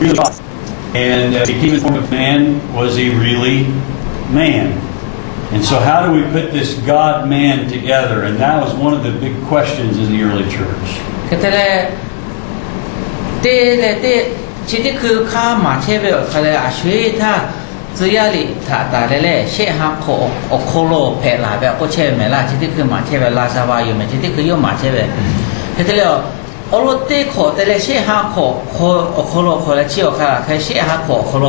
really God. And if he came in the form of man, was he really man? And so how do we put this God-man together? And that was one of the big questions in the early church. ก็แต่其实คือข้ามาเชเวลเขาเลยอาช่วยถ้า只要你他嘞shehៈโคโลเพลาแบบก็เชเวล่ะ其实คือมาเชเวลาซาวาอยู่มั้ย其实คืออยู่มาเชเวก็แต่แล้วอโลเตโคแต่ละshehៈโคโลโคละชิโอค่ะแค่shehៈโคโล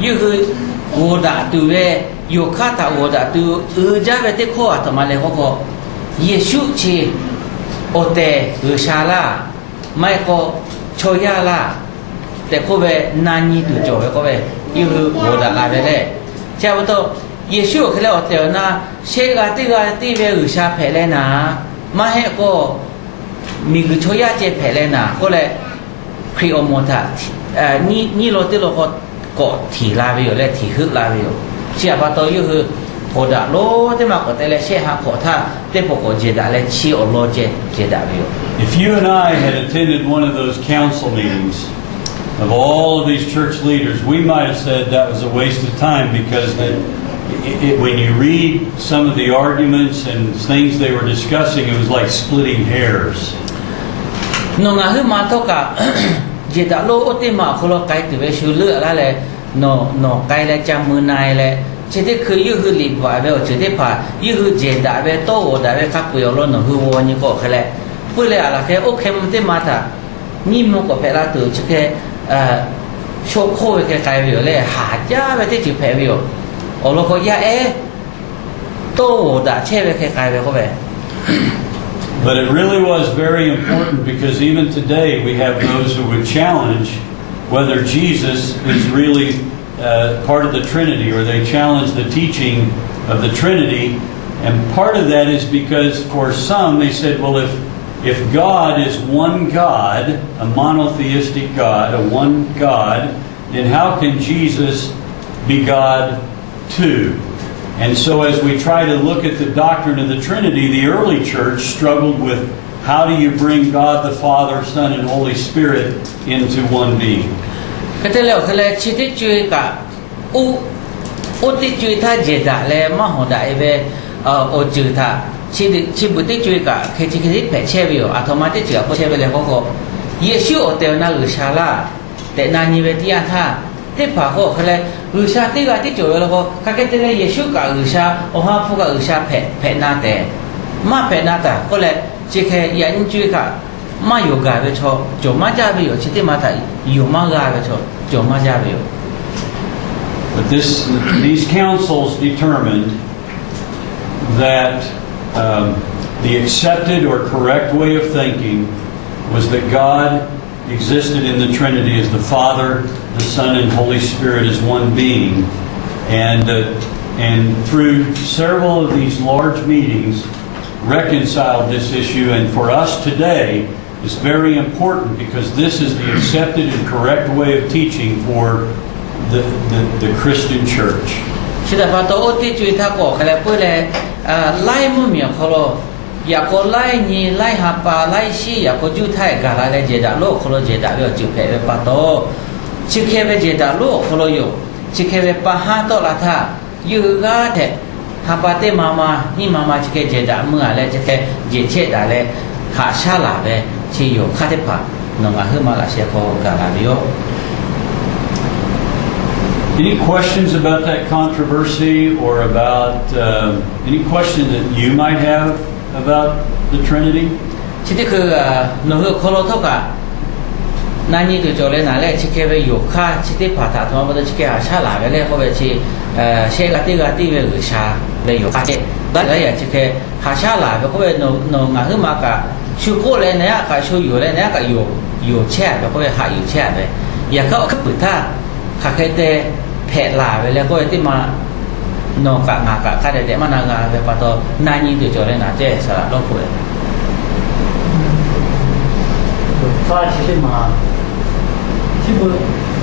อยู่คือโวดะตุเวอยู่คาตาโวดะตุจะเวเตโคอะตมาเลยก็เยซูชีโอเตชาลาไม่ก็โชยาลาแต่ก็เวนานีตุโจก็เวอยู่โวดะลาเวเลเจ้าตัวเยซูเขาเลยเตนะเชกาติเวชาเพเลนะมาให้ก็มีคือโชยาเจเพเลนะก็เลยครีโอโมทานี่เราที่เราก็ทีลาวิโอและทีฮึลาวิโอเชื่อว่าตัวอยู่คือพอดะโลที่มาก็แต่ละshehៈขอถ้าที่พวกเจดะและชีโอโลเจดะวิโอ If you and I had attended one of those council meetings of all of these church leaders, we might have said that was a waste of time because when you read some of the arguments and things they were discussing, it was like splitting hairs. นงาฮึมาเท่ากับเจดะโลอุติมาโคโลไกติเวชูเลือแล้วแหละโนไกและจามือนายแหละเจดคือยูคือลิบวาเวลเจดพายูคือเจดะเวโตโวดะเวคักเปียวโลนคือวัวนี่ก็แค่แหละพูดเลยอะไรแค่โอเคมันที่มาถ้านี่มันก็เพลาตัวจะแค่โชว์โค้ยแค่ไกวิวเลยหาจ้าไปที่จุดเพวิวโอ้โลก็ยาโตโวดะเช่ไปแค่ไกวิวก็ไปBut it really was very important because even today we have those who would challenge whether Jesus is really part of the Trinity or they challenge the teaching of the Trinity. And part of that is because for some they said, well, if God is one God, a monotheistic God, a one God, then how can Jesus be God too? And so as we try to look at the doctrine of the Trinity, the early church struggled with how do you bring God the Father, Son, and Holy Spirit into one being. ก็แต่แล้วคือชิติจุยกับอุติจุยท่าเจดะและมโหดะเอเวโอจุท่าชิบุติจุยกับเคจิเพเชวิโออัตมาติจุยกับเชวิเลยก็เยซูเตวนาอุชาลาแต่นานิเวติยาท่าที่ผ่าก็คืออุชาที่ว่าที่จุยแล้วก็ข้าก็แต่เลยเยซูกับอุชาโอฮาฟูกับอุชาเพนาแต่มาเพนาแต่ก็เลยจิเคยันจุยกับมาโยกาเวชโจมาจาวิโอชิติมาท่าโยมากาเวชโจมาจาวิโอBut these councils determined that the accepted or correct way of thinking was that God existed in the Trinity as the Father, the Son, and Holy Spirit as one being. And through several of these large meetings, reconciled this issue. And for us today, it's very important because this is the accepted and correct way of teaching for the Christian Church. ชิดาพัตโตอุติจุยทักโกเขาเลยพูดเลยไล่มุ่งมีเขาโลอยากก็ไล่นี่ไล่หาปลาไล่ชีอยากก็จุดไทยกาลาเลยเจดาโลเขาโลเจดาเวจุเพเวพัตโตชิเคเวเจดาโลเขาโลอยู่ชิเคเวปะฮาโตละท่าอยู่ก็เถอะหาปาเตมานี่มาชิเคเจดาเมื่อเลยชิเคเจเชดาเลยหาชาลาเวชิโยคาเทพานงอาฮึมาลาเชโคกาลาบิโอAny questions about that controversy or about any questions that you might have about the Trinity? ที่นี่คือหนูคือโคโลเท่ากับนั่นนี่ตัวโจเลยนั่นแหละที่เคยอยู่ค่าที่ผ่าตัดทั้งหมดที่เคยชาหลายไปเลยเขาไปที่เชกติกาที่เวลชาไปอยู่ค่าเจ็ดแล้วอย่างที่เคยหาชาหลายไปเขาไปหนูงานขึ้นมากับชูโก้เลยเนี่ยกับชูอยู่เลยเนี่ยกับอยู่แช่ไปเขาไปหาอยู่แช่ไปอย่างเขาเขาปิดท่าขาเคยเตะเพลลาไปแล้วก็ที่มาโนกะงากะข้าเด็กมานางาไปปะโตนั่นนี่ตัวโจเลยนะเจ๊สระโลกเลย发起的嘛，这个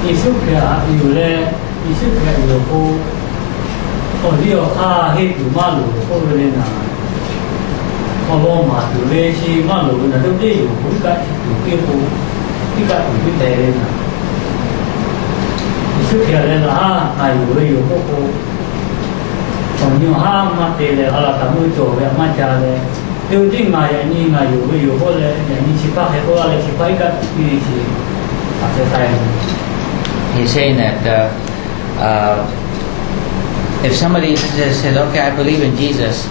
艺术家有嘞，艺术家有好，哦，你要看迄条马路好嘞呐，我讲嘛，条嘞是马路那都得有好个有几好，几个有几大嘞呐。出来了啊，还有不过，从牛哈嘛对了，好了，咱们做的嘛家的，有的嘛呀，你嘛有过来，你去把海过来去把一个一起把这带。He's saying that if somebody says, okay, I believe in Jesus,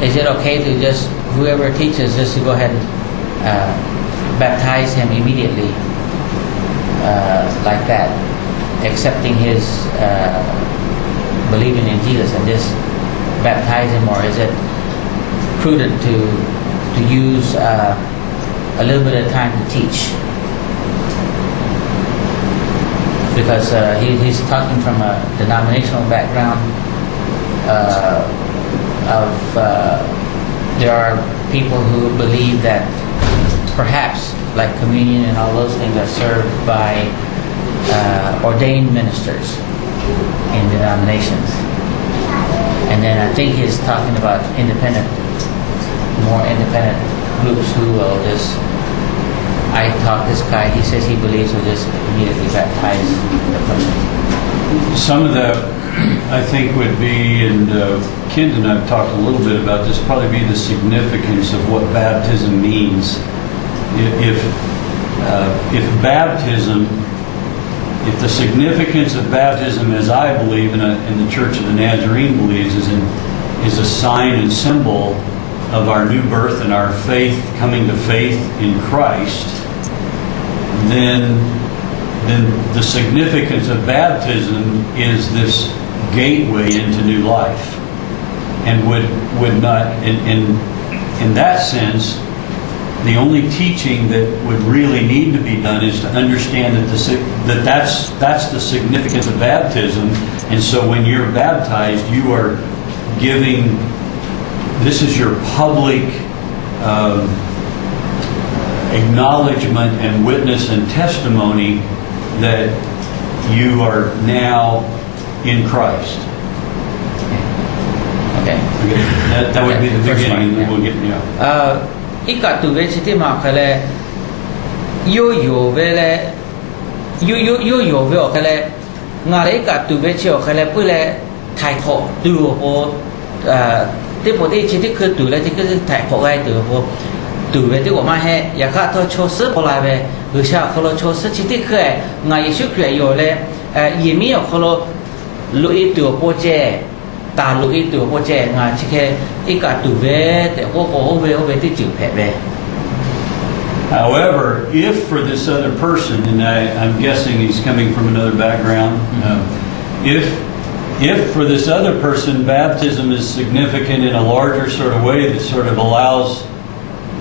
is it okay to just, whoever teaches, just to go ahead and baptize him immediately like that, accepting his believing in Jesus and just baptize him, or is it prudent to use a little bit of time to teach? Because he's talking from a denominational background there are people who believe that perhaps like communion and all those things are served by ordained ministers in denominations. And then I think he's talking about more independent groups who will just, I taught this guy, he says he believes he'll just immediately baptize the person. Some of that, I think, would be, and Kent and I have talked a little bit about this, probably be the significance of what baptism means. If baptism, if the significance of baptism, as I believe and the Church of the Nazarene believes, is a sign and symbol of our new birth and our faith, coming to faith in Christ, then the significance of baptism is this gateway into new life, and would not, in that sense, the only teaching that would really need to be done is to understand that's the significance of baptism. And so when you're baptized, you are giving, this is your public acknowledgement and witness and testimony that you are now in Christ. Okay. That would be the First beginning. one, yeah. We'll get, yeah. 一個對比起啲嘛佢咧，有嘅咧，有嘅咧，我哋一個對比起佢咧，不咧太khó對我啲部啲只啲佢對咧，啲佢太khó嘅對我對嘅啲我嘛係，而家都措施過來嘅，有時候佢攞措施只啲佢係我亦需要有咧，也沒有佢攞錄一對我啫。大陸呢度或者我即係一個度嘅，我會啲照片嘅。However, if for this other person, and I'm guessing he's coming from another background, if for this other person baptism is significant in a larger sort of way that sort of allows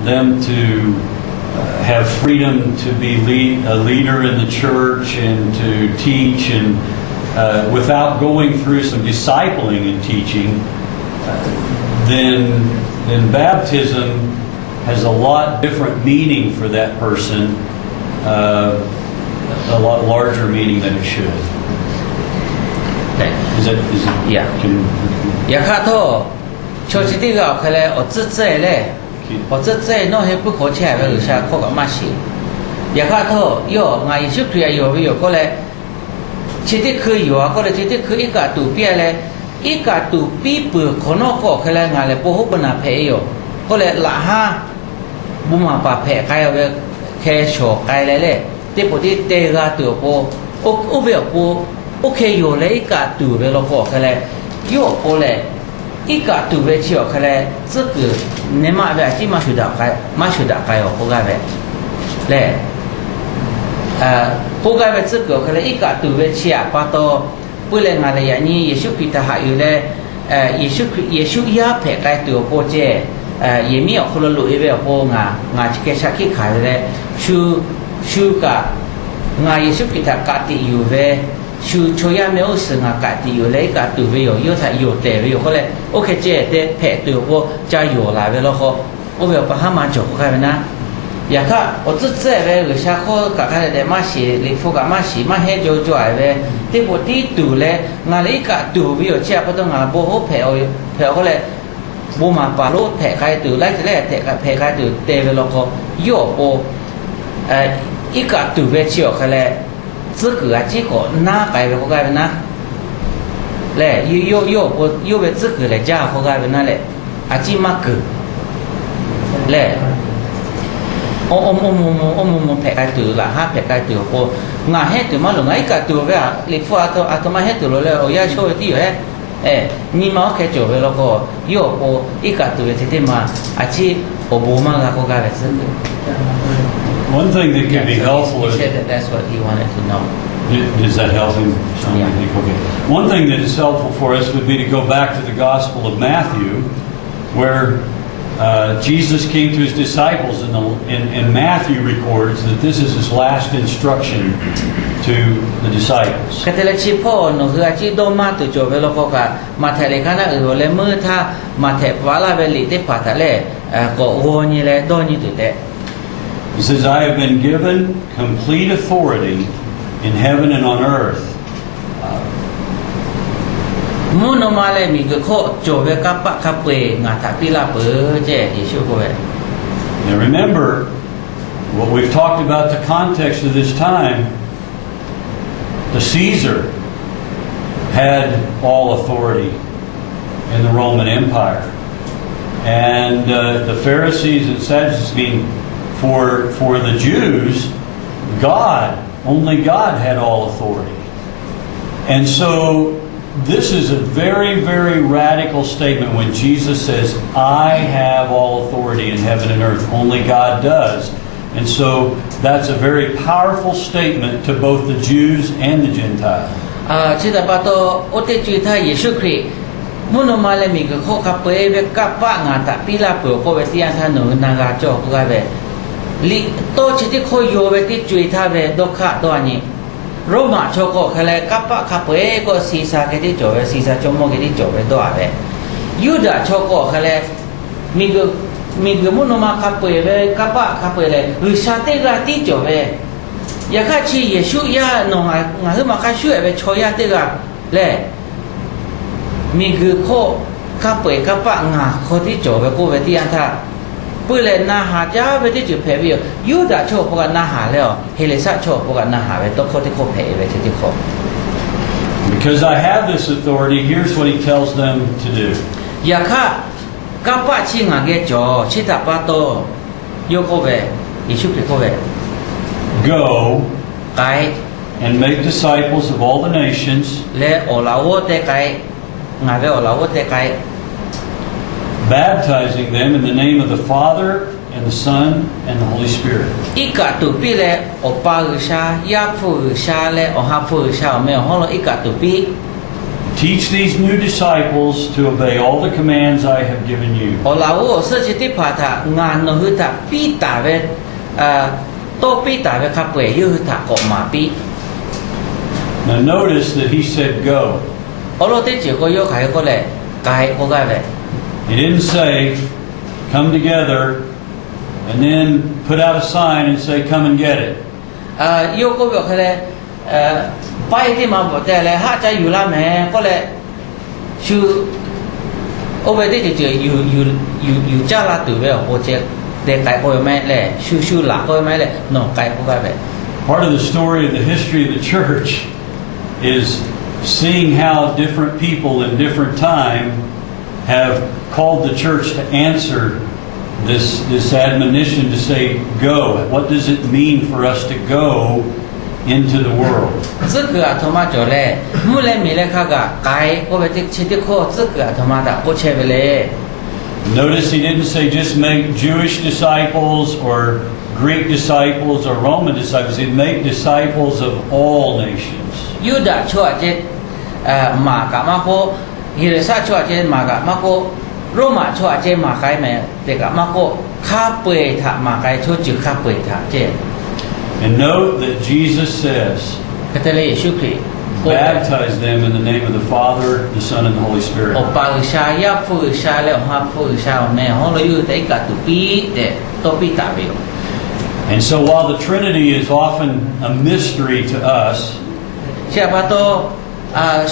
them to have freedom to be a leader in the church and to teach and without going through some discipling and teaching, then baptism has a lot different meaning for that person, a lot larger meaning than it should. Okay. Is it? Yeah. 而家都像是啲個佢咧，我自己咧，我自己弄些不可切嘅有些可個乜事。而家都有我亦需要有個咧。chỉ để khơi yếu, có lẽ chỉ để khơi ít cả tụ bia lẽ, ít cả tụ bia bự khó nó có cái lẽ ngài lẽ bố hút bên nào phải yếu, có lẽ là ha, bố mà bà phải cái về cái chỗ cái lẽ, để bố đi tê ra tụ bố, ô về bố, ok yếu lẽ ít cả tụ về nó có cái lẽ, yếu bố lẽ, ít cả tụ về chiều cái lẽ,这个你嘛về chỉ mà suy đọc cái ở cố cái về, lẽ cố gắng về trước cửa cái ít cả từ về chia qua to bây giờ ngày này như Giêsu Kitô hay là Giêsu ya phải cái từ bộ chế Giêsu ở khâu lối về bộ ngà chỉ cái sắc khí khai là su cả ngài Giêsu Kitô cả tỷ yêu về su cho ya mấy ông sinh ngà cả tỷ yêu lấy cả từ về yêu thay yêu tệ về yêu có lẽ ok chế để phải từ bộ cha yêu lại về lo khó ở về bà ham ăn chỗ cái bên na giờ khác ở trước giờ về người xa khó cả cái để mà xí lịch phục cả mà xí mà hết cho về thì bộ tí tủ lệ ngài lấy cả tủ ví dụ chia bắt đầu ngài bố hốt phèo có lẽ bố mà bà lốt phè cái tủ lấy cái lẽ phè cái tủ tê về lo có yếu bố ít cả tủ về chiều cái lẽ 资格啊，这个那改为改为那，嘞，有为资格嘞，加改为那嘞，啊，这么个，嘞。我拍开ตัวละห้า拍开ตัวโกงาให้ตัวมาหลงไอ้กะตัวเว้ยลิฟัวตัวมาให้ตัวเลยโอ้ยาโชว์ที่อยู่เอ๊นี่มาแค่จบไปแล้วก็โยโกอีกะตัวที่มาอาชีพโอโบมาก็ก็ได้ซึ่ง One thing that can be helpful he is said that that's what he wanted to know. Does that help him? Yeah. Okay. One thing that is helpful for us would be to go back to the Gospel of Matthew, where Jesus came to his disciples, and Matthew records that this is his last instruction to the disciples. ก็แต่ละชีพ่อหนูคืออาชีพโดมาตัวจบไปแล้วก็มาแถลงกันนะเลยเมื่อถ้ามาแถวาลาเวลีที่ผ่าทะเลก็โง่นี่แหละโดนนี่ตัวเด็ก He says, I have been given complete authority in heaven and on earth. มูนมาเลยมีก็ข้อจบไปกับปะกับเปงาถาพิลาเปเจยิชูก็เว Now remember, what we've talked about the context of this time, the Caesar had all authority in the Roman Empire. And the Pharisees and Sadducees, for the Jews, only God had all authority. And so this is a very, very radical statement when Jesus says, I have all authority in heaven and earth. Only God does. And so that's a very powerful statement to both the Jews and the Gentiles. ชิดาปาโตโอเตจุยทาเยซูคริสต์มุนมาเลยมีก็ข้อกับเปเวกับปะงาถาพิลาเปก็เวทีอันทานุนากาโจก็เวลิโตชิติโคโยเวติจุยทาเวดกขะตัวนี้โรมาโชโกคะเลกับปะกับเปก็ซีซาเกติโจเวซีซาจมโมเกติโจเวตัวเวยูดาโชโกคะเลมีก็มุนมากับเปเวกับปะกับเปเลยวิชาเตกาติโจเวยาคาชีเยซูยาโนงาคือมาคาช่วยเวชอยาเตกาเลมีคือโคกับเปกับปะงาโคติโจเวกูเวติอันทาปุเลนาหาจ้าเวทีจุเพวิยูดาโชปกันนาหาแล้วเฮเลซาโชปกันนาหาเวตโคติโคเพเวทีโค Because I have this authority, here's what he tells them to do. ยาค่ะกับปะชิงาเกจอชิตาปาโตโยโคเวยิชุคริโคเว Go ไก and make disciples of all the nations, เลโอลาโวเตไกงาเวโอลาโวเตไกbaptizing them in the name of the Father and the Son and the Holy Spirit. อีกาตุปีเลโอปาอุชายาฟูอุชาเลโอฮาฟูอุชาเมโฮโลอีกาตุปี Teach these new disciples to obey all the commands I have given you. โอลาโวเสจิติพาทางานโนหุตาปีตาเวโตปีตาเวคับเวยุหุตากอมาปี Now notice that he said go. โอโลเตจิโกโยไคโกเลไกโกไกเว He didn't say come together and then put out a sign and say come and get it. โยโกเวคะเลไปที่มาบอกแต่เลยหาใจอยู่ละแม่ก็เลยชูโอเวที่จะอยู่จ้าละตัวเวโอเจเด็กไก่โอยแม่เลยชูหลักโอยแม่เลยหนอไก่โอยแม่ Part of the story of the history of the church is seeing how different people in different time have called the church to answer this admonition to say go. What does it mean for us to go into the world? ซึ่งคือธรรมะจอเลยมู่เลยมีเลยค่ะก็ไก่โอเวที่ชิติโคซึ่งคือธรรมะแต่โคเชเวเลย Notice he didn't say just make Jewish disciples or Greek disciples or Roman disciples. He'd make disciples of all nations. ยูดาชั่วเจมากะมาโคฮิเรซาชั่วเจมากะมาโคโรมาชั่วเจมาไกแม่เด็กะมาโคคาเปทะมาไกชั่วจือคาเปทะเจ And note that Jesus says, ก็จะเลยเยซูคริสต์ baptize them in the name of the Father, the Son, and the Holy Spirit. โอปาอุชายาฟูอุชาแล้วฮาฟูอุชาแม่ฮอลยูเตกะตุปีเตโตปีตาเบล And so while the Trinity is often a mystery to us, เชื่อปะโต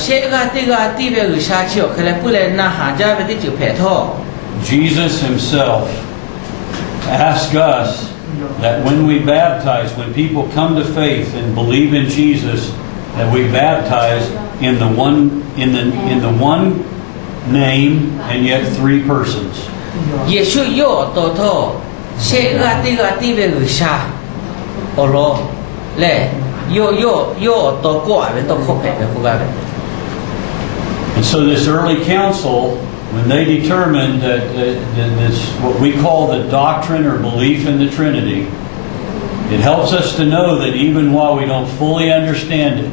เชกาติกาติเบอุชาเชียวเคลปุเลนะหาจาเวติจุเพทอ Jesus himself asks us that when we baptize, when people come to faith and believe in Jesus, that we baptize in the one name and yet three persons. Yesu yo to to sheh gati be usha olo le yo to ko ave to ko pe ko ga. And so this early council, when they determined that this what we call the doctrine or belief in the Trinity, it helps us to know that even while we don't fully understand it,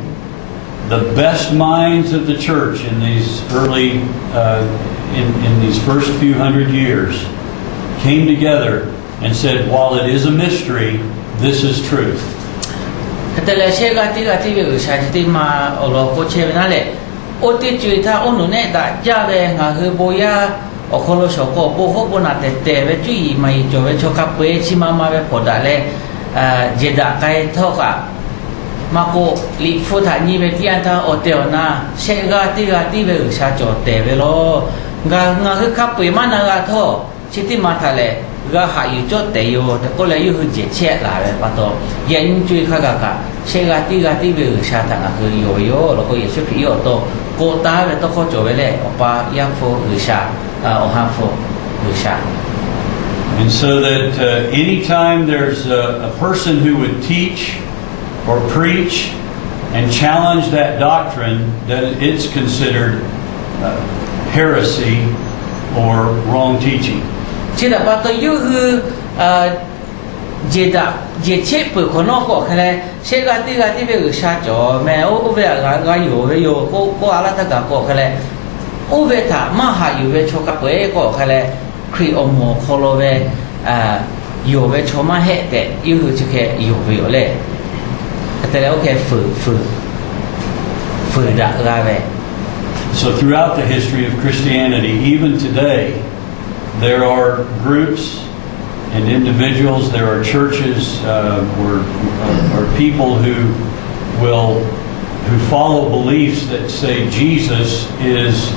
the best minds of the church in these early, in these first few hundred years, came together and said, while it is a mystery, this is truth. Katela sheh gati be usha ti ma olo ko che na le o ti chui tha onu ne da ja be nga he boya o kholo sho ko bo ho bo na te be chui mai jo be cho ka pwe chi ma be po da le je da kai tho ka ma ko li fu tha ni be tian tha o te na sheh gati be usha jo te be lo nga he ka pwe ma na ga tho chi ti ma tha le ga ha yu cho te yo te ko le yu hu je che la be pa to yen chui kha ga sheh gati be usha ta nga he yo lo ko yesu pi yo to ko ta be to ko jo be le o pa ya fo usha o ha fo usha. And so that anytime there's a person who would teach or preach and challenge that doctrine, that it's considered heresy or wrong teaching. Chỉ là bắt đầu yêu hư je che pu ko no ko khale sheh gati be usha cho me o ve ga yo ko ala ta ga ko khale o ve tha ma ha yu ve cho ka pwe ko khale kri o mo kholo ve yo ve cho ma he te yu hu che ke yo ve yo le ta le o ke fu da ga ve. So throughout the history of Christianity, even today, there are groups and individuals, there are churches or people who follow beliefs that say Jesus is,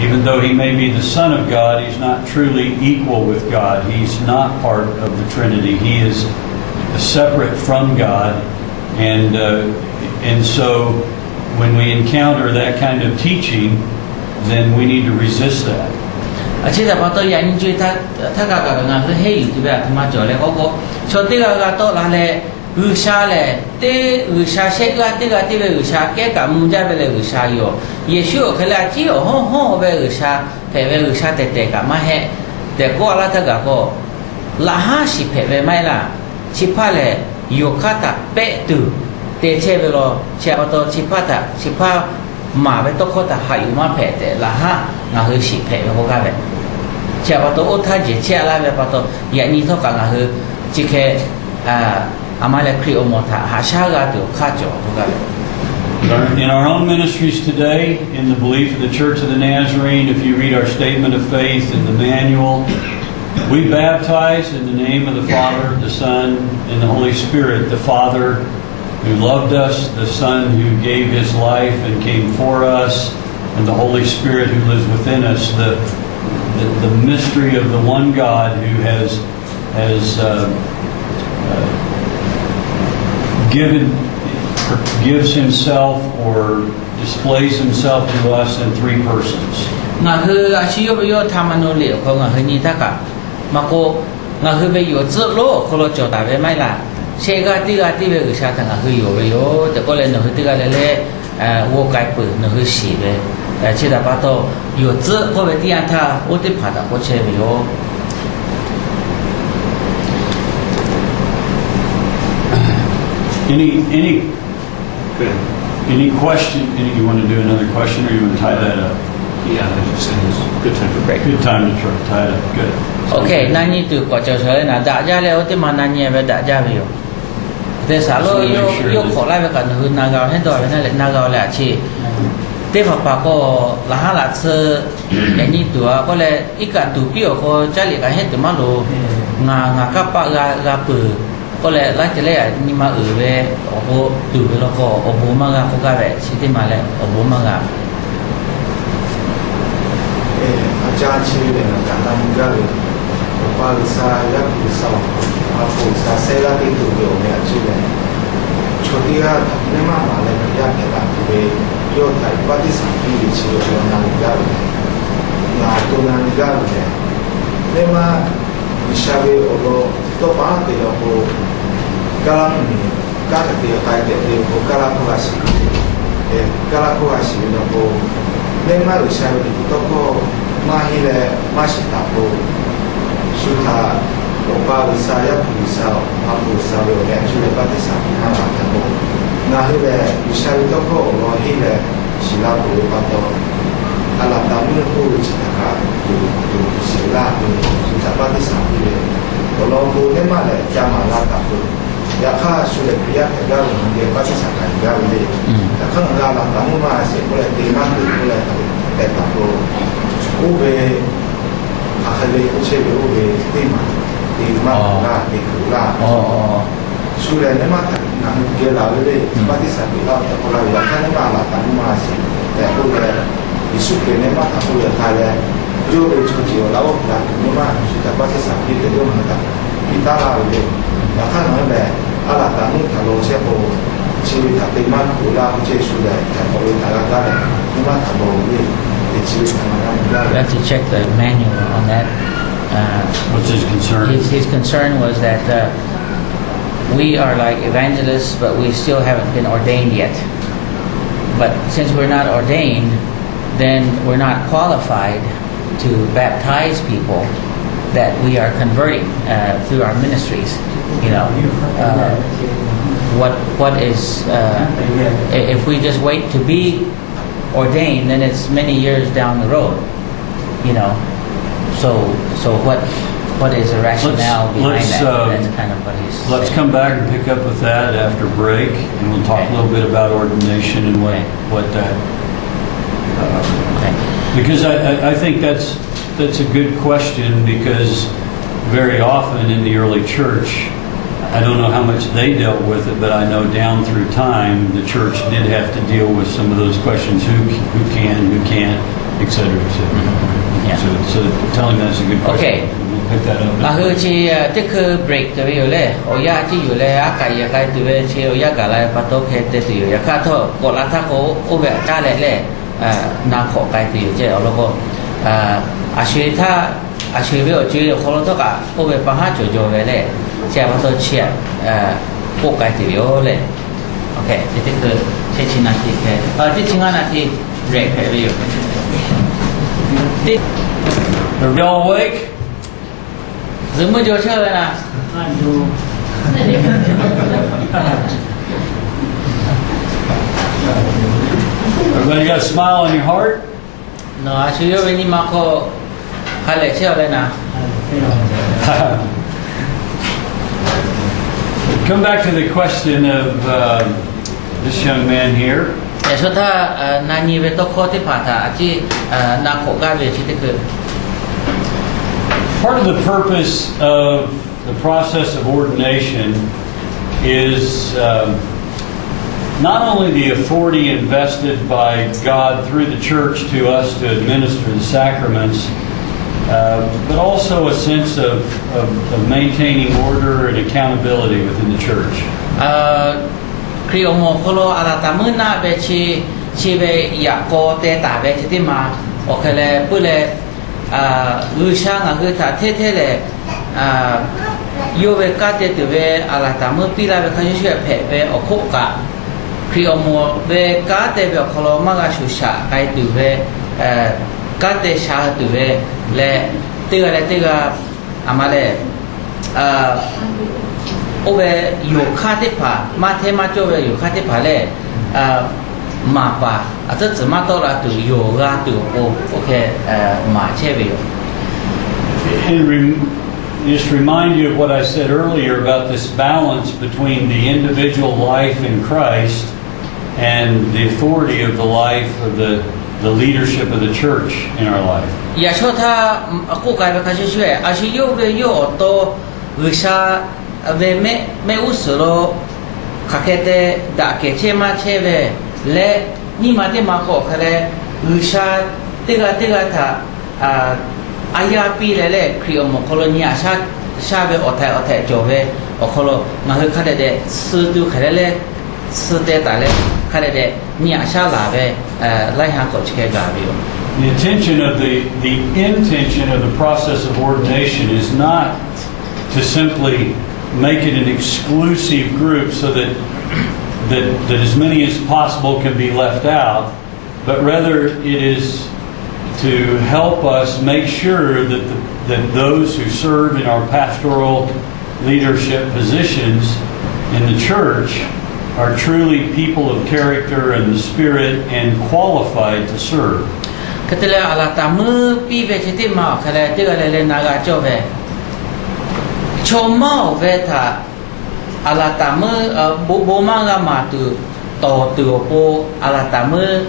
even though he may be the Son of God, he's not truly equal with God. He's not part of the Trinity. He is separate from God. And so when we encounter that kind of teaching, then we need to resist that. Chỉ là bắt đầu nhận chui ta cả ngàn cái hay gì vậy mà chỗ này có cho tí cái to là lệ usha lệ tí usha sheh gati be usha cái cả muốn ra về usha yo Yesu cái là chỉ ở ho về usha thế về usha te cả mà hệ để có là ta cả có là ha si về mai là chỉ phải lệ yo kata pe tu te che về lo che bắt đầu chỉ phải mà về to có ta hay mà pe te là ha ngà hơi si về có cái vậy. Chia bắt đầu thay chỉ chia lại về bắt đầu hiện nay thôi cả là hơi chỉ cái amale krio một thà hạ sa ga được khá chỗ cái. In our own ministries today, in the belief of the Church of the Nazarene, if you read our statement of faith in the manual, we baptize in the name of the Father, the Son, and the Holy Spirit. The Father who loved us, the Son who gave his life and came for us, and the Holy Spirit who lives within us. The mystery of the one God who gives himself or displays himself to us in three persons. Ngà hư ashi yo thamano le ko ngà hư ni ta ka ma ko ngà hư be yo zhe lo ko lo jo da be mai la sheh gati be usha ta ngà hư yo te ko le no hư ti ga le wo kai pu no hư si be. Chỉ là bắt đầu有资或者第二他我得爬到过去没有。Any question? You want to do another question, or you want to tie that up? Yeah, I just saying it's a good time to break. Good time to tie it up. Good. Okay, nani tu có cho sợi là đã ra leo thì mà nani về đã ra nhiều. Thế sao lo yo khó lại về cả hơn nagao hết rồi, nên là nagao là chỉ thế mà bà có là hai là sơ cái gì tuổi có lẽ ít cả tuổi biểu có trả lời cả hết từ mà lo ngà các bà gà bự có lẽ là cái này nhưng mà ở về ở bộ tuổi về nó có ở bộ mà gà có cái về chỉ thế mà lại ở bộ mà gà. Cha chỉ để là cả năm ra rồi, ba sa giáp thì sau Aku saya lagi tu yo me acude. Chodia nema male ya que la tuve yo tai pati sampi chi yo na ligar. Na to na ligar. Nema ishabe olo to pa de lo ko kalam ni ka te kai de ko kala ko asi. Kala ko asi no ko nema ishabe to ko mahile masita ko suta Opa saya bisa aku saya yang sudah pasti sampai mana tahu. Nah ini bisa itu kok orang ini sila boleh patut alat tamu itu cakap tu sila tu sudah pasti sampai. Kalau boleh mana jangan alat tamu. Ya kah sudah biar kerja dia pasti sampai kerja dia. Ya kan alat tamu masih boleh terima boleh tahu. Ube akhirnya ucap ube terima. Di mana di kula. Sudah nema tak nak dia lalu deh. Pasti sampai lalu tak kalau ya kan nema lah tak masih. Tak boleh isu nema tak boleh kaya. Jo cuci lalu tak nema sudah pasti sampai dia mana kita lalu deh. Ya kan mana alat tamu kalau siapa ciri tak terima kula ucap sudah tak boleh tak ada. Nema tak boleh. Ciri sama We have to check the manual on that. What's his concern? His concern was that we are like evangelists, but we still haven't been ordained yet. But since we're not ordained, then we're not qualified to baptize people that we are converting through our ministries. You know, what is if we just wait to be ordained, then it's many years down the road. You know. So what is the rationale behind let's, that? That's kind of what he's Let's saying. come back and pick up with that after break, and we'll talk a little bit about ordination and what that. Because I think that's a good question, because very often in the early church, I don't know how much they dealt with it, but I know down through time the church did have to deal with some of those questions: who can, who can't, etc. Yeah. So telling that's a good question. Okay. We'll pick that up. Laʼhu chi tích break tới bây giờ lẽ, oya chi giờ lẽ cái từ về chi oya cả lại bắt đầu cái từ giờ cả thôi, còn là thằng có về trả lại lẽ, na khó cái từ chứ ở đâu có, suy về ở chơi khó lắm cả, có về bằng hát cho về lẽ, chỉ bắt đầu chia, có cái từ giờ lẽ, ok, tích sẽ chỉ là cái, tích chính là cái break tới bây giờ. Are we all awake? Dừng mới vô chơi nè. Everybody got a smile on your heart? Nó chỉ có bên mà có hai lệ chơi đây nè. Come back to the question of this young man here. Số ta na nhiều về tốc khó tiếp phạt à chỉ na khổ ga về chỉ tích cực. Part of the purpose of the process of ordination is not only the authority invested by God through the church to us to administer the sacraments, but also a sense of maintaining order and accountability within the church. Khi ông một kholo ala tamun na về chi về ya có te ta về chỉ mà ok là bữa là người sang người ta thế là yêu về cá te từ về ala tamun pila về khai chuyện về ở khúc cả khi ông một về cá te về kholo mà cái sự sa cái từ về cá te sa từ về là từ cái ama là over your katipa, mathemato your katipa le, mapa, at the matola to yoga to okay, machevio. And just remind you of what I said earlier about this balance between the individual life in Christ and the authority of the life of the leadership of the church in our life. Yashota, Kukai Bakashue, as you yo to Risha. Về mẹ usuro kakete đã kể che mà che về lẽ nhưng mà thế mà có cái lẽ usha tega tha aya pi lẽ khi ông một colonia sát 下边我太就呗，我可能我会看得的吃都看得嘞，吃得大嘞，看得的你下来呗，来下口去开咖啡。The intention of the process of ordination is not to simply make it an exclusive group so that as many as possible can be left out, but rather it is to help us make sure that those who serve in our pastoral leadership positions in the church are truly people of character and the spirit and qualified to serve. Ketika Allah tamu pi be citi mau kalau tiga lele naga coba, cuma beta Allah tamu boma gama tu po Allah tamu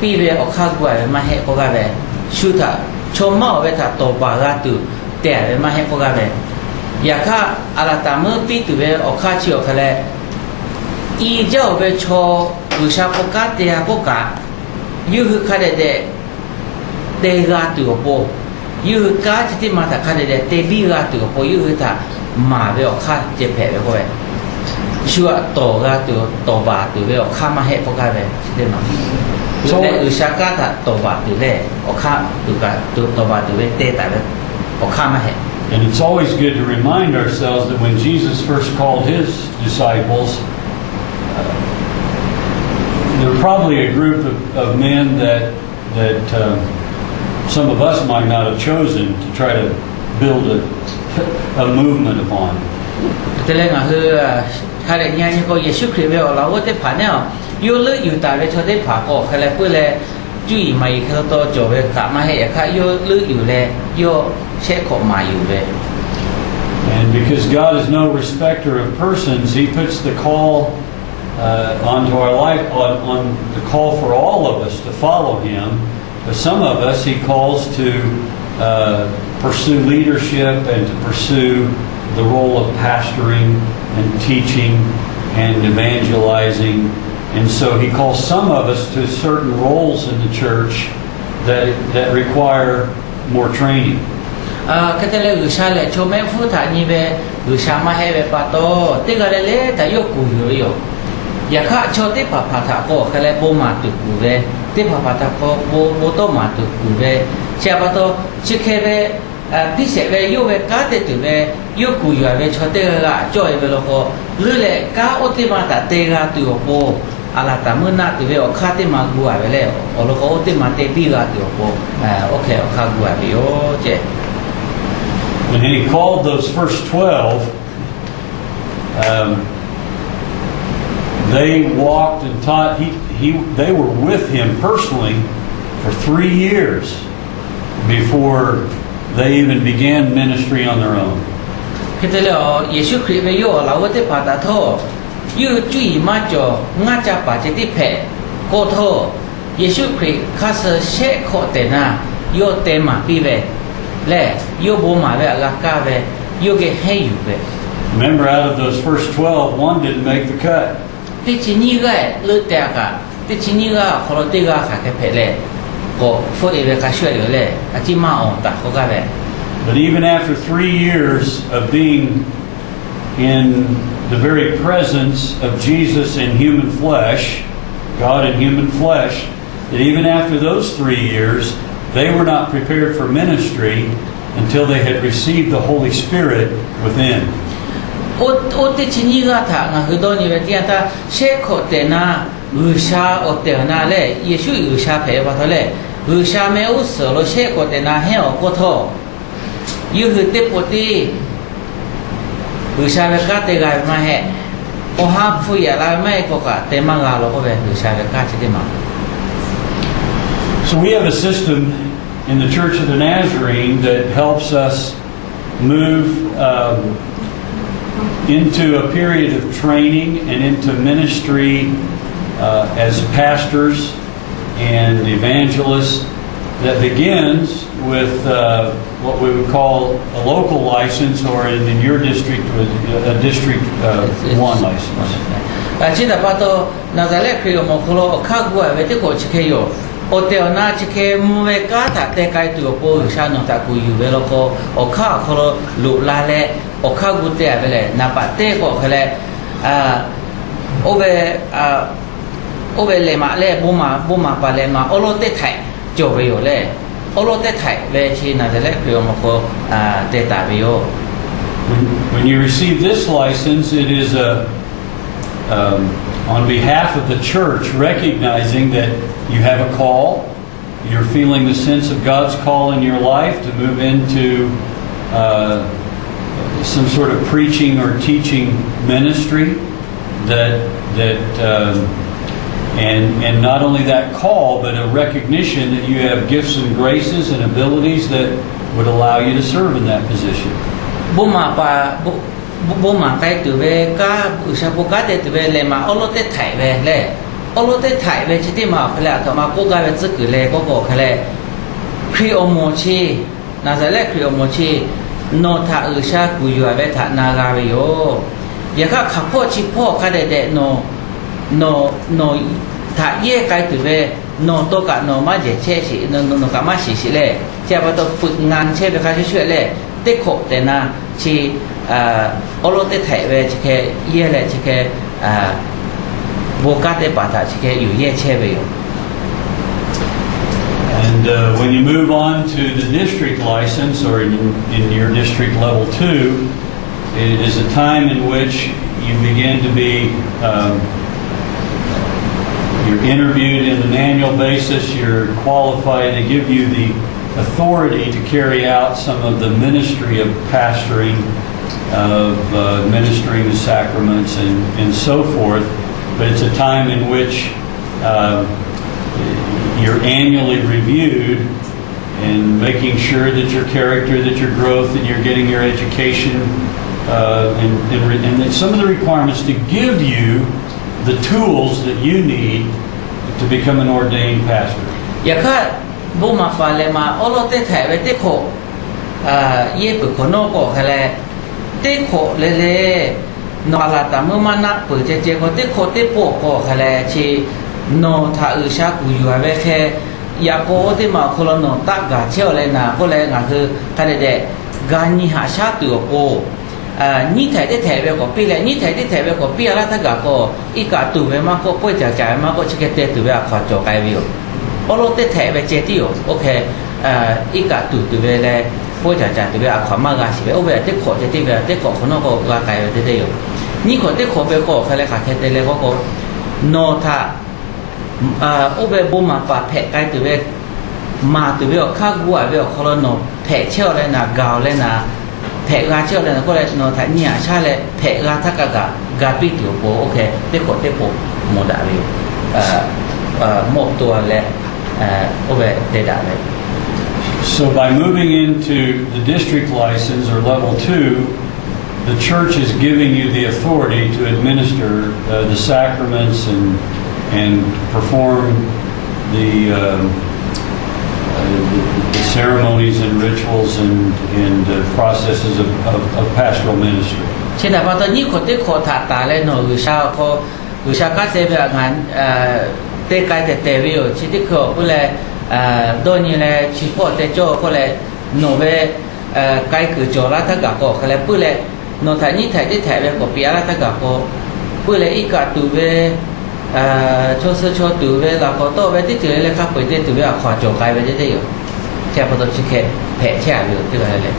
pi be okha gua ma he ko ga be shuta cuma beta to baga tu te ma he ko ga be ya ka Allah tamu pi tu be okha chi okale I jau be cho usha ko ka te ko ka yu khade de te ga tu po yu ka chiti ma ta khade de te bi ga tu po yu ta ma be kha je phe be ko be shua to ga tu to ba tu be kha ma he ko ga be chiti ma so le usha ka ta to ba tu le kha tu ga tu to ba tu be te ta be kha ma he. And it's always good to remind ourselves that when Jesus first called his disciples, there were probably a group of men that some of us might not have chosen to try to build a movement upon. Ketika ngah hari ni ko Yesus Kristus Allah wote panel, yo le yo ta le chote pa ko khala pule cui mai khala to jobe ka ma he ka yo le yo le yo sheh ko ma yo be. And because God is no respecter of persons, He puts the call onto our life on the call for all of us to follow Him. But some of us He calls to pursue leadership and to pursue the role of pastoring and teaching and evangelizing. And so He calls some of us to certain roles in the church that require more training. Ketika usah le cuma futa ni be usah mah he be pato tiga lele ta yo kuyo yo. Ya ka chote papa ta ko kale bo ma tu ku be te papa ta ko bo to ma tu ku be siapa to chike be pise be yo be ka te tu be yo ku yo be chote ga joy be lo ko le ka o te ma ta te ga tu bo ala ta mu na tu be o ka te ma gu be le o lo ko o te ma te bi ga tu bo okay o ka gu be yo je. When He called those first 12, they walked and taught. They were with Him personally for 3 years before they even began ministry on their own. Ketika Yesus Kristus yo lawa te pada tho, yo cui ma jo ngaca pa je ti phe ko tho. Yesus Kristus khas sheh ko te na yo te ma pi be. Le yo bo ma be la ka be yo ge he yu be. Remember, out of those first 12, one didn't make the cut. Ti chi ni ga le te ka, ti chi ni ga ko te ga ka ke phe le. Ko fo e be ka shwe yo le, a chi ma on ta ko ga be. But even after 3 years of being in the very presence of Jesus in human flesh, God in human flesh, that even after those 3 years, they were not prepared for ministry until they had received the Holy Spirit within. O te chini ga tha nga hudo ni be tia ta sheh ko te na usha o te na le Yesu usha phe ba to le usha me u so lo sheh ko te na he o ko tho yu hu te po ti usha be ka te ga ma he o ha fu ya la mai ko ka te ma ga lo ko be usha be ka chi te ma. So we have a system in the Church of the Nazarene that helps us move into a period of training and into ministry as pastors and evangelists that begins with what we would call a local license, or in your district, a District 1 license. Chỉ là bắt đầu N.Z.R kêu một khối Hkawā về tới cổ chỉ kêu โอเตียวน่าจะเคมูเวกาถ้าแต่ไกลตัวโปอยู่ชาโนตะกูอยู่เวลก็โอข้าเขาลุลาเลโอข้ากุเตะไปเลยนับเตะก็เขาเลยโอเวเลมาเล่บุมาปาเลมาโอโลเตไทยจบไปอยู่เลยโอโลเตไทยเวชีน่าจะเล็กเพียงมาโคเตตาไปอยู่ When you receive this license, it is on behalf of the church, recognizing that you have a call, you're feeling the sense of God's call in your life to move into some sort of preaching or teaching ministry, and not only that call, but a recognition that you have gifts and graces and abilities that would allow you to serve in that position. บุมาไกลตัวเวก้าอุชาบุกาเตตัวเวเลยมาโอโลเตไทยเวเลยโอโลเตไทยเวชิติมาเพลาต่อมากูกาเวซึกเลยก็บอกเลยคริโอโมชีน่าจะเรียกคริโอโมชีโนทาอุชากุยเวทานากาเวโยอย่าข้าขับพ่อชิพ่อข้าเดโนถ้าเย่ไกลตัวเวโนโตกะโนมาเจเชชิโนกะมาชิเลยเจ้าพอต้องฝึกงานเช่ไปข้าช่วยเลยเด็กโคเตน่าชีโอโลเตไทยเวชิเคเย่เลยชิเคโบกาเตปาตาชิเคอยู่เย่เช่ไปอยู่ And when you move on to the district license, or in your district level 2, it is a time in which you begin to be you're interviewed in an annual basis. You're qualified. They give you the authority to carry out some of the ministry of pastoring, of ministering the sacraments and so forth. But it's a time in which you're annually reviewed and making sure that your character, that your growth, that you're getting your education, and that some of the requirements to give you the tools that you need to become an ordained pastor. อย่าข้าบุมาฟาเลมาโอโลเตไทยเวเตโคเย่ปุโคโนโกคะเลเตโคเลนอลาตามุมานะปุเจเจโกเตโคเตโปโกคะเลชีโนทาอุชากุยูเวเคยาโกเตมาโคโลโนตากาเชลเลนาโคเลงาคือคะเลเดกานิหาชาตุโกนี่ไทยได้ไทยเวก็ปีเลยนี่ไทยได้ไทยเวก็ปีอะไรทั้งก็อีกาตุเวมาก็ป่วยจ่ายมาก็ชิคเกตตุเวขอจไกวิวโอโลเตไทยเวเจติโอโอเคอีกาตุเวเลยป่วยจ่ายตุเวขอมากาสิเวโอเวเตขอเจติเวเตขอคนนั้นก็กาไกเวเตอยู่นี่คนเตขอเวก็เขาเลยขาดเตเลยก็โนทาโอเวบุมาปะแพะไกตุเวมาตุเวข้ากัวเวเขาโนแพะเชี่ยวเลยนะกาวเลยนะแผลกาเชื่อเลยนะก็เลยโนทานี่ใช่เลยแผลกาทักกาปิดอยู่โบโอเคเตโคเตโปโมดาวิวโมตัวและโอเวเตดาเลย So by moving into the district license or level 2, the church is giving you the authority to administer the sacraments and perform the ceremonies and rituals and processes of pastoral ministry. เช่นแบบตอนนี้คนที่โคถาตาเลยหนูวิชาก็เซเบียงานเตะไกเตวิโอชิติโคก็เลยโดนนี่เลยชิโปเตโจก็เลยหนูเวไกคือโจราทักก็ก็เลยปุ๊เลยหนูถ่ายนี่ถ่ายที่ถ่ายเวก็ปีอะไรทักก็ปุ๊เลยอีกาตูเวโชตูเวลาก็โตเวที่ถือเลยครับไปที่ถือเวขอโจไกเวได้อยู่แค่พอตัวชิคเก้แผลแช่อยู่ที่ว่าเลย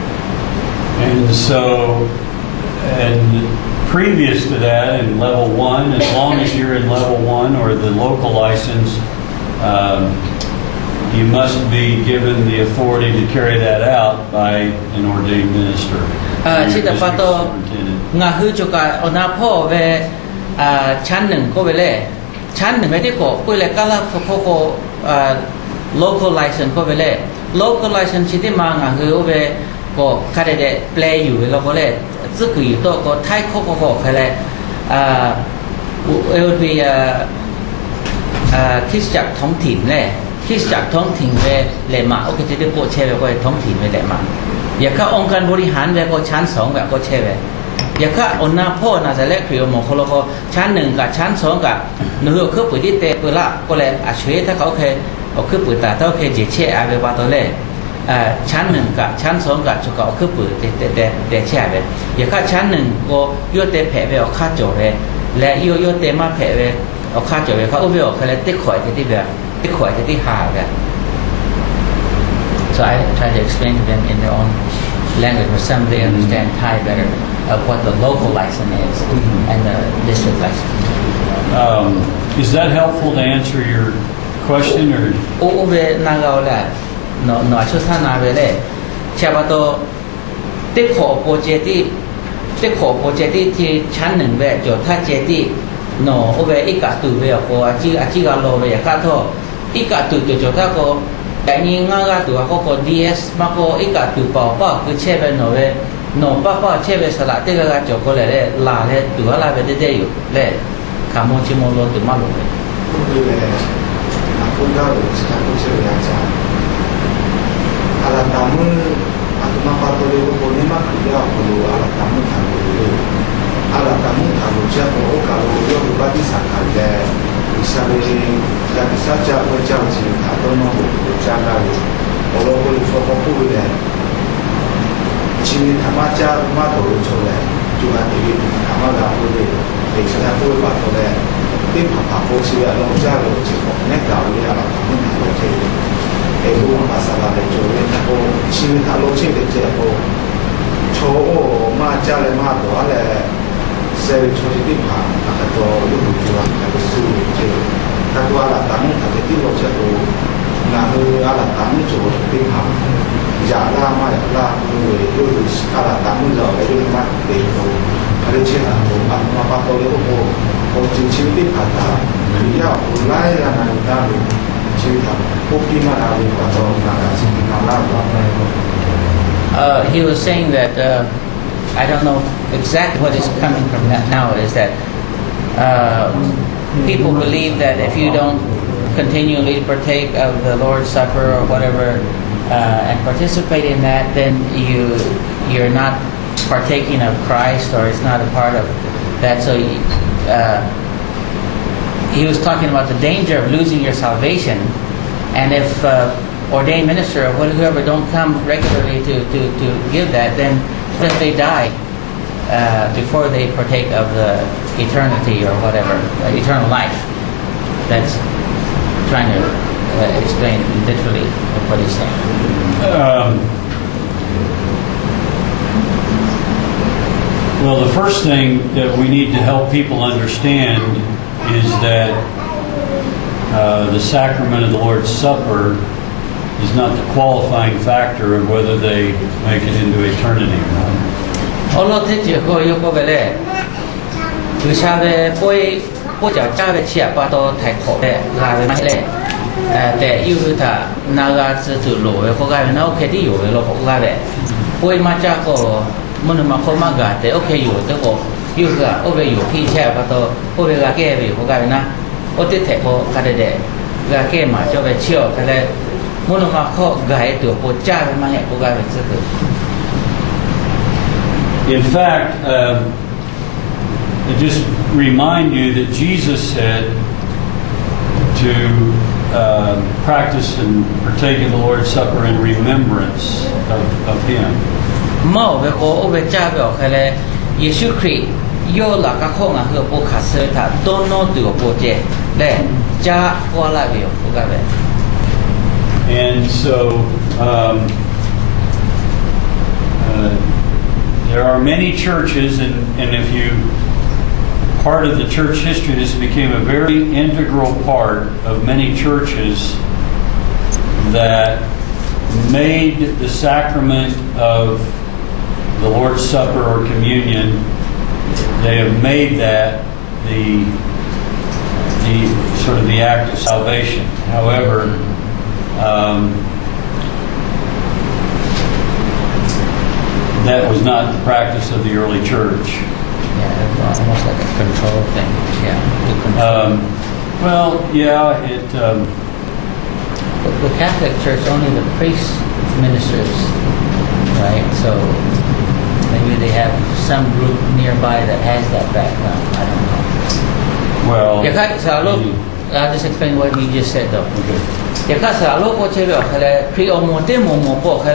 And so, and previous to that, in level 1, as long as you're in level 1 or the local license, you must be given the authority to carry that out by an ordained minister. ชิตาปาโตงาฮือจุกาอนาพ่อเวชั้นหนึ่งก็ไปเลยชั้นหนึ่งไปที่โกไปเลยก็ละพวกlocal license ก็ไปเลย local license ชิติมางาฮือเวก็คาเดเดเปลย์อยู่แล้วก็เลยซึ่งคืออยู่โตก็ไทยก็คือเลยit would be คริสตจักรท้องถิ่นเลยคริสตจักรท้องถิ่นเวเลมาโอเคจะได้โกเชเวก็ท้องถิ่นเวเลมาอย่าข้าองค์การบริหารเวก็ชั้น2แบบก็เชเวอย่าข้าอนาพ่อน่าจะเล็กคือมองคนละก็ชั้น1กับชั้น2กับหนูคือปุ๋ยที่เตะปุ๋ยละก็เลยช่วยถ้าเขาเคย คือปืนตาเท่าเคจิเชอาเวบาตัวเล่ชั้นหนึ่งกับชั้นสองกับจุกเอาคือปืนเดเชอาเวอย่าค่าชั้นหนึ่งก็ยอดเตะแผลไปเอาค่าโจเรและยอดเตะมาแผลไปเอาค่าโจเรเขาเอาไปออกเขาเลยติ๊กข่อยที่แบบติ๊กข่อยที่หาแบบ So I try to explain to them in their own language, for some they understand Thai better of what the local license is and the district license. Is that helpful to answer your question, or? โอเวนาเกาแหละหน่อยชุดท่านาเวเล่เชื่อว่าตัวติ๊กขอโปรเจที่ที่ชั้นหนึ่งเวจดถ้าเจที่หน่อโอเวอีกาตูเวโกอาจิกาโลเวอยากาโทอีกาตูจดถ้าก็แต่ยิ่งง่ายตัวเขาก็ DS มาก็อีกาตูเปล่าคือเชื่อเป็นหน่อเวหน่อป้าเชื่อเป็นสลัดที่กาจดก็เลยลาเลยตัวลาเวได้อยู่เลยขาโมชิโมโลตัวมาลงเลย คือคุณก็รู้สึกผู้เชี่ยวชาญอาตมาอาตมาปาตัวเล็กคนนี้มาคือเราคนรู้อาตมาทำคนรู้อาตมาทำรู้เชื่อโอ้การรู้เรื่องบัติสังขารแก่วิชาเรียนจากวิชาเจ้าพระเจ้าจริงถ้าต้องมารู้จักเราโอ้เราคนรู้ฟังพูดเลยชีวิตธรรมะเจ้ามาตัวรู้ชนเลยจุฬาที่ธรรมะเราพูดเลยเด็กชนะพูดว่าตัวเลยที่ผ่าโพชีวิตลงจากลงจากของแม่เก่าเรียกเราทำให้หายไปไอ้รู้ภาษาอะไรโจเรียนโพชีวิตลงชีวิตเจ้าโพโชว์มาเจ้าเลยมาตัวอะไรเซลล์โชว์ที่ผ่านอาจจะตัวลูกจุฬาอาจจะสู้เจ้าถ้าตัวอะไรตั้งถ้าจะที่ลงจากตัวงานอะไรตั้งโจที่ผ่านอยากล่ามาอยากล่าด้วยอะไรตั้งเราไปด้วยมาเด็กโตอะไรเช่นอะไรมาปะตัวเล็กโพจริงๆที่ผ่านมาคืออยากไล่งานได้ชีวิตพวกที่มาเอาไปต่อมาสิ่งที่มาเล่าว่า He was saying that I don't know exactly what is coming from that now is that people believe that if you don't continually partake of the Lord's Supper or whatever and participate in that, then you're not partaking of Christ or it's not a part of that. So he was talking about the danger of losing your salvation, and if ordained minister or whoever don't come regularly to give that, then if they die before they partake of the eternity or whatever, eternal life. That's trying to explain literally what he's saying. Well, the first thing that we need to help people understand is that the sacrament of the Lord's Supper is not the qualifying factor of whether they make it into eternity or not. โอโลที่จะก็ยกไปเลยคือชาเวป่วยจากเจ้าเชียปาโตไทยขอเลยลาไปไม่เลยแต่ยูคือถ้านากาจะถือโลเวเขากลายเป็นโอเคที่อยู่โลเขากลายเป็นป่วยมาจากก็มันมาเข้ามากาแต่โอเคอยู่แต่ก็ยูคือโอเวอยู่ที่เชียปาโตโอเวกาเก้ไปเขากลายเป็นนะโอติเทเขาคาเดเดกาเก้มาจะไปเชี่ยวแต่เลยมันมาเข้ากายตัวป่วยจ้าไปมาเนี่ยเขากลายเป็นสุด In fact, I just remind you that Jesus said to practice and partake in the Lord's Supper in remembrance of Him. เมาไปโคโอเวจ้าไปออกเลยเยซูคริสต์โยหลักก็คงอ่ะคือโปรคัสเซอร์ถ้าต้นโน้ตัวโปรเจได้จ้าก็ลาไปออกกันเลย And so there are many churches, and if you part of the church history, this became a very integral part of many churches that made the sacrament of the Lord's Supper or communion. They have made that the sort of the act of salvation. However, that was not the practice of the early church. Yeah, it's almost like a control thing. Yeah, to control. Well, yeah, The Catholic Church only the priests ministers, right? So maybe they have some group nearby that has that background. I don't know. well. อย่างครับสาวลูก I'll just explain what you just said though. Okay. ยาข้าสาวโลกโคเชเบอคือครีโอโมเตโมโมโปคือ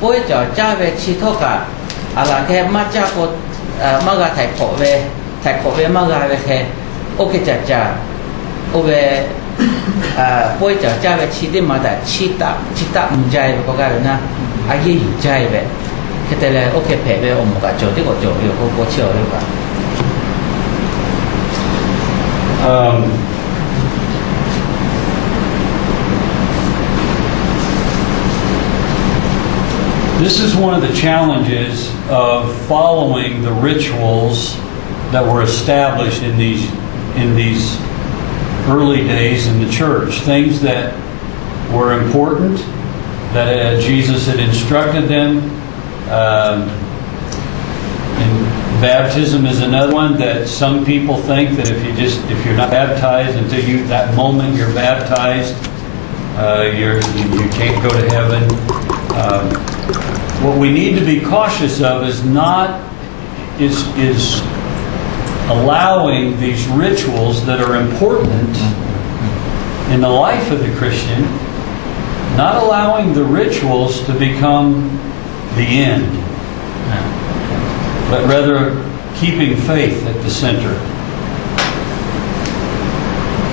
ป่วยจ่อจ้าเวชิโตกะอะไรแค่มาจ้าโกมากาถ่ายขอเวมากาเวแค่โอเคจ้าโอเวป่วยจ่อจ้าเวชิดมาแต่ชิตามุใจเวก็กลายเป็นนะอายุอยู่ใจเวแค่แต่ละโอเคเผยเวอมกะโจที่ก็โจอยู่ก็โคเชียวหรือเปล่าThis is one of the challenges of following the rituals that were established in these early days in the church. Things that were important, that Jesus had instructed them. And baptism is another one that some people think that if you're not baptized until that moment you're baptized, you can't go to heaven. What we need to be cautious of is allowing these rituals that are important in the life of the Christian, not allowing the rituals to become the end, but rather keeping faith at the center.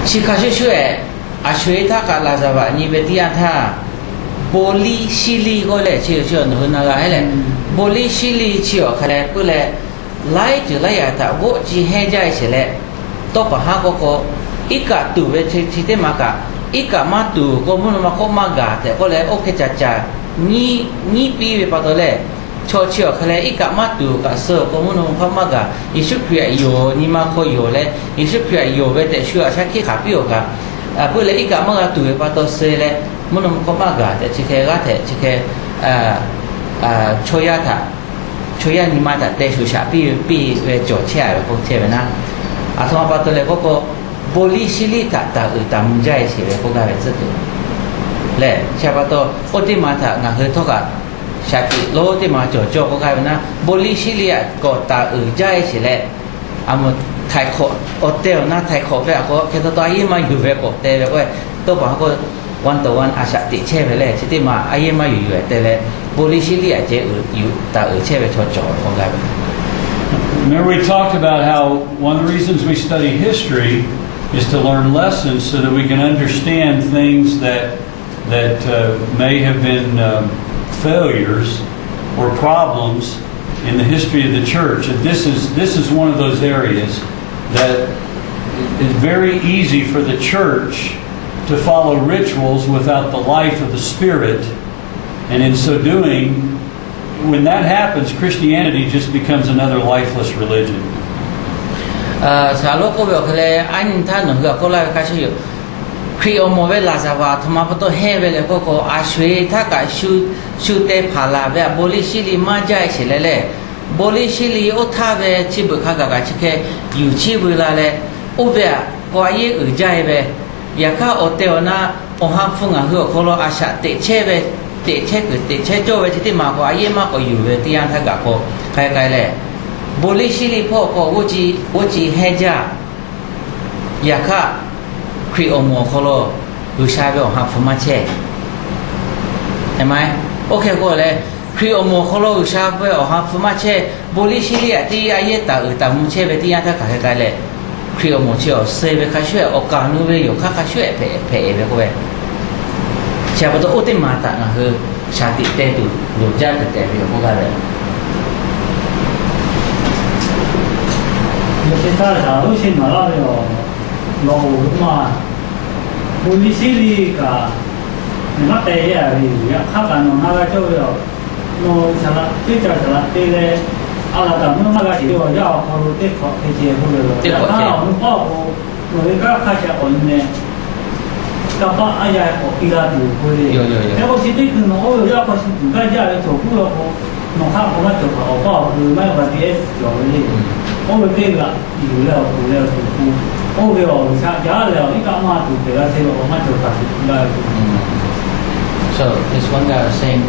ชิคาช่วยอาช่วยท่ากาลาซาบะนี่เป็นที่อันท่าโบลีชิลีก็เลยเชื่อหนูน่ารักเลยโบลีชิลีเชื่อเขาเลยก็เลยไล่จุดไล่อัตราวัจีให้ใจเสียเลยต่อไปหาก็อีกาตูเวทีเตมากะอีกามาตูก็มุนมาก็มากาแต่ก็เลยโอเคจ้านี่ปีเวปะตัวเลยชอเชื่อเขาเลยอีกามาตูก็เสือก็มุนมาก็มากาอิสุเพียโยนี่มาก็โยเลยอิสุเพียโยเวแต่เชื่อชักขี้ขาพิโยกะก็เลยอีกามากาตูเวปะตัวเสือเลยมุนก็มากาแต่ชิเคกาแต่ชิเคช่วยท่าช่วยนี่มาแต่เตชูชาปีเวจดเชื่อเวก็เชื่อนะอาทมาปะตัวเลยก็โบลีชิลีตาตามุนใจเชื่อเวก็ได้เวจุดเลยเชื่อปะตัวโอติมาท่างาเฮทอกะชาติโลติมาจดจ่อก็ได้เวนะโบลีชิลีก็ตาใจเชื่อเลยอามุไทยโคโอเตลนะไทยโคเวก็แค่ตัวยี่มาอยู่เวก็เตเวก็ตัวปะก็วันต่อวันอาชาติเชื่อเวเลยชิติมาอายี่มาอยู่เวแต่เลยโบลีชิลีเจอยู่ตาเชื่อเวชดจ่อก็ได้ Remember we talked about how one of the reasons we study history is to learn lessons so that we can understand things that may have been failures or problems in the history of the church. And this is one of those areas that is very easy for the church to follow rituals without the life of the Spirit. And in so doing, when that happens, Christianity just becomes another lifeless religion. สาวโลกก็บอกเลยอันท่านหนุ่มก็เล่าให้ชื่อครีโอโมเวลาซาวาทำมาประตูเฮเวลก็อาช่วยถ้ากับชูเตพาลาเวบริชิลีมาใจเฉลเลยบริชิลีโอท่าเวชิบุข้ากับชิเคอยู่ชิบุลาเลยโอเวก็อายุใจเวอยากข้าโอเตอนะโอฮับฟุงอ่ะคือคนเราอาชาเตเชเวเตเชคือเตเชโจเวที่มาก็อายุมากก็อยู่เวที่อันท่ากับก็ใครเลยบริชิลีพ่อก็วจีเฮจ้าอยากข้าครีโอโมโคโลอุชาเบลฮับฟุมาเช่เห็นไหมโอเคก็เลยครีโอโมโคโลอุชาเบลฮับฟุมาเช่บริชิลีที่อายุตามุเช่เวที่อันท่ากับใครเลยครีโอโมเช่เซเวข้าช่วยโอกาสนู้เวอยู่ข้าช่วยเผยเวก็เวชาบตัวอุติมาตะนะคือชาติเตตุหลุดจากเตเวก็ได้เลย有些大家都是拿了了，老嘛，不是心里个，那带也有呀，看看那个就了，那啥了，这家啥了，这个阿拉咱们那个是要要好多得考这些不了，那我们报过，我那个看下我们呢。กับว่าอะไรของปีละดูคุยแล้วก็สิ่งที่คือน้องอยากเขาสิ่งที่ได้ยากเลยจบแล้วเขาน้องข้าวเขาไม่จบเขาก็คือไม่วันที่จบเลยโอ้ยเด็กละอยู่แล้วดูแล้วถูกคู่โอ้ยเราใช้ยาแล้วนี่ก็มาดูแต่ละเช้าเขาไม่จบกันได้ So this one guy was saying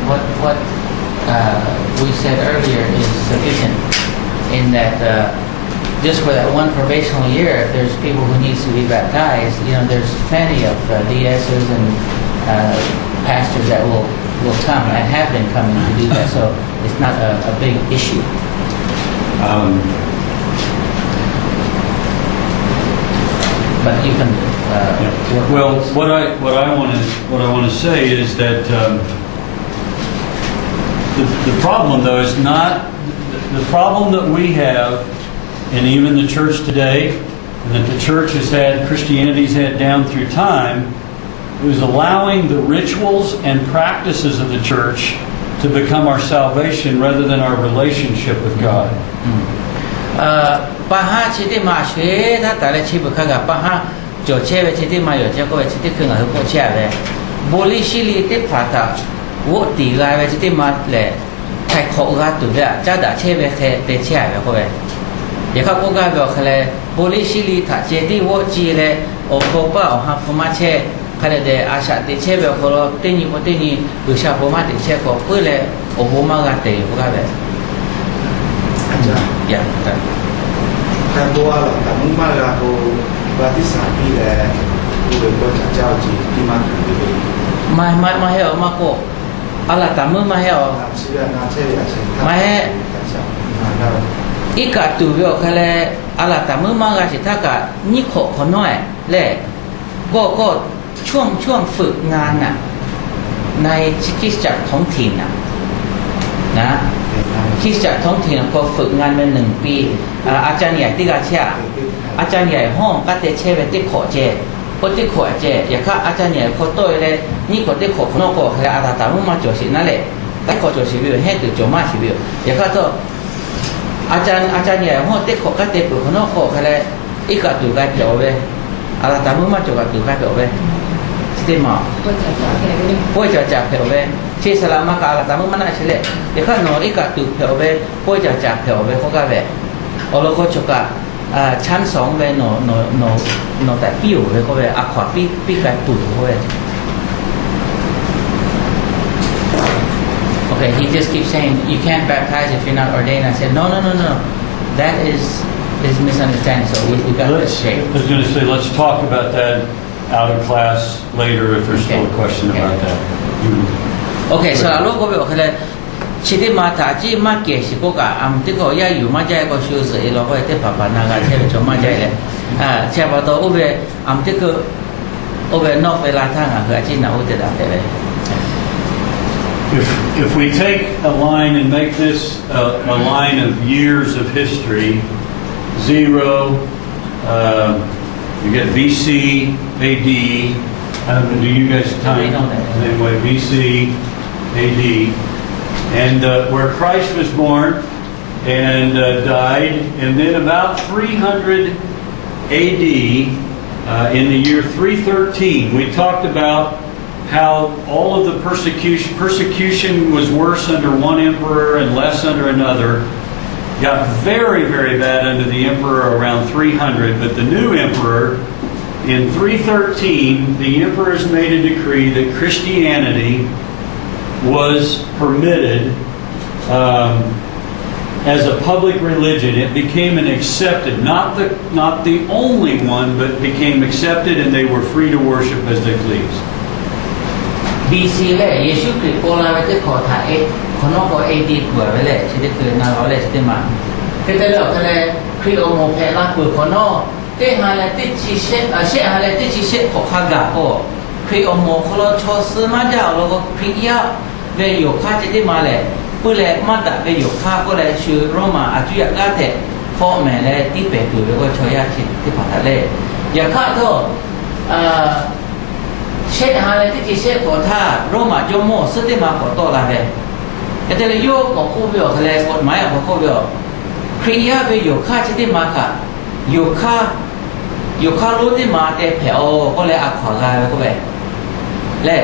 what we said earlier is sufficient in that just for that one probational year, if there's people who needs to be baptized, there's plenty of DSs and pastors that will come and have been coming to do that. So it's not a big issue. But you can. Well, what I want to say is that the problem, though, is not the problem that we have, and even the church today, and that the church has had, Christianity's had down through time, is allowing the rituals and practices of the church to become our salvation rather than our relationship with God. 巴哈其实嘛学他带来起不看个巴哈就切为其实嘛有这个其实可能是不切为，玻璃系列的帕塔，我底来为其实嘛嘞，太口个对不对？加大切为开得切为个为，也看国家个嘞玻璃系列它接的我记嘞，我可把我哈福马切。看来的阿啥的切别可了，对你不对你，有些不嘛的切个，回来我不嘛个对不个呗。อาจารย์ 呀，对。แต่เพราะว่าเราแต่มุ่งมั่นเราว่าที่3 ปีแล้วผู้เป็นพระเจ้าจีที่มาถึงที่นี่ มาให้ออกมาโกอะไรตามมือมาให้ออก เชื่อน่าเชื่อใช่ไหม มาให้ มาแล้ว อีกาตูเวลเขาเลยอะไรตามมือมาก็สิถ้ากะนิโคคนน้อยแหละก็ช่วงฝึกงานน่ะในคริสตจักรท้องถิ่นน่ะนะคริสตจักรท้องถิ่นก็ฝึกงานมา1 ปีอาจารย์ใหญ่ที่กาเชียอาจารย์ใหญ่ห้องก็เตเชไปที่ขอเจพอที่ขอเจอย่าข้าอาจารย์ใหญ่พอโตเลยนี่ก็ที่ขอคนนอกก็คืออาตามุมาจสินั่นแหละแต่ขอจสิวิวให้ตัวจมาสิวิวอย่าข้าตัวอาจารย์ใหญ่ห้องที่ขอก็ที่ปุคนนอกก็คืออีกตัวก็เปล่าเว้อาตามุมาจก็ตัวก็เปล่าเว้สติมาป่วยจะเปล่าเว้ที่สลามากับอาตามุมานั่นสิเลยอย่าข้าหนออีกตัวเปล่าเว้ป่วยจะเปล่าเว้เขาก็เว้เอาลูกก็ชกชั้น2เว้โนแต่ปิ้วเว้ก็เว้ขวาปี้ไก่ตุ๋นเว้ Okay, he just keeps saying you can't baptize if you're not ordained. I said no. That is misunderstanding. So we got that straight. I was going to say let's talk about that out of class later if there's still a question about that. Okay, so I look over okay. 其实嘛，他只嘛解释过个，这个也有嘛这个修饰，伊拉会在爸爸那个这个做嘛这个，差不多，这个诺贝拉汤啊，和今那我得了对。If we take a line and make this a line of years of history, 0, you get BC, AD. I don't know, do you guys time? Anyway, BC, AD. And where Christ was born and died, and then about 300 AD, in the year 313, we talked about how all of the persecution was worse under one emperor and less under another. Got very, very bad under the emperor around 300, but the new emperor, in 313, the emperors made a decree that Christianity was permitted as a public religion. It became an accepted, not the only one, but became accepted, and they were free to worship as they pleased. BC เลยเยซูคริสต์โปรลาเวทขอถ่ายคนนอกก็ADกว่าไปเลยที่ได้คือนาเราเลยที่มาคือแต่เราก็เลยคริโอโมเพลาคุยคนนอกเต้หาเลยที่ชิเชเชหาเลยที่ชิเชของข้ากาโก้คริโอโมเขาเราชอบซื้อมาจากเราก็คริยาเวโยค่าจะได้มาเลยเพื่อเลยมาแต่เวโยค่าก็เลยชื่อโรมาอาจุยากาเตะฟอร์แมนเลยที่เปิดดูแล้วก็ช่วยยาที่ผ่านเลยอย่าค่าเท่าเชหาอะไรที่เชขอท่าโรมาโยโมซึ่งได้มาขอโตลาเวแต่เลยโยกของคู่เบียวทะเลกฎหมายของคู่เบียวคริยาเวโยค่าจะได้มาค่ะโยค่ารู้ได้มาแต่แผลก็เลยอักขวากายก็แบบและ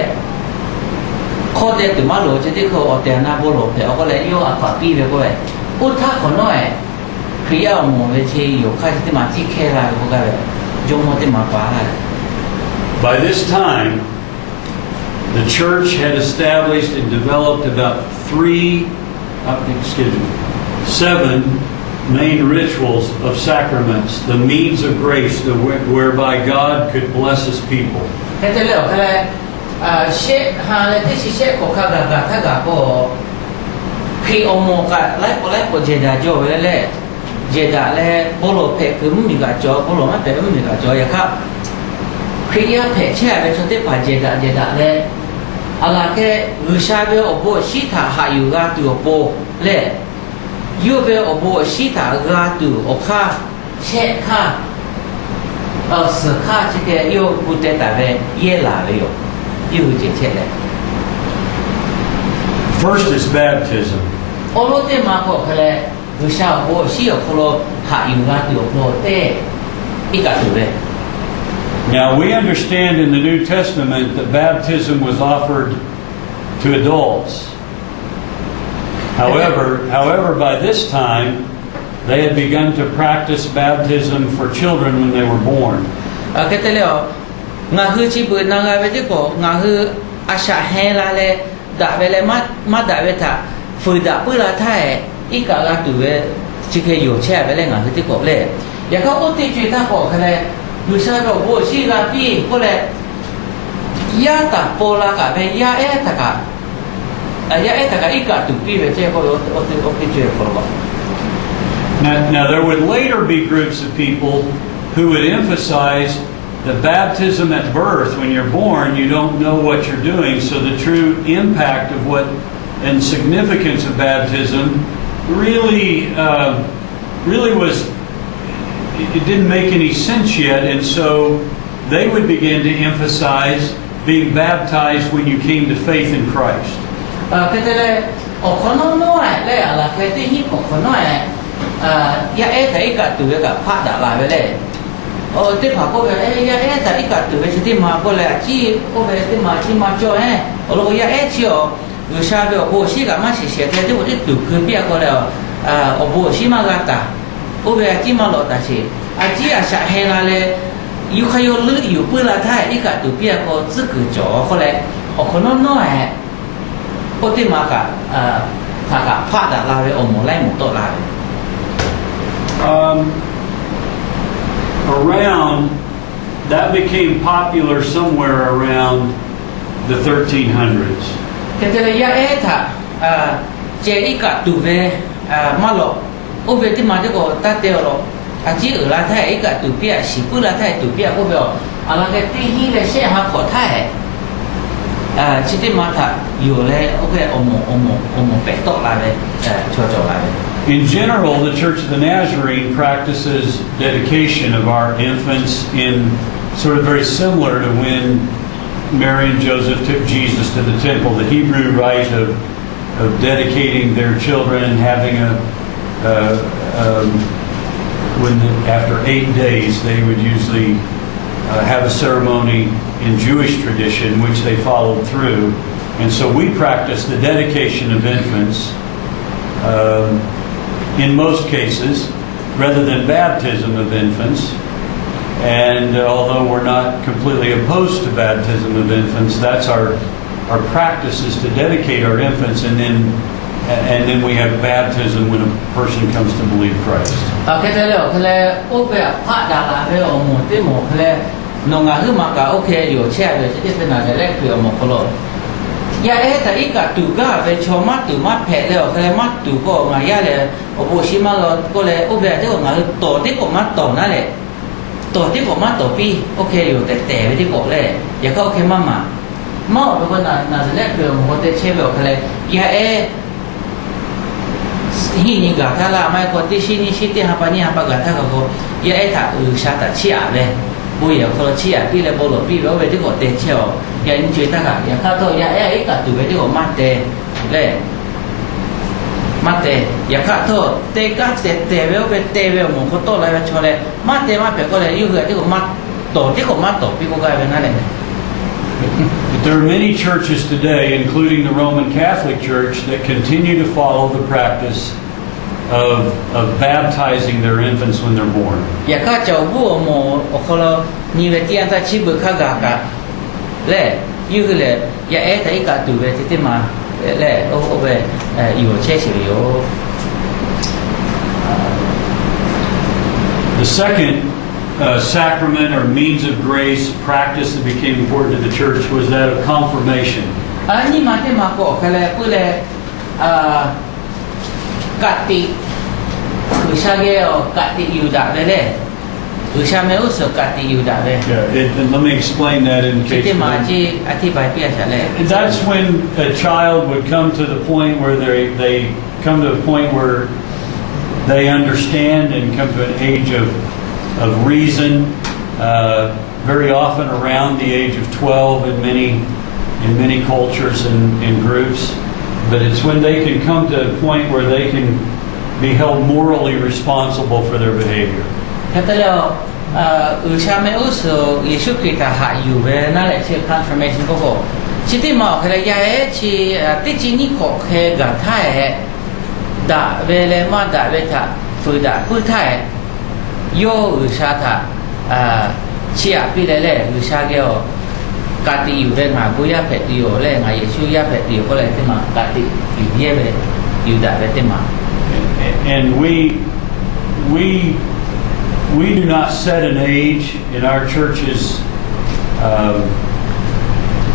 ข้อเดียวถึงมาหลวจะได้เขาออกแต่หน้าโบโลแผลก็เลยโยอักขวาปีไปก็แบบอุท่าขอน้อยคริยาโมเวทีโยค่าจะได้มาที่แค่ลายก็แบบโยโมได้มากว่า By this time, the church had established and developed about 7 main rituals of sacraments, the means of grace whereby God could bless His people. แค่จะเลือกอะไรเชะฮาเลยที่เชะของข้ากะถ้ากะก็พี่อโมกะไล่ปเจดาโจไว้เลยเจดาเลยโบโลเพคือไม่มีกะจอโบโลไม่เป็นไม่มีกะจออย่างครับพี่ยาเพแช่ไปชนที่ป่าเจดาเลยอะไรแค่วิชาเบลอโบชิตาหาอยู่กะตัวโบเลยยูเบลอโบชิตากะตัวโอข้าเชะข้าสข้าที่แกยูบุตรแต่เวเยลาเลยยูเจเชเลย First is baptism. โอโลเตมาโกเคเลวิชาโบชิโอโคโลหาอยู่กะตัวโบเตอีกะตัวเลย Now we understand in the New Testament that baptism was offered to adults. However, by this time, they had begun to practice baptism for children when they were born. ก็แต่แล้วงาคือชิบุนางาเวติโกงาคืออาชาเฮลาเลดะเวเลมาดะเวทาฝึดะปุลาไทอีกะลาตุเวชิเคโยแช่เวเลงาคือติโกเลอย่าเขาอุติจุตาโกคะเลวิชาโรโบชิกาปีก็เลยยาตาโปลากะเวยาเอตะกะอีกะตุปีเวเจโกอุติจุโกโล Now there would later be groups of people who would emphasize that baptism at birth, when you're born, you don't know what you're doing, so the true impact of what and significance of baptism really was, it didn't make any sense yet, and so they would begin to emphasize being baptized when you came to faith in Christ. ก็จะเลยออกคนน้อยเลยอะไรเคยที่ฮิปออกคนน้อยยาเอแต่อีกตัวกับพระดาราไปเลยโอ้ที่ผ่าก็แบบยาเอแต่อีกตัวที่มาก็เลยที่ก็แบบที่มาจ่อโอ้โหยาเอเชียววิชาเบลโบชิกับมาเสียที่ว่าที่ตัวคือเปียก็แล้วโอ้โบชิมากาตาโอ้แบบที่มาหลอกตาชีที่อาชาเฮลาเลยอยู่ขยโยลืออยู่ปืนละท้ายอีกตัวเปียก็ซึกจ่อก็เลยออกคนน้อยโอ้ที่มากะถ้ากับพระดาราไปอมไล่หมูโตลา Around that became popular somewhere around the 1300s. ก็จะเลยยาเอถ้าเจอีกตัวเวมาหลอกโอ้เวที่มาที่ก็ตัดเดียวหรอกที่ละท้ายอีกตัวเปียสิปืนละท้ายตัวเปียก็แบบอะไรก็ที่ฮีเลยเสียหาขอท้ายชิติมาถ้าอยู่เลยโอเคอมเป็ดโตลาเลยโจลาเลย In general, the Church of the Nazarene practices dedication of our infants in sort of very similar to when Mary and Joseph took Jesus to the temple. The Hebrew rite of dedicating their children and having after 8 days, they would usually have a ceremony in Jewish tradition, which they followed through. And so we practice the dedication of infants in most cases, rather than baptism of infants. And although we're not completely opposed to baptism of infants, that's our practice is to dedicate our infants, and then we have baptism when a person comes to believe Christ. Ya ta ika tu ga ve choma tu ma phe le khale ma tu ko nga ya le obo shima lo ko le obe te ko nga to te ko ma to na le to te ko ma to pi okay yo te ve te ko le ya ka okay mama ma o ko na le ko mo te che ve khale ya hi ni ga ta la mai ko ti shi ni shi te ha pa ni ha pa ga ta ko ya ta sha ta chi a ve bu ya ko chi a pi le bo lo pi ve te ko te che o ya ni chue ta ga ya ka to ya ika tu ve te ko ma te le ma te ya ka to te ka te ve mo ko to la ve cho le ma te ma pe ko le yu ga te ko ma to pi ko ga ve na le. But there are many churches today, including the Roman Catholic Church, that continue to follow the practice of baptizing their infants when they're born. Ya ka chau bu mo o ko lo ni ve ti an ta chi bu kha ga ka le yu le ya ta ika tu ve ti ma le o ve yu che shi yo The second sacrament or means of grace practice that became important to the church was that of confirmation. อันนี้มาที่มาก็คือเลยพูดเลยกัตติคือชาเกลกัตติยูดาเลยคือชาเมอุสกัตติยูดาเลย And let me explain that in ที่ case. มาที่อธิบายเปียชาเลย That's when a child would come to the point where they come to a point where they understand and come to an age of reason, very often around the age of 12 in many cultures and groups. But it's when they can come to a point where they can be held morally responsible for their behavior. แต่แล้วชาเมอุสยิสุคริสต์หาอยู่เวนั่นแหละที่ confirmation ก็บอกชิติมาคือเลยยาที่ที่จริงนี่ก็แค่กัทายด่าเวลมาด่าเวทาฝืนด่าพูดไทยโยชาทาเชียปีเลยชาเกลกัตติอยู่ได้มาบุญยาเพ็ดอยู่เลยไงยิสุยาเพ็ดอยู่ก็เลยที่มากัตติอยู่เยอะเลยอยู่ด่าเวที่มา And we do not set an age in our churches,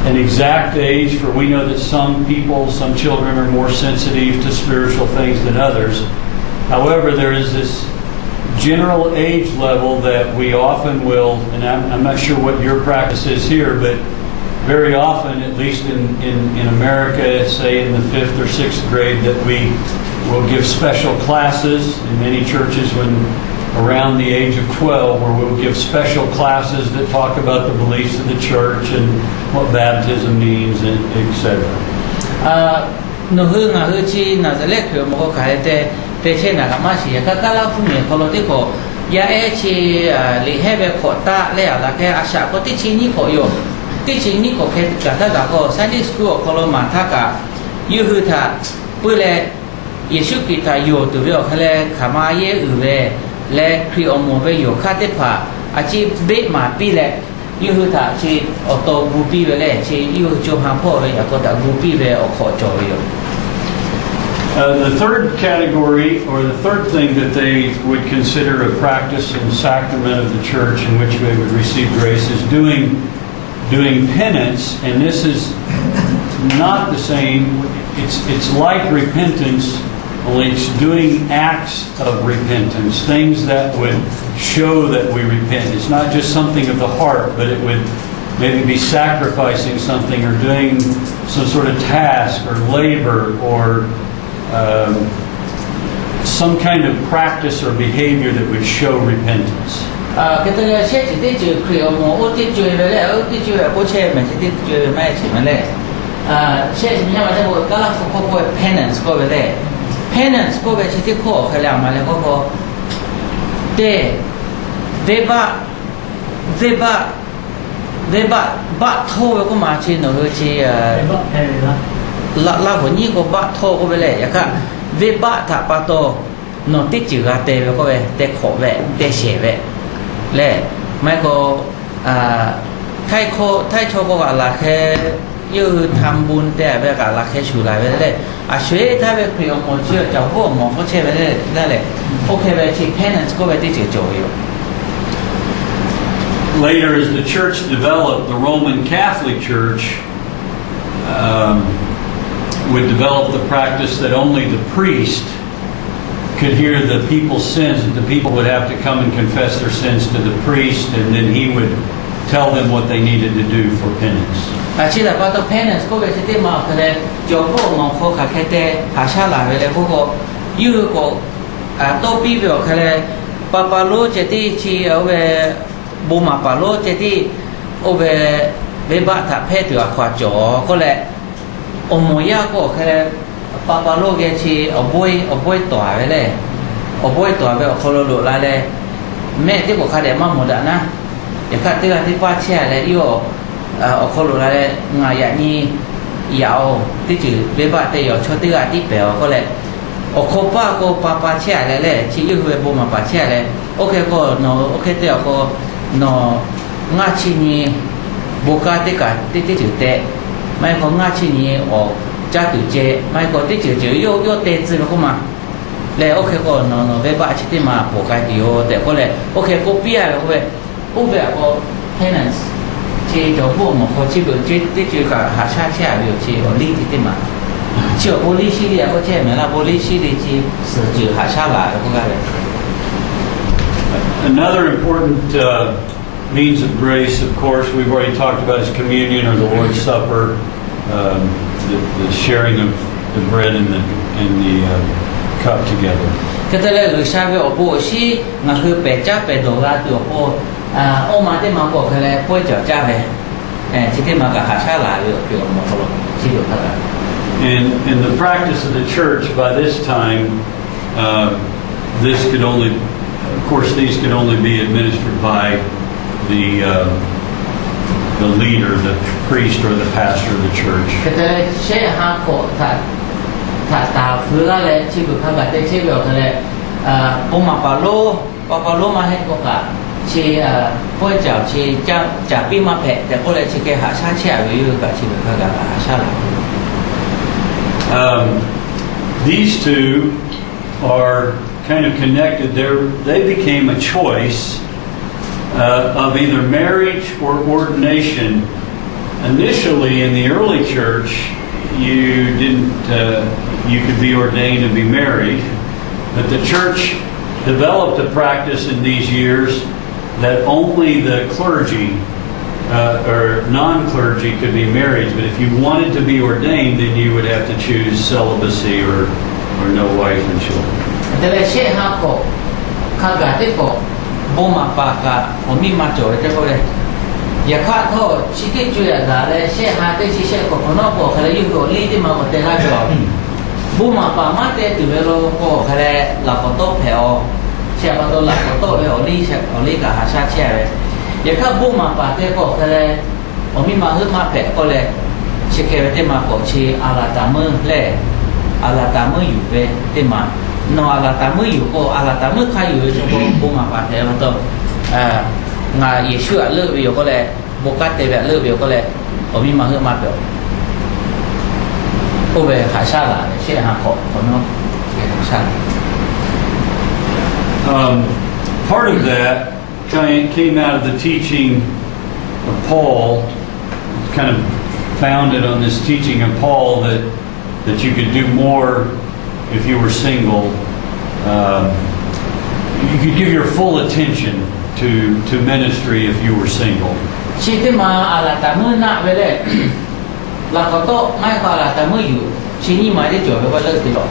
an exact age, for we know that some children are more sensitive to spiritual things than others. However, there is this general age level that we often will, and I'm not sure what your practice is here, but very often, at least in America, say in the 5th or 6th grade, that we will give special classes in many churches when around the age of 12, where we'll give special classes that talk about the beliefs of the church and what baptism means, and etc. หนูฮึงชีน่าจะเล็กคือมันก็ขายแต่เช่นนะครับมาชีก็เล่าผู้มีคนที่เขายาชีลิเฮเบโคตาเลยอะไรแค่อาชาก็ที่ชีนี่เขาอยู่ที่ชีนี่เขาแค่กระทั่งก็ซันดี้สคูลคนมาทักยูฮึท่าผู้เล่ยิสุกิตาอยู่ตัวเดียวเขาเลยขามาเยอะเลยและครีอมไปอยู่ข้าเทพะอาชีพเบ็ดมาปีเล่ยูฮึท่าชีอโตบูปีไปเลยชียูจูฮัมพ่อไปอยากก็แต่บูปีไปอขอจอยอยู่ The third category, or the third thing that they would consider a practice and sacrament of the church in which they would receive grace, is doing penance, and this is not the same. It's like repentance, only it's doing acts of repentance, things that would show that we repent. It's not just something of the heart, but it would maybe be sacrificing something or doing some sort of task or labor or some kind of practice or behavior that would show repentance. ก็ตัวเช่นที่จุดครีอโมอุติจุยไปเลยอุติจุยก็เช่นมันที่จุยไม่ใช่มันเลยเช่นที่มันจะบอกก็เราฝึกก็ penance ก็ไปเลย penance ก็ไปที่ข้อเขาเรียกมาเลยก็เดบะบัตโทก็มาที่หนูที่ลาหัวนี้ก็บัตโทก็ไปเลยอย่างก็เวบะถ้าปะโตโนติจุกาเตก็ไปเตขอเวเตเฉเวเล่ไม่ก็ไทยโชก็ว่าละแค่ยืดทำบุญแต่แบบกับละแค่ชูลายไปเลยช่วยถ้าแบบพรีอมเชื่อจะพวกหมอเขาเชื่อไปเลยได้เลยโอเคไปที่ penance ก็ไปที่จุดโจอยู่ Later, as the church developed, the Roman Catholic Church would develop the practice that only the priest could hear the people's sins, that the people would have to come and confess their sins to the priest, and then he would tell them what they needed to do for penance. ที่แต่ว่าตัว penance ก็เป็นที่มาคือโยพวกมองพวกเขาแค่แต่หาชาลาไปเลยพวกยูก็ตัวปีเดียวคือปาปาโลเจติที่เอาไปบูมาปาโลเจติเอาไปเบบะถ้าเพศตัวขวาจ่อก็เลยอมวยาก็คือปาปาโลเกที่เอาบวยตัวไปเลยเอาบวยตัวไปเอาโคโลโลลาเลยแม่ที่บอกเขาเดี๋ยวมาหมดนะอย่างข้าที่ที่ป้าแช่เลยอยู่เอาโคโลลาเลยงายนี่ยาวที่จืดเบบะแต่ยาวชดที่ที่เปล่าก็เลยเอาโคป้าก็ป้าแช่เลยที่อยู่ไปบูมาป้าแช่เลยโอเคก็โนโอเคเดี๋ยวก็โนงาชินีบุกาที่กัดที่จืดเตะไม่ก็งาชินีออกจ้าตุเจไม่ก็ที่จืดโยเตะจืดก็มา le okay ko no ve ba chiti ma po ka di o de ko le okay ko pia ko ve ko penance chi do bu mo ko chi bu chi ti chi ka ha sha sha bi chi o li ti ma chi o li shi li ko che me la bo li shi li chi se ji ha sha la ko ga le. Another important means of grace, of course, we've already talked about, is communion or the Lord's Supper, the sharing of the bread and the cup together. Cái thứ là sao về bộ sĩ ngã hư bể cha bể đồ ra từ bộ ông mà thế mà bộ cái này bôi chở cha về chỉ thế mà cả hạ sa lại được một số chỉ được thôi. And in the practice of the church, by this time, this could only, of course, these could only be administered by the leader, the priest or the pastor of the church. Cái thứ là sheh cổ ta phứ ra lại chỉ được các bạn thấy chỉ được cái này bông mà bảo lô mà hết có cả chỉ bôi chảo chỉ chả pi mà phê để có lại chỉ cái hạ sa chè với cả chỉ được các bạn hạ sa lại. These two are kind of connected. They became a choice of either marriage or ordination. Initially, in the early church, you could be ordained and be married, but the church developed a practice in these years that only the clergy or non-clergy could be married. But if you wanted to be ordained, then you would have to choose celibacy or no wife and children. Thế là sheh cổ các bạn thấy cổ bông mà bà cả ở mi mà chỗ cái chỗ này. Giờ khác thôi, chỉ cái chuyện là để sheh cái chỉ sheh cổ nó cổ cái yêu cầu lý thì mà một tên là rồi. Bố mà bà má tên từ bây giờ cổ cái là có tốt hpehŌ, sheh có tốt là có tốt hpehŌ lý cả hạ sa sheh vậy. Giờ khác bố mà bà tên cổ cái ở mi mà hư mà hpehŌ cổ này, chỉ cái tên mà cổ chỉ alatamu lệ, alatamuอยู่về tên mà nó alatamuอยู่cổ alatamu khaiอยู่cho bố mà bà tên mà tốt. Ngài Giêsu ở lư biểu có lẽ bộ cát tề về lư biểu có lẽ ở mi mà hư mà biểu cô về hạ sa là sẽ hạ khổ của nó hạ sa. Part of that came out of the teaching of Paul, kind of founded on this teaching of Paul that you could do more if you were single. You could give your full attention to ministry if you were single. Chỉ thế mà alatamu nạ về đây là có tốt ngay có alatamuอยู่chỉ như mà đi chỗ về có lợi thì rồi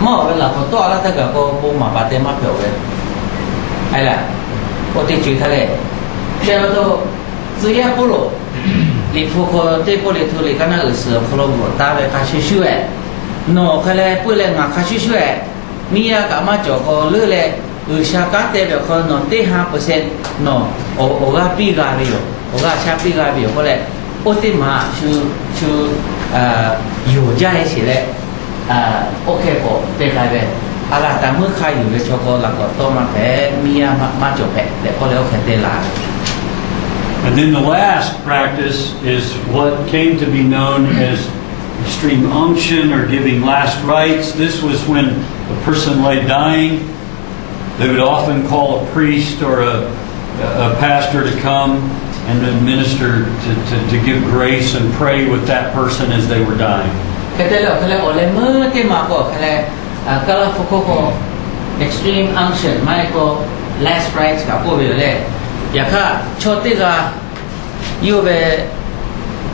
mà về là có tốt là tất cả có bố mà bà tên mà biểu về hay là có đi chơi thế này theo tôi tự nhiên bố lộ li phụ có tới bố li thu li cái nào ở sửa phụ lộ ta về khai sưu ấy nó cái này bố lên ngã khai sưu ấy mi cả mà chỗ có lư lệ shehญ่ แต่แบบเขานอนที่ 5% เนาะโอga pi ga bi yo o ga sha pi ga bi yo ก็เลยโอติมาชูอยู่ใจสิแหละโอเคก็เป็นไรแบบอะไรแต่เมื่อใครอยู่ในโชโกหลักก็ต้องมาแพ้เมียมาจบแพ้แต่ก็แล้วแค่เดลา And then the last practice is what came to be known as extreme unction or giving last rites. This was when a person lay dying. They would often call a priest or a pastor to come and administer to give grace and pray with that person as they were dying. Extreme unction, last rites ka po bile. Yaka chote ga yo be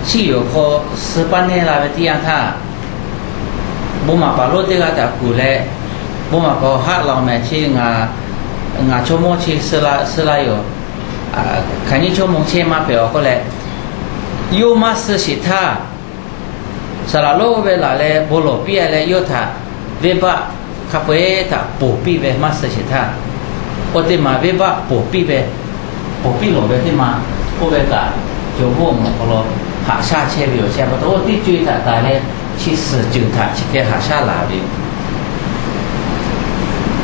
chi yo ko sepane la be tiang tha. Bo ma pa lo te ga ta ku le. Bo ma ko ha lao me chi nga chomo chi sela yo. Khani chomo che ma pe ko le. Yo ma se shi tha. Sala lo be la le bo lo pi le yo tha. Ve ba hpehŌ ta po pi ve ma se shi tha. O te ma ve ba po pi lo ve te ma o ve ka jo bo mo ko lo ha sa che ve yo che ba to ti chui ta ta le chi se ju ta chi ke ha sa la vi.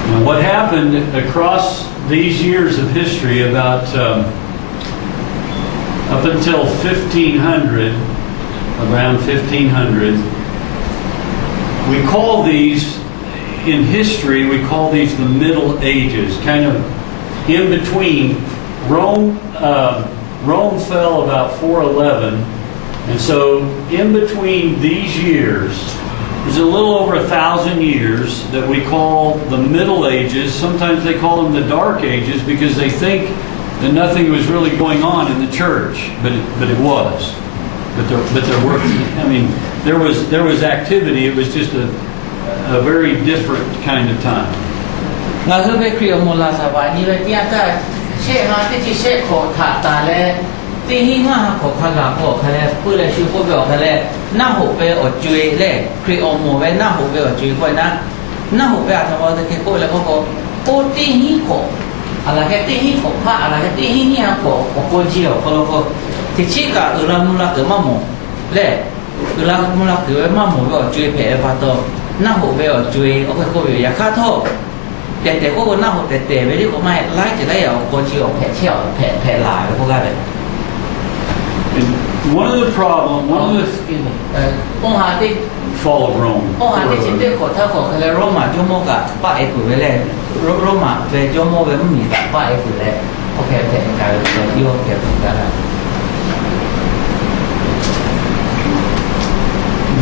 Now, what happened across these years of history about up until 1500, around 1500, we call these in history, we call these the Middle Ages, kind of in between. Rome fell about 411, and so in between these years, there's a little over 1,000 years that we call the Middle Ages. Sometimes they call them the Dark Ages because they think that nothing was really going on in the church, but it was. But there were. I mean, there was activity. It was just a very different kind of time. ငါတို့ပဲခရီးအမလာစားပါညီပဲတရားတာရှေ့ဟာတိရှေ့ခေါ်ထားတာလေတင်းဟင်းငါခေါ်ခါလာခေါ်ခလဲပွေလဲရှုဖို့ပြောခလဲနတ်ဟုတ်ပဲအကျွေလဲခရီးအမပဲနတ်ဟုတ်ပဲအကျွေခွဲနာနတ်ဟုတ်ပဲအထမတဲ့ကိုလဲကိုပိုတင်းဟင်းခေါ်အလာကတင်းဟင်းခေါ်ဖာအလာကတင်းဟင်းညာခေါ်ကိုကြီးရောခေါ်လို့တိချိကဥရမူလာကမမောလဲဥရမူလာကမမောပဲအကျွေဖဲပါတော့နတ်ဟုတ်ပဲအကျွေအခုကိုရခါတော့แต่ก็น่าหดแต่ไม่ได้ก็ไม่ไล่จะได้เอาคนที่ออกแผลเชี่ยวแผลลายพวกนั้นเลย One of the problem, one of the องค์หาที่ fall of Rome. องค์หาที่ชิ้นเด็กขอถ้าขอคือโรมาจุโมกะป้าเอกุเวเล่โรมาเวจุโมเวไม่มีป้าเอกุเล่โอเคแผลกายโยกแผลกัน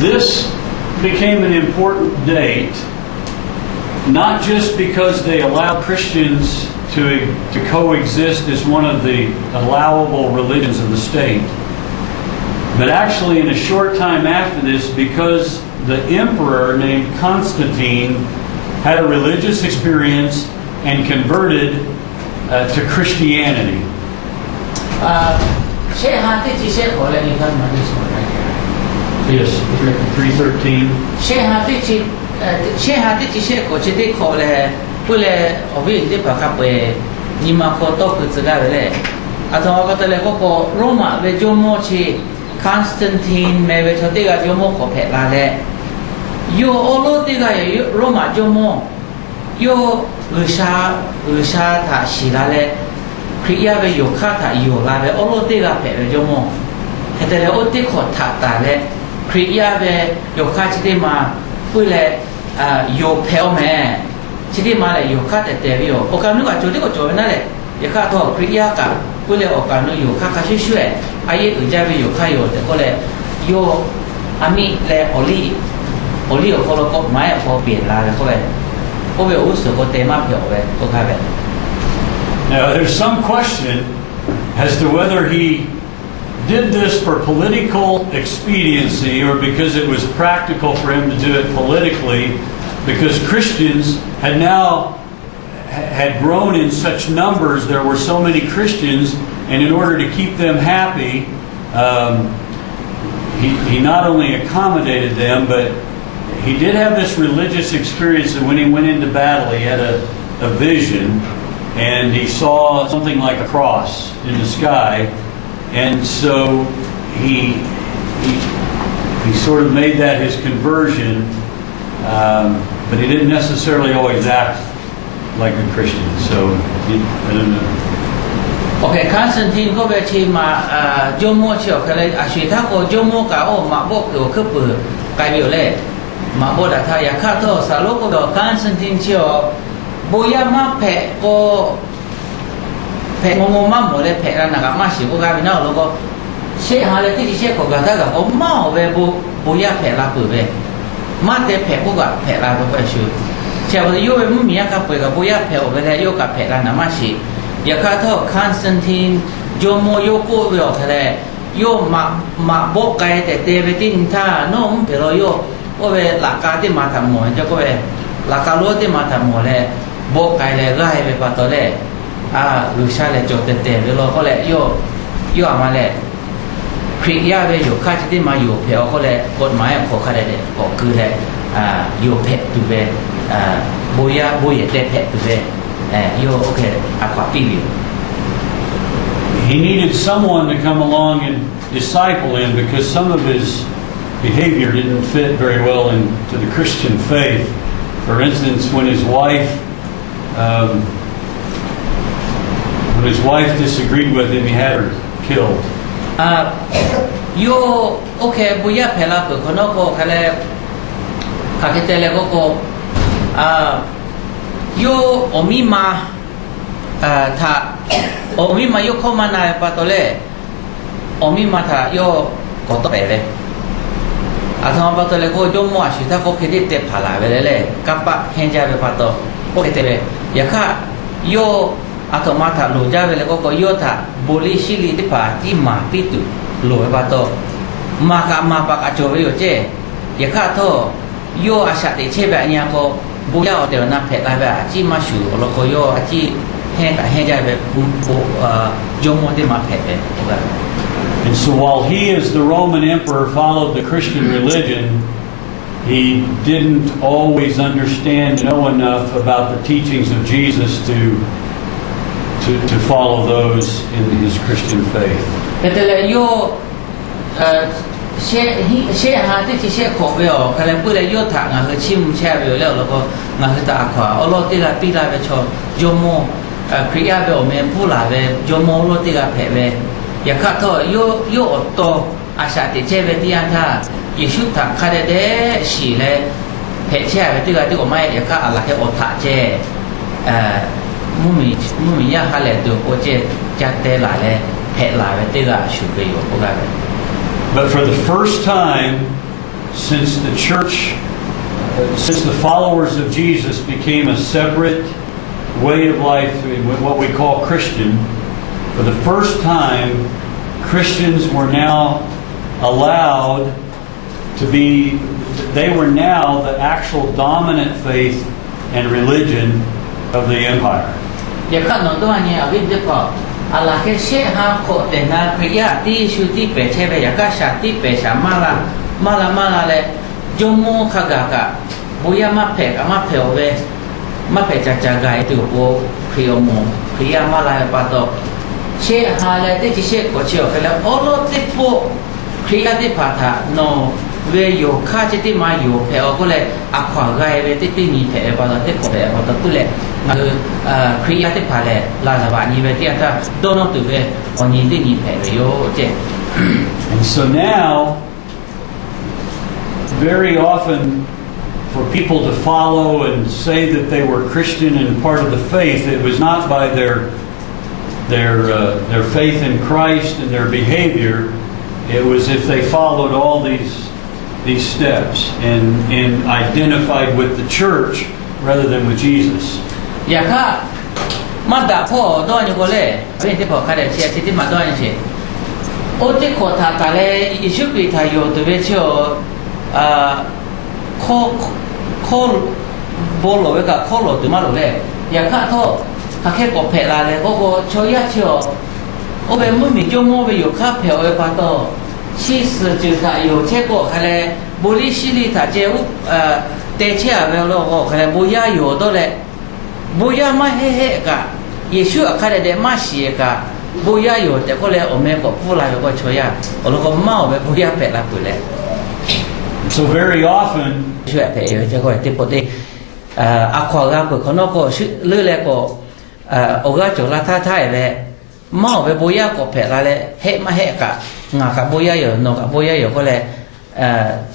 This became an important date, not just because they allowed Christians to coexist as one of the allowable religions of the state, but actually in a short time after this, because the emperor named Constantine had a religious experience and converted to Christianity. เชฮาที่จีเชขออะไรนี่ท่านมาที่สมัย Yes, 313. เชฮาที่จีเชขอจะได้ขอเลยเพื่อเลยเอาไว้ที่ปากกับเวนิมาโคโตคือจะได้เลยอาทว่าก็แต่เลยก็โรมาเวจโมชีคอนสแตนตินเมเวชติกาจโมขอแผลลาเลยโยโอโลติกาโรมาจโมโยอุชาถาชีลาเลยคริยาเวโยคาถาโยลาเวโอโลติกาแผลเวจโมแต่เลยโอติขอถาตาเลยคริยาเวโยคาชิติมาเพื่อเลยโยเพลแม่ชิติมาเลยโยคาแต่วิโอโอกาสนู้นก็จุดที่ก็จบนั่นแหละโยคาทอคริยากะเพื่อเลยโอกาสนู้นโยคาคาช่วยไอ้อื่นจะไปโยคาโยแต่ก็เลยโยอามิเลยโอลีโอคนละก็ไม้พอเปลี่ยนลาเลยก็เลยก็ไปอุตส่าห์ก็เต็มมากเดียวไปก็แค่แบบ Now there's some question as to whether he did this for political expediency or because it was practical for him to do it politically, because Christians had grown in such numbers. There were so many Christians, and in order to keep them happy, he not only accommodated them, but he did have this religious experience that when he went into battle, he had a vision, and he saw something like a cross in the sky. And so he sort of made that his conversion, but he didn't necessarily always act like a Christian. So I don't know. โอเคคอนสแตนตินก็ไปที่มาโยมโมเชียวคืออะไรอาชีพถ้าก็โยมโมกับโอ้มาบอกเกี่ยวกับไกลเดียวเลยมาบอกแต่ถ้าอยากฆ่าโทษสารุก็บอกคอนสแตนตินเชียวบุยามาแผ่ก็แผ่งงมาหมดเลยแผ่แล้วนะครับมาสิบก็กลายเป็นนอกแล้วก็เชหาเลยที่เชขอกระทั่งกับผมมาเอาไปบุยาแผ่ลาปืนไปมาแต่แผ่พวกแผ่ลาตัวไปชูเชียวโยไปมุ่งมีกับไปกับบุยาแผ่เอาไปแล้วโยกับแผ่แล้วนะมาสิอยากฆ่าโทษคอนสแตนตินโยโมโยโก้ไปออกทะเลโยมาบอกไกลแต่เตไปทิ้งท่าโน้มเปเราโยก็ไปหลักการที่มาทำหมดจะก็ไปหลักการรู้ที่มาทำหมดเลยบอกไกลเลยไล่ไปปัตตาเลยลูกชายเลยโจทย์เตะๆเราก็เลยโยมาเลยคริยาไปอยู่ค่าที่มาอยู่เพลก็เลยกฎหมายของเขาเลยก็คือเลยอยู่เพะตัวเองบุยเตะเพะตัวเองโยโอเคควาปีวิว He needed someone to come along and disciple him because some of his behavior didn't fit very well into the Christian faith. For instance, when his wife disagreed with him, he had her killed. โยโอเคบุยเพลาเปิดคนนอกก็เขาเลยข้าคิดแต่เลยก็ โยโอมิมาถ้าโอมิมาโยเข้ามาในปะตัวเล่โอมิมาถ้าโยก็ต้องไปเลยทำปะตัวเล่ก็โยมัวชิถ้าก็คิดเตะผ่าลายไปเลยกับปะเฮนใจไปปะตัวก็คิดไปอย่าข้าโยทำมาถ้าหลุดใจไปเลยก็โยถ้าบุรีชิลิที่ป่าที่มาปิดหลุดไปปะตัวมากับมาปะกับโจไปอยู่เจ้อย่าข้าโทโยอาชาติเชแบบนี้ก็บุญเอาเดี๋ยวนับเพลอะไรแบบที่มาสู่แล้วก็โยที่ให้ใจแบบโยมที่มาเพลแบบ And so while he, as the Roman emperor, followed the Christian religion, he didn't always understand, know enough about the teachings of Jesus to follow those in his Christian faith. แต่ละโยเช่หาที่เช่ขบไปออกอะไรพูดอะไรโยถังคือชิมแช่ไปแล้วแล้วก็งาคือตาขวาเอาโลติกาปีลาไปชนโยโมคริยาไปออกเมนผู้หลาไปโยโมโลติกาแผ่ไปอย่าข้าโทษโยอดโตอาชาติเช่ไปที่อันท่าเยซูถังคาเดเดสีเลยแผ่แช่ไปที่กันที่ออกมาอย่าข้าอะไรแค่อดถาเช่มุมียาฮาเลตัวโอเจจัดเตลาเลยแผ่ลาไปที่กันชูไปอยู่พวกกัน But for the first time since the church, since the followers of Jesus became a separate way of life, what we call Christian, for the first time, Christians were now allowed to be, they were now the actual dominant faith and religion of the empire. อย่าข้าหนตัวนี้เอาวิธีพออะไรแค่เช่หาโคเตนาพยาที่ชุดที่เปเช่ไปอย่าข้าชาติเปชามาละเลยโยมโมขากะบุยามาเพกมาเพลเวมาเพจักจักไกตัวโบพริโอโมพยามาละปะโตเช่หาเลยที่เช่ก็เชี่ยวกันแล้วโอโลติโปพริยาที่พัฒโนเวโยข้าจะที่มาอยู่เพลก็เลยอักขวาไกเวที่ปีมีเพลปะโตที่ก็เพลปะโตตุเลยคริยาที่ผ่านเลยลาซาบานีเวที่อันท่าโดนตัวเววันนี้ที่นี่เพลโยเจ And so now, very often, for people to follow and say that they were Christian and part of the faith, it was not by their faith in Christ and their behavior. It was if they followed all these steps and identified with the church rather than with Jesus. อย่าข้ามาด่าพ่อด้วยนี่ก็เลยเป็นที่พ่อข้าได้เชียร์ที่มาด้วยนี่เชียโอ้ที่ขอทาตาเลยอิชุกิทายโยตัวเวชโยโคโบโลเวกับโคโลตัวมาโลเลยอย่าข้าโทษข้าแค่กบเพลาเลยก็โชยาเชียวโอ้เป็นมุ่งมีโยโมไปอยู่ข้าเพลเอปาโตชีสจืดทายโยเช่ก็ข้าเลยบุรีชิลิทาเจ้าเตเชียเวลโลก็ข้าเลยบุยาโยตัวเลยบุยามาเฮกะเยซูอาคาเดมาชีกะบุยาอยู่แต่ก็เลยโอเมก็พูดอะไรก็ช่วยยาแล้วก็เมาไปบุยาเป็ดละปุ๋ยเลย So very often ช่วยเป็ดเยอะจะก็ที่ปกติอาควากับคนนอกก็เลื่อยเลยก็โอกาสจุลท่าท่ายเลยเมาไปบุยาก็เป็ดละเลยเฮมาเฮกะงากับบุยาอยู่นกับบุยาอยู่ก็เลย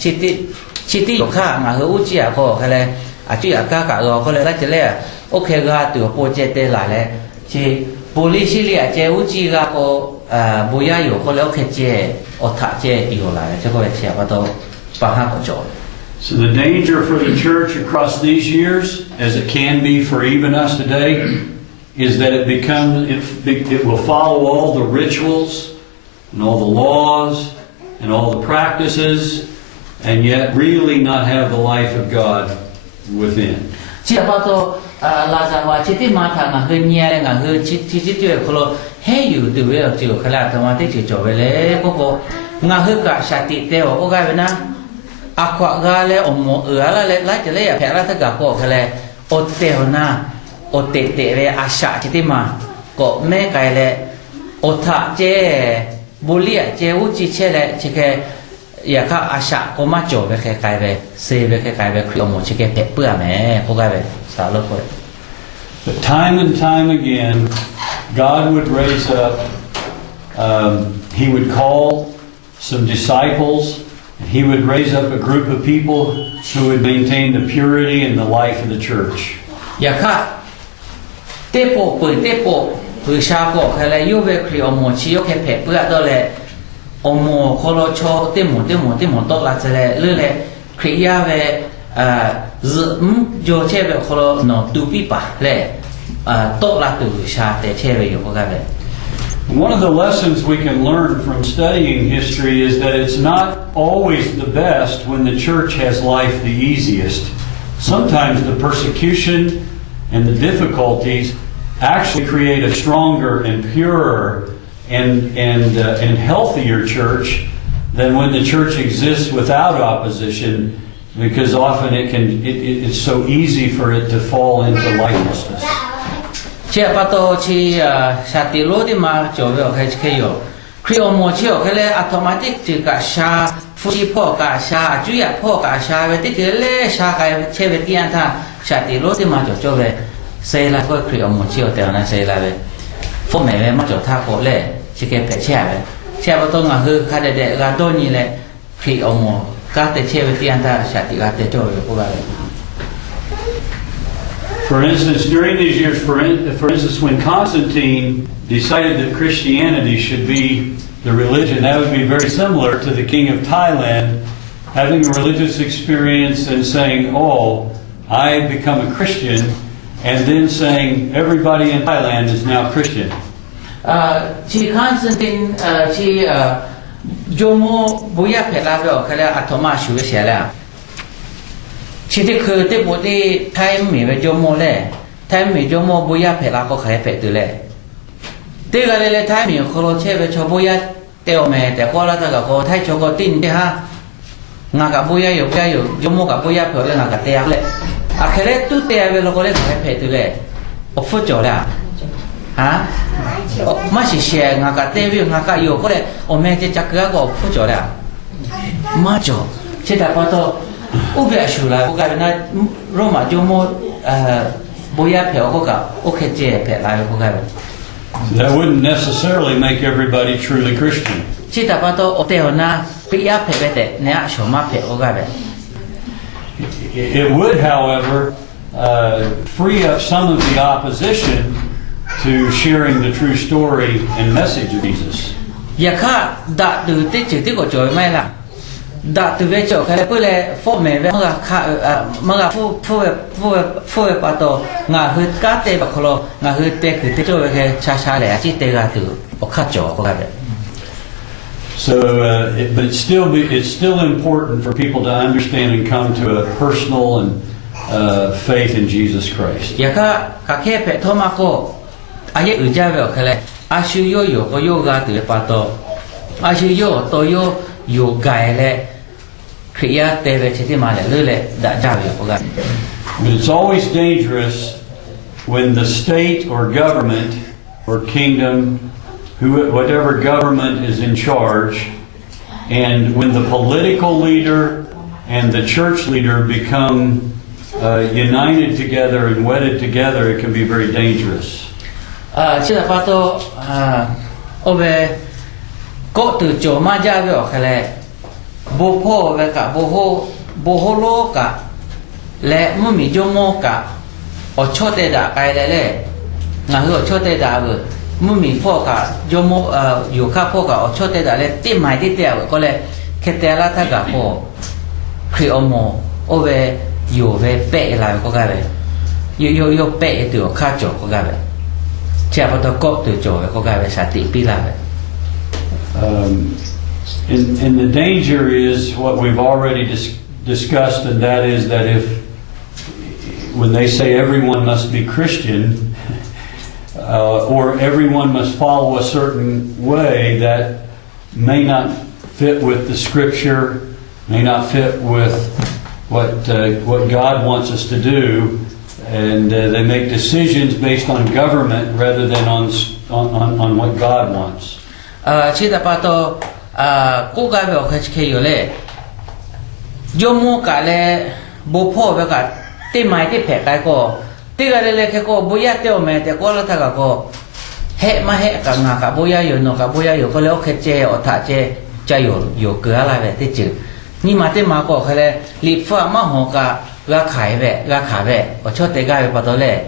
ชิติอยู่ข้างาคืออุจิอาก็ก็เลยจุยอากาศก็เลยได้จะเลยโอเคก็ตัวโปรเจกต์หลายเลยที่บุรีชิลีเจ้าจีก็บุยาอยู่ก็เลยโอเคเจ้าทักเจ้าอยู่หลายจะก็เลยเชื่อว่าต้องปัญหาก็จบ So the danger for the church across these years, as it can be for even us today, is that it will follow all the rituals and all the laws and all the practices, and yet really not have the life of God within. เชื่อว่าตัวลาซาว่าชิติมาทางคือเนี่ยเลยคือชิติเขาเราให้อยู่ดูเวลจิ๋วขนาดธรรมะที่จิ๋วจบไปเลยก็คือกะชาติเตวก็กลายเป็นนะอักขวากาเลยอมละเลยไล่จะเลยแผลละถ้ากับก็เขาเลยอดเตวนะอดเตเลยอาชาชิติมาก็แม่ไกลเลยอดท่าเจบุรีเจอุจิเชเลยชิคอยากข้าอาชาก็มาจบไปแค่ไกลไปเซไปแค่ไกลไปคืออมชิคเปเปื่อแม่ก็กลายไปสาวเลิกไป But time and time again, God would raise up, He would call some disciples He would raise up a group of people who would maintain the purity and the life of the church. อย่าค่ะเตโปเปิดเตโปปือชาโกใครเลยยูเวครีอโมชิโยเคเพเพื่อตัวเลยอโมโคโลโชเตโมโตลาเจเลยเรื่อยเลยครียาเวโยเชเวโคโลโนตูปีปะเลยโตลาตูชาเตเชเวโยโคกันเลย One of the lessons we can learn from studying history is that it's not always the best when the church has life the easiest. Sometimes the persecution and the difficulties actually create a stronger and purer and healthier church than when the church exists without opposition, because often it's so easy for it to fall into lifelessness. เชื่อปะโตชีชาติโลที่มาจบแล้วให้เขยครีโอโมชิโอเขาเลยอัตโนมัติจึงกับชาฟูจิพ่อกับชาจุยพ่อกับชาเวทีเขาเลยชากับเชเวตีอันท่าชาติโลที่มาจบเลยเซลาก็ครีโอโมชิโอแต่วันนั้นเซลาเลยพวกแม่เวมาจบท่าโคเลยชิเกเปเช่เลยเชื่อปะโตงาคือคาเดเดกาโตนี่เลยครีโอโมก็แต่เชเวตีอันท่าชาติก็แต่จบเลยพวกเรา For instance, during these years, for instance, when Constantine decided that Christianity should be the religion, that would be very similar to the king of Thailand having a religious experience and saying, "Oh, I become a Christian," and then saying everybody in Thailand is now Christian. ชีคอนสแตนตินชีโยโมบุยาเพลาเวลเขาเรียกอัตมาชูเสียแล้วชีที่คือที่บุตรไทยมีไปโยโมเลยไทยมีโยโมบุยาเพลาก็ขายเป็ดตัวเลยที่กันเลยไทยมีคนเราเชื่อไปชอบบุยาเตียวแม่แต่ก็แล้วแต่ก็ไทยชอบก็ติ้นที่ฮะงากับบุยาอยู่แค่อยู่โยโมกับบุยาเพลเลยงากับเตียเลยอะแค่เลยตู้เตียเวลาก็เลยขายเป็ดตัวเลยโอ้ฟุ้งจ่อเลยฮะไม่ใช่เชียงากาเตวิงากาอยู่ก็เลยโอเมจะจักรก็พูดจบแล้วมาจบเช่นแต่พอตัวอุเบกชูละก็กลายเป็นนั้นโรมาโยโมบุยาเผลก็กับโอเคเจเผลอะไรก็กลายเป็น That wouldn't necessarily make everybody truly Christian. เช่นแต่พอตัวโอเตอนะปิยาเผลไปแต่เนี่ยชมาเผลก็กลายเป็น It would, however, free up some of the opposition to sharing the true story and message of Jesus. อย่าข้าด่าดูที่จุดที่ก็จอยไม่ละด่าดูเวจใครเพื่อเลยฟอร์มเวเมื่อข้าเมื่อผู้ปะโตงาคือการเตะบักโคลงาคือเตะคือที่จอยแค่ช้าๆเลยที่เตะกันดูโอข้าจอก็ได้ So, but it's still important for people to understand and come to a personal and faith in Jesus Christ. อย่าข้าแค่เปะโทมาโกอายุอื่นจะแบบใครเลยอาชีโยโยก็โยกาตือปะโตอาชีโยโตโยโยกายเลยครียาเตเวชิติมาเลยเลยด่าจ้าอยู่กัน But it's always dangerous when the state or government or kingdom, whatever government is in charge, and when the political leader and the church leader become united together and wedded together, it can be very dangerous. เชื่อปะโตโอเวก็ตื่นโจมาจ้าเวอใครเลยบุพโภเวกับบุโฮโลกะและมุมีโยโมกะอชดเตดาไกลเลยงาคืออชดเตดาเวมุมีพ่อกะโยโมอยู่ข้าพ่อกะอชดเตดาเลยติหมายที่เตียวก็เลยแค่เตละทักกะพ่อคริโอโมโอเวอยู่เวเปะอะไรก็กันเลยโยเปะตัวข้าโจก็กันเลยเชื่อปะโตก็ตื่นโจก็กันเลยสติปีละเลย And the danger is what we've already discussed, and that is that when they say everyone must be Christian, or everyone must follow a certain way that may not fit with the Scripture, may not fit with what God wants us to do, and they make decisions based on government rather than on what God wants. ชิตาปาโตกูกาเบลเคยอยู่เลยโยมูกาเลยบุพโภเบกาที่หมายที่แผลกายก็ที่กันเลยแค่ก็บุญญาเตียวแม่แต่ก็แล้วถ้าก็เฮมาเฮกับงากับบุญญาอยู่นกับบุญญาอยู่ก็แล้วแค่เจอถาเจจะอยู่เกลืออะไรแบบที่จืด你嘛对嘛过开嘞，立法嘛好个个开呗，个卡呗，我确定个不到嘞。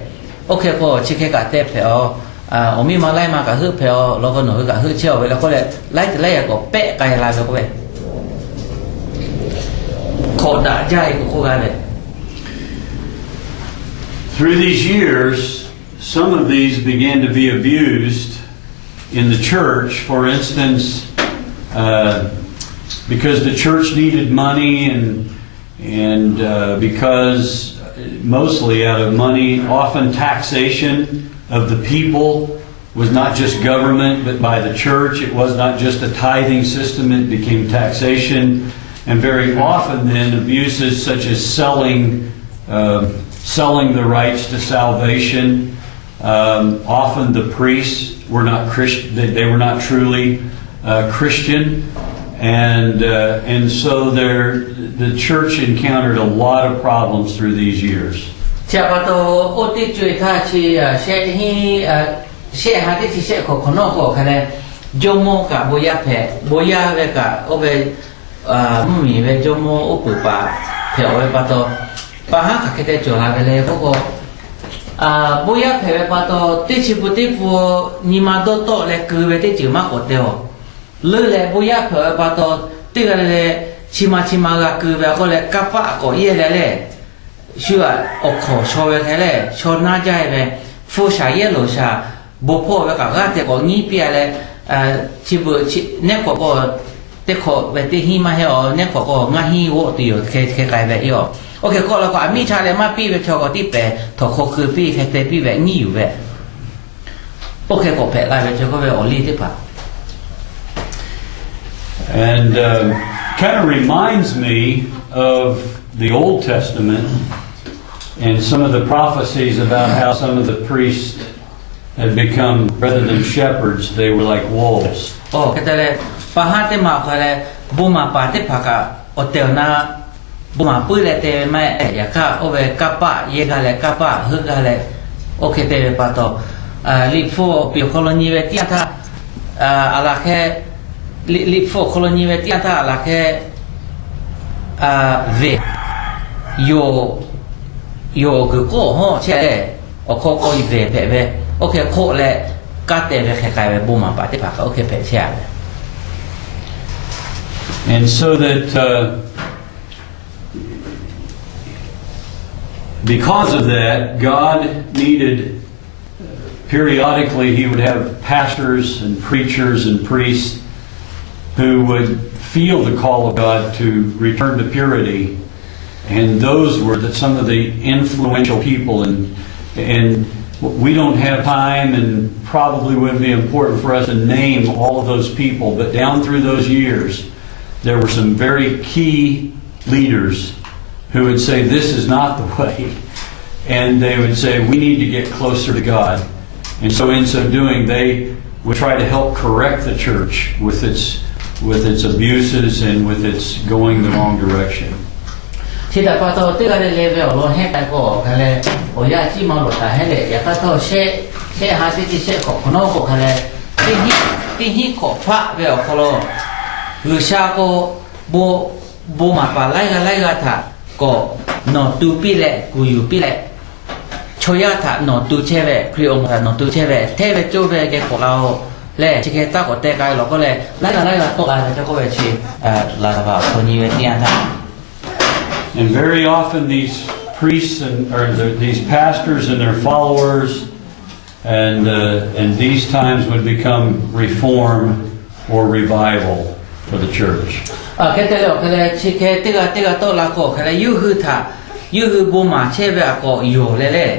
OK 个去开个带票啊，我们嘛来嘛个喝票，然后侬个喝酒，แล้วก็เลยไล่ไล่ก็เป๊ะกันลายก็เว้ยขอด่าใจก็กันเลย Through these years, some of these began to be abused in the church. For instance, because the church needed money and because mostly out of money, often taxation of the people was not just government but by the church. It was not just a tithing system, it became taxation. And very often then abuses such as selling the rights to salvation. Often the priests were not Christian; they were not truly Christian, and so the church encountered a lot of problems through these years. จะว่าตัวโอติจุยท่าชีเชฮีเชหาที่เชขอขนอกก็คะแนนโยโมกับบุยาเพบุยาเวกับโอเวมีเวโยโมอุปปาเพอเวปะตัวปะหาขัดแย้งจุฬาเวเลยพวกบุยาเพเวปะตัวที่ชิบุติฟูนิมาโตโตเลยคือเวที่จิมากกว่าเดียวเลือเลยบุยาเพเวปะตัวที่กันเลยชิมาก็คือเวก็เลยกับปะก็เย่เลยชื่อโอโคโชเวแค่เลยโชน่าใจเวฟูชาเยโลชาบุพเพเวกับก็แต่ก็งี้เปียเลยชิบุเนี่ยก็แต่ก็เวทีหิมาเหรอเนี่ยก็ง่ายหิวตีอยู่แค่ไกลเวอีอ๋อโอเคก็แล้วก็มีชาเลยมาปีเวชก็ที่เปถกก็คือปีแค่ปีเวงี้อยู่เวโอเคก็เปไลเวชก็เวอลีที่ป่ะ And kind of reminds me of the Old Testament and some of the prophecies about how some of the priests had become, rather than shepherds, they were like wolves. โอ้แค่เลยปะฮาเตมาแค่เลยบุมาปาเตพักะโอเตลนาบุมาปุ้ยเลยเตไม่อยากข้าโอเวกับปะเยกาเลยกับปะฮึกาเลยโอเคเตปะโตลิฟโฟปิโคโลนีเวติอันท่าอะไรแค่ลิฟโฟโคโลนีเวติอันท่าอะไรแค่เวโยคือโก้ห่อเช่โอโคโกอีเวเวโอเคโคเลยกัดเตเวแค่ไกลเวบุมาปาเตพักโอเคเปเช่ And so that because of that, God needed periodically, He would have pastors and preachers and priests who would feel the call of God to return to purity. And those were some of the influential people. And we don't have time and probably wouldn't be important for us to name all of those people. But down through those years, there were some very key leaders who would say, this is not the way. And they would say, we need to get closer to God. And so in so doing, they would try to help correct the church with its abuses and with its going the wrong direction. ที่แต่พอตัวที่เราเลเวลเราให้ไปก็เขาเลยโอ้ยที่มาหลุดแต่ให้เลยอยากก็ตัวเช่หาที่เช่ของคนนอกเขาเลยที่หิขอพระเวลเขาเลยหรือชาก็บูมาปาไล่กันท่าก็นอตูปีเล่กูอยู่ปีเล่ช่วยท่านอตูเช่เวครีโอมท่านอตูเช่เวเทเวจูเวเกของเราเล่ที่แค่ตาก็เตะกันเราก็เลยไล่กันตัวกันจะก็เวชีลาตาบ่าวคนนี้เวทีอันท่า And very often these priests these pastors and their followers and these times would become reform or revival for the church. แค่แต่เราแค่ชิแค่ที่ก็โตละก็แค่ยูฮือท่ายูฮือบูมาเชเวก็อยู่เลย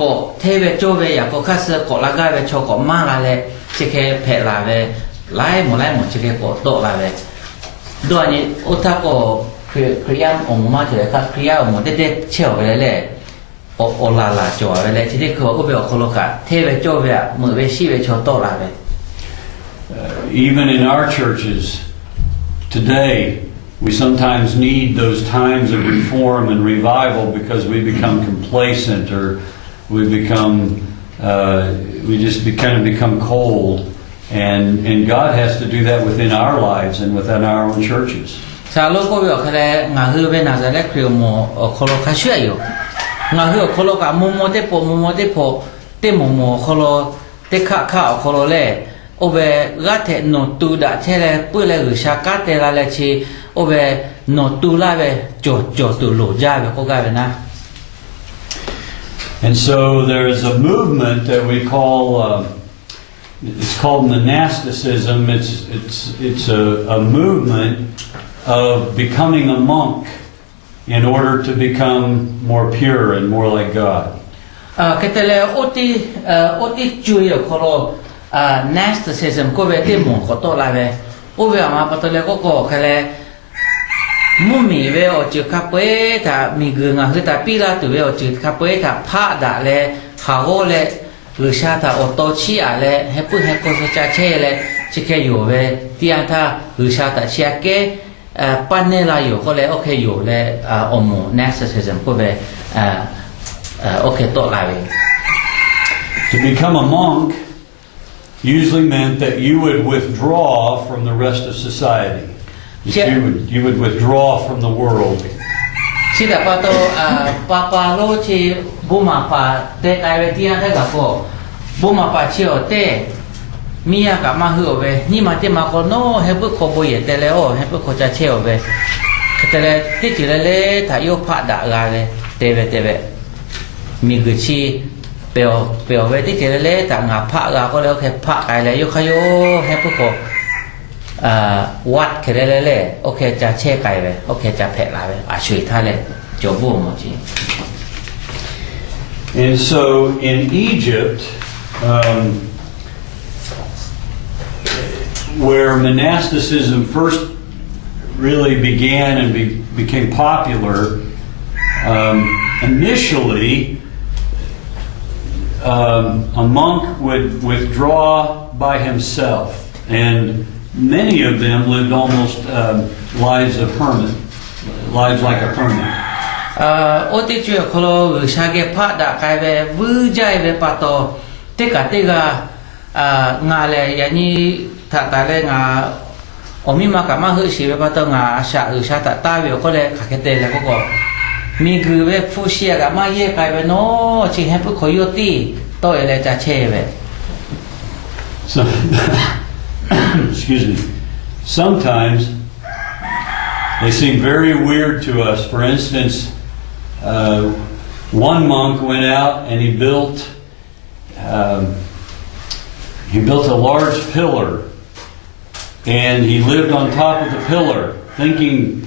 ก็เทเวโจเวอยากก็คัสก็ละกาเวโชก็มาละเลยชิแค่เพลาเวไล่หมดชิแค่ก็โตละเวด้วยนี้อุทาก็คริยามองมาจุดครับคริยามองเด็ดเชี่ยวไปเลยโอลาจ่อไปเลยที่เขาก็ไปออกโคโลกาเทเวโจเวมือเวชีเวโชโตละเว Even in our churches today, we sometimes need those times of reform and revival because we become complacent or we just kind of become cold. And God has to do that within our lives and within our own churches. Sa lo ko be khale nga hu be na za le krio mo kholo kha shue yo. Nga hu kholo ka mo te po te mo kholo te kha kholo le obe ga te no tu da che le pu le ru sha ka te la le chi obe no tu la be jo tu lo ja be ko ga be na. And so there's a movement that we call, it's called monasticism. It's a movement of becoming a monk in order to become more pure and more like God. Ketele oti chui kholo monasticism ko be te mo ko to la be o be ma pa to le ko khale Mumi ve o chu kapwe ta mi gu nga hu ta pi la tu ve o chu kapwe ta pha da le hkawnæ le ru sha ta o to chi a le he pu he ko so cha che le chi ke yo ve ti an ta ru sha ta sia ke pan ne la yo ko le o ke yo le o mo monasticism ko ve o ke to la ve. To become a monk usually meant that you would withdraw from the rest of society. You would withdraw from the world. Si da pa to pa lo chi bu ma pa te kai ve ti an ta ga ko bu ma pa chi o te mi ya ka ma hu ve ni ma te ma ko no he bu ko bo ye te le o he bu ko cha che o ve ke te le ti ti le ta yo pha da ga le te ve mi gu chi pe o ve ti ti le ta nga pha ga ko le ke pha kai le yo kha yo he bu ko what kerelele okay cha che kai ve okay cha phe la ve a shui tha le jo bu mo chi. And so in Egypt, where monasticism first really began and became popular, initially a monk would withdraw by himself, and many of them lived almost lives of hermit, lives like a hermit. O ti chu ko lo sha ge pha da kai ve vu jai ve pa to te ga nga le ya ni tha ta le nga o mi ma ka ma hu shi ve pa to nga sha ta ve ko le kha ke te le ko mi gu ve fu xia ga ma ye kai ve no chi he pu ko yo ti to le cha che ve. So excuse me. Sometimes they seem very weird to us. For instance, one monk went out and he built a large pillar, and he lived on top of the pillar, thinking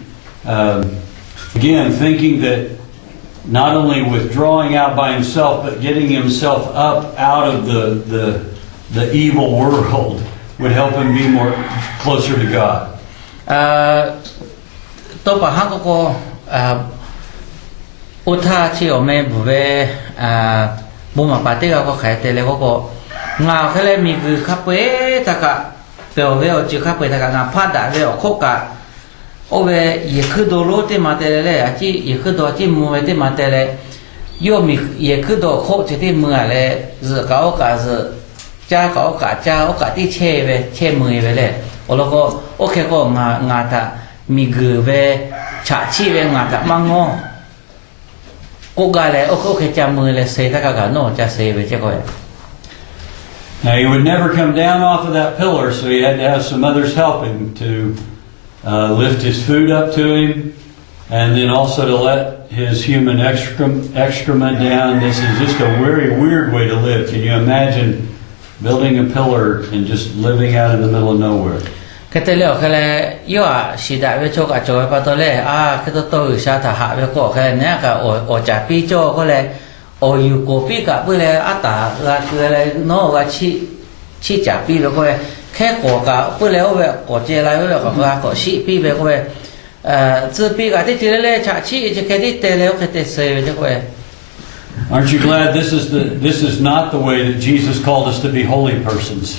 that not only withdrawing out by himself, but getting himself up out of the evil world would help him be more closer to God. To pa ha ko utha chi o me bu ve bu ma pa te ga ko khai te le ko nga khale mi gu kha pe ta ka pe o ve o chi kha pe ta ka nga pha da ve o kho ka o ve ye khu do lo te ma te le a chi ye khu do chi mu ve te ma te le yo mi ye khu do kho chi te mu a le z ka o ka z cha ka o ka ti che ve che mu ve le o lo ko o ke ko nga ta mi gu ve cha chi ve nga ta ma ngo ko ga le o ke cha mu le se ta ka no cha se ve che ko. Now he would never come down off of that pillar, so he had to have some others help him to lift his food up to him, and then also to let his human excrement down. This is just a very weird way to live. Can you imagine building a pillar and just living out in the middle of nowhere? Cái tế liệu cái này yêu sĩ đại với cho cả chỗ vào tôi lấy cái tôi sa thả hạ với cổ cái này cả ở trả pi cho cái này ở yêu cổ pi cả bữa này ta là cái này nó là chi trả pi với cái cổ cả bữa này về cổ chơi lại với cái cổ sĩ pi với cái chỉ pi cả thì chỉ lấy trả chi chỉ cái thì tế liệu cái tế xây với cái. Aren't you glad this is not the way that Jesus called us to be holy persons?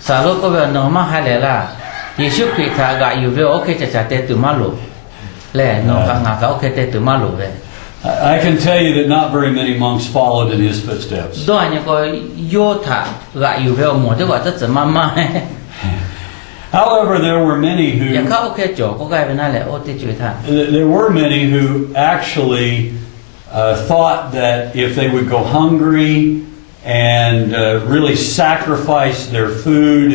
Sa lúc có về nó mà hay là Yesu Christ ga yu ve okay cha te tu malu le no ka nga ka okay te tu malu ve. I can tell you that not very many monks followed in his footsteps. Do anya ko yo tha ga yu ve mo te wa ta zhe ma ma. However, there were many อย่า who เข้าโอเคจ่อก็กลายเป็นนั่นแหละโอ้ติดจุยท่า there were many who actually thought that if they would go hungry and really sacrifice their food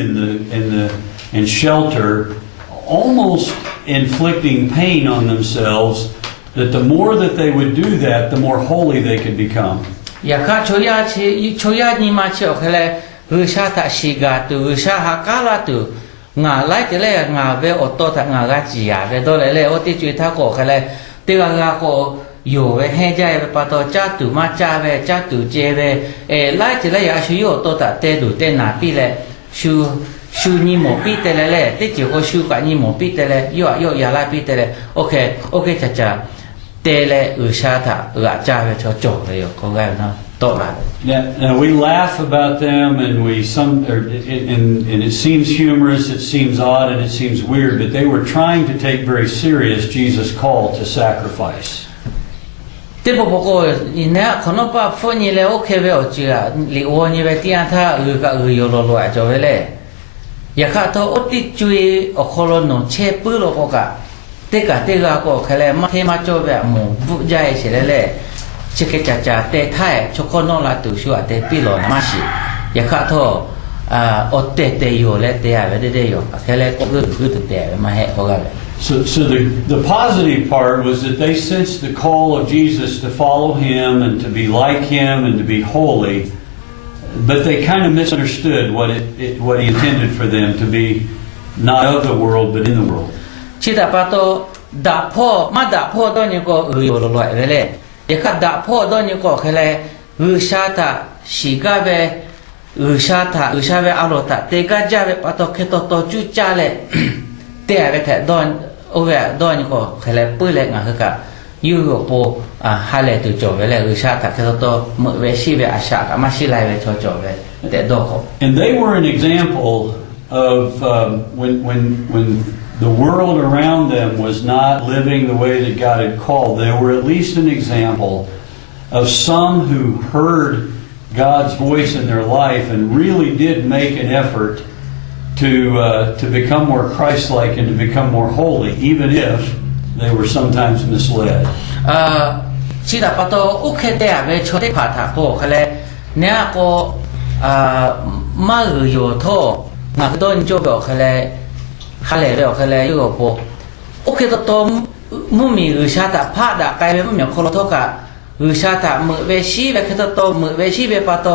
and shelter, almost inflicting pain on themselves, that the more that they would do that, the more holy they could become. อย่าเข้าโชยานี่มาเชียวคือเลยวิชาตาชิกาตุวิชาฮักกาลาตุงาไล่จะเลยงาเวอโตตงากาจียาเวโตเลยโอติจุยท่าโกคือเลยตีกางาโกอยู่เวให้ใจเวปะโตจ้าตุมาจ้าเวจ้าตุเจเวไล่จะเลยอาชุยโตตเตดูเตนาปีเลยชูนี่หมอปีเตเลยติจิโกชูกะนี่หมอปีเตเลยย่อยาลาปีเตเลยโอเคจ้าเตเลยวิชาตาจ้าเวชโจเลยก็ไงเนาะโตละ Now we laugh about them, and and it seems humorous, it seems odd, and it seems weird, but they were trying to take very serious Jesus' call to sacrifice. ที่บอกว่าอีเนี่ยคนนั้นป้าฝนนี่เลยโอเคเว้ยจีอ่ะลิโอนี่เว้ยที่อันท่าก็อยู่รอๆจะเว้ยเลยอยากข้าทอติจุยอโคโลนเชปื้อโลกะเตกะก็แค่เลยมาเทมาโจเว้ยหมู่บุญใจเฉยเลยเช็คจ่าเตะไทยชกคนนอลาตุชัวเตะปีโลมาสิอยากข้าทอเตะอยู่เลยเตะเว้ยเตะอยู่แค่เลยก็คือเตะมาให้เขากัน So the positive part was that they sensed the call of Jesus to follow him and to be like him and to be holy, but they kind of misunderstood what he intended for them to be, not of the world but in the world. ชิดาปาโตด่าพ่อมาด่าพ่อตอนนี้ก็อยู่รอยๆเลยอยากด่าพ่อตอนนี้ก็แค่เลยวิชาตาชิกาเววิชาเวอารตาเตกาจาเวปาโตแค่โตจุจ้าเลยเตะเวแค่ดอนโอเวดอนนี่ก็แค่เลยปื้อเลยงะคือกะยูโรโปฮาเลตุโจเวเลยวิชาตาแค่โตมือเวชีเวอาชากะมาชิไลเวโจเวเตะดอก And they were an example of when the world around them was not living the way that God had called. They were at least an example of some who heard God's voice in their life and really did make an effort to become more Christ-like and to become more holy, even if they were sometimes misled. ชิดาปาโตโอเคเตะเวชดได้ผ่าถาโกแค่เลยเนี่ยก็มาอยู่โทงาโดนโจเบลแค่เลยฮาเลเบลแค่เลยยูโรโปโอเคโตมุมีวิชาตาผ่าดากายเวมุมีคนละโทกะวิชาตามือเวชีเวแค่โตมือเวชีเวปาโต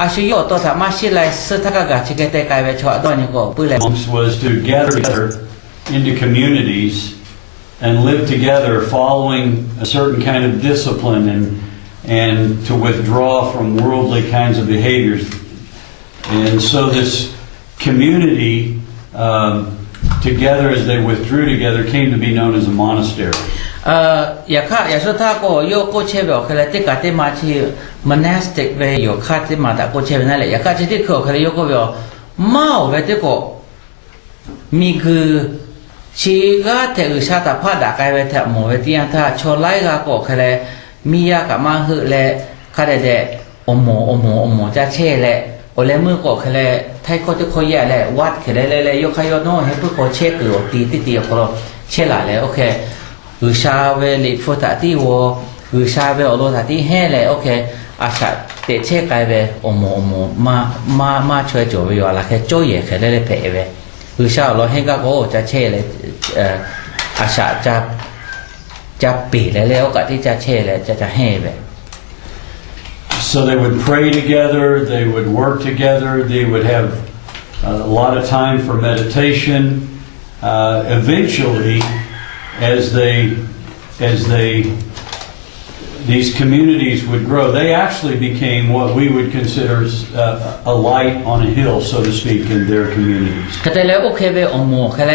อาชีโยโตสามารถชิไลสุทธกะชิเกเตกายเวชอดอนี่ก็ปื้อเลย Was to gather together into communities and live together following a certain kind of discipline and to withdraw from worldly kinds of behaviors. And so this community together as they withdrew together came to be known as a monastery. อย่าสุดท้ายก็โยโกเชเบลคืออะไรที่กัดที่มาที่ monastic เวโยคาที่มาแต่โกเชเบลนั่นแหละอย่ากัดที่เขาคือโยโกเบลมาเวที่ก็มีคือชีกาเทอุชาตาพาดากายเวทหมู่เวที่อันท่าโชไลกาก็คืออะไรมียากับมาหือและคาเดเดอโมจะเช่และโอเลมือก็คืออะไรไทยก็จะคอยแย่และวัดคืออะไรเลยโยคายโยโน่ให้ผู้คนเช็คหรือตีคนเช่หลายเลยโอเควิชาเวลิฟุตติโววิชาเวอโลตติเฮเลยโอเคอาชาเตเชกายเวอโมมาช่วยโจวิวละแค่โจเย่แค่ได้เลยเพเววิชาเราให้ก็โอ้จะเช่เลยอาชาจะปีเลยโอกาสที่จะเช่เลยจะให้เว So they would pray together, they would work together, they would have a lot of time for meditation. Eventually, as these communities would grow, they actually became what we would consider a light on a hill, so to speak, in their communities. คาเตเลโอเคเวอโมคาเล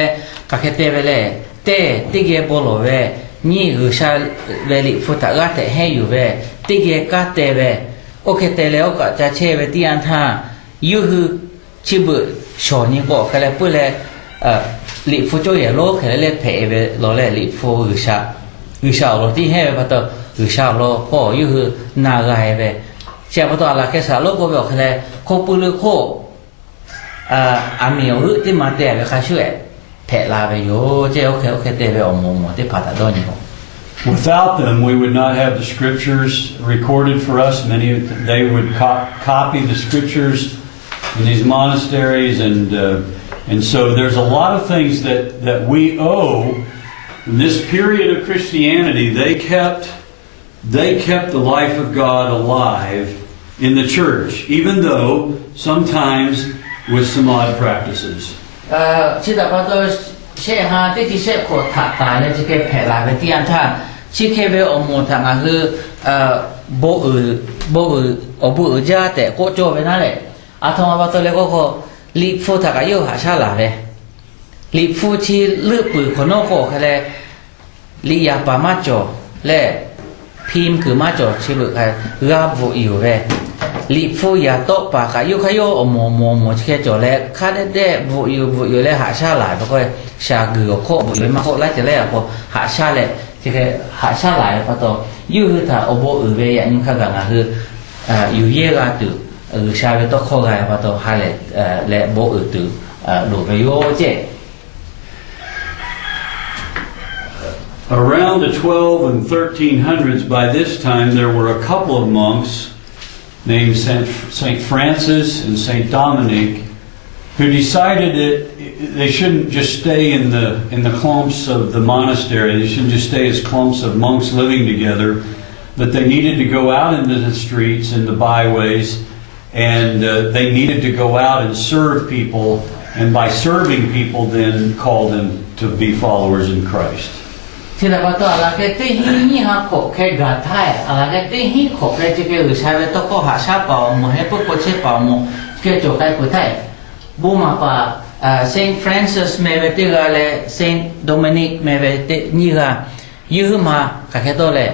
กาเคเตเวเลเตติเกโบโลเวนี่วิชาเวลิฟุตกาเตให้อยู่เวติเกกาเตเวโอเคเตเลโอกาจะเชเวที่อันท่ายูฮือชิบุชอนี่ก็คาเลปุเลลิฟูโจเยโลเคเลเพเวโลเลลิฟูวิชาโลที่ให้ปะตอวิชาโลก็ยูฮือนากายเวเชื่อปะตอละแค่สาโลก็บอกเคเลโคปุลโค amiu ti ma te ve kha shue pe la ve yo je okay te ve mo te phata do ni. Without them, we would not have the scriptures recorded for us. They would copy the scriptures in these monasteries, and so there's a lot of things that we owe. In this period of Christianity, they kept the life of God alive in the church, even though sometimes with some odd practices. Chỉ là bắt đầu sheh ha thì chỉ sheh có thà thà nên chỉ cái phải là cái tiền thà chỉ cái về ông một thằng là cứ bộ ở gia để cố cho về nào đấy thông qua bắt đầu có liệp phu thà cái yêu hạ sa là về liệp phu chỉ lướt bự con nó có cái là liệp bà má cho lệ phim cứ má cho chỉ bự cái gấp vụ yêu về liệp phu ya tốt bà cái yêu ông chỉ cái cho lệ khá đấy vụ yêu lệ hạ sa lại và coi sa gửi khô vụ yêu mà khô lại chỉ lệ có hạ sa lệ chỉ cái hạ sa lại bắt đầu yêu thà ông bộ ở về những cái cái là yêu ye ra từ sa về tốt khô cái bắt đầu hai lệ bộ ở từ đổ về yêu chứ. Around the 12 and 1300s, by this time, there were a couple of monks named St. Francis and St. Dominic who decided that they shouldn't just stay in the clumps of the monastery. They shouldn't just stay as clumps of monks living together, but they needed to go out into the streets and the byways, and they needed to go out and serve people, and by serving people then call them to be followers in Christ. Thì là bắt đầu là cái tình hình họ có cái gạt thải, là cái tình hình có cái chỉ cái sai về tôi có hạ sát bảo một hay bút có chế bảo một cái chỗ cái của thầy, bố mà bà Saint Francis mẹ về tiếng là Saint Dominic mẹ về tiếng như là như mà cái đó là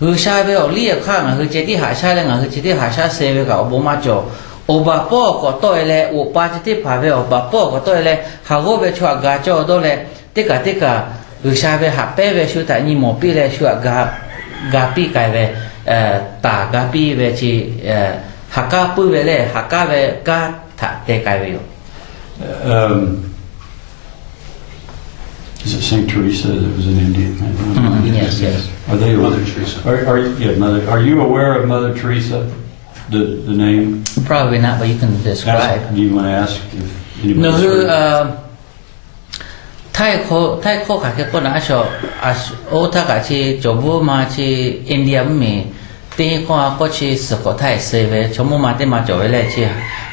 người sai về ở liệt khác là người chế đi hạ sát là người chế đi hạ sát xe về cả bố mà chỗ, ở bà bố có tôi là ở bà chế đi phá về ở bà bố có tôi là họ có về chùa gà cho đó là tất cả người sai về hpaʼ về sự tại như một pi là sự gà pi cái về tả gà pi về chỉ hkawʼ về là hkawʼ về gà thả tê cái về. Is it Saint Teresa that was in India? Yes. Are they Mother Teresa. Mother? Are you aware of Mother Teresa? The name? Probably not, but you can describe. Do you want to ask if anybody's No, heard? Thái khô cả cái con á cho ô ta cả chi chỗ vô mà chi India mình tên có chi sự có Thái sẽ về chỗ mà tên mà chỗ về lại chi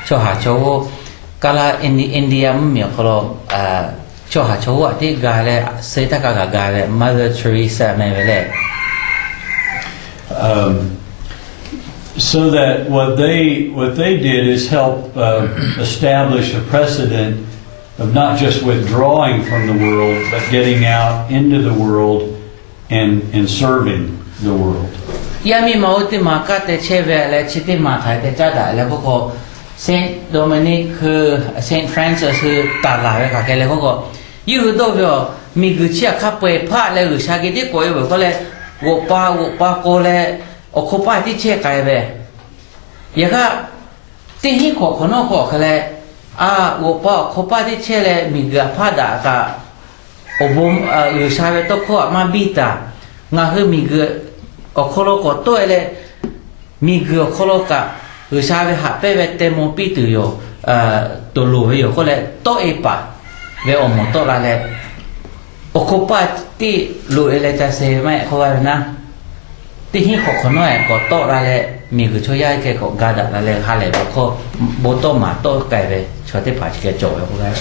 cho hà chỗ cả là India mình có cho hà chỗ ở thì gà lại sẽ ta cả gà lại Mother Teresa mình về lại. So that what they did is help establish a precedent of not just withdrawing from the world, but getting out into the world and serving the world. Yami mauti maka te cheve le chiti makai te chada le koko Saint Dominic Saint Francis ta la ve ka ke le koko yu do vyo mi gu chia ka pe pha le gu sha ge ti ko yo ko le wo pa ko le o ko pa ti che kai ve ya ka ti hi ko no ko ka le我爸的车嘞，米个怕打个，我们有啥个都靠嘛比打，我和米个，我靠了个多嘞，米个靠了个，有啥个下边个得么比都有，都路有个嘞多一把，为我们多啦嘞，我靠爸的路嘞在谁买靠完呢？ที่นี่เขาหน่อยก็โตอะไรมีคือช่วยย้ายแกก็กาดอะไรหาอะไรก็เขาโบโตมาโตไก่ไปช่วยที่ผ่าที่แกโจ้พวกนั้น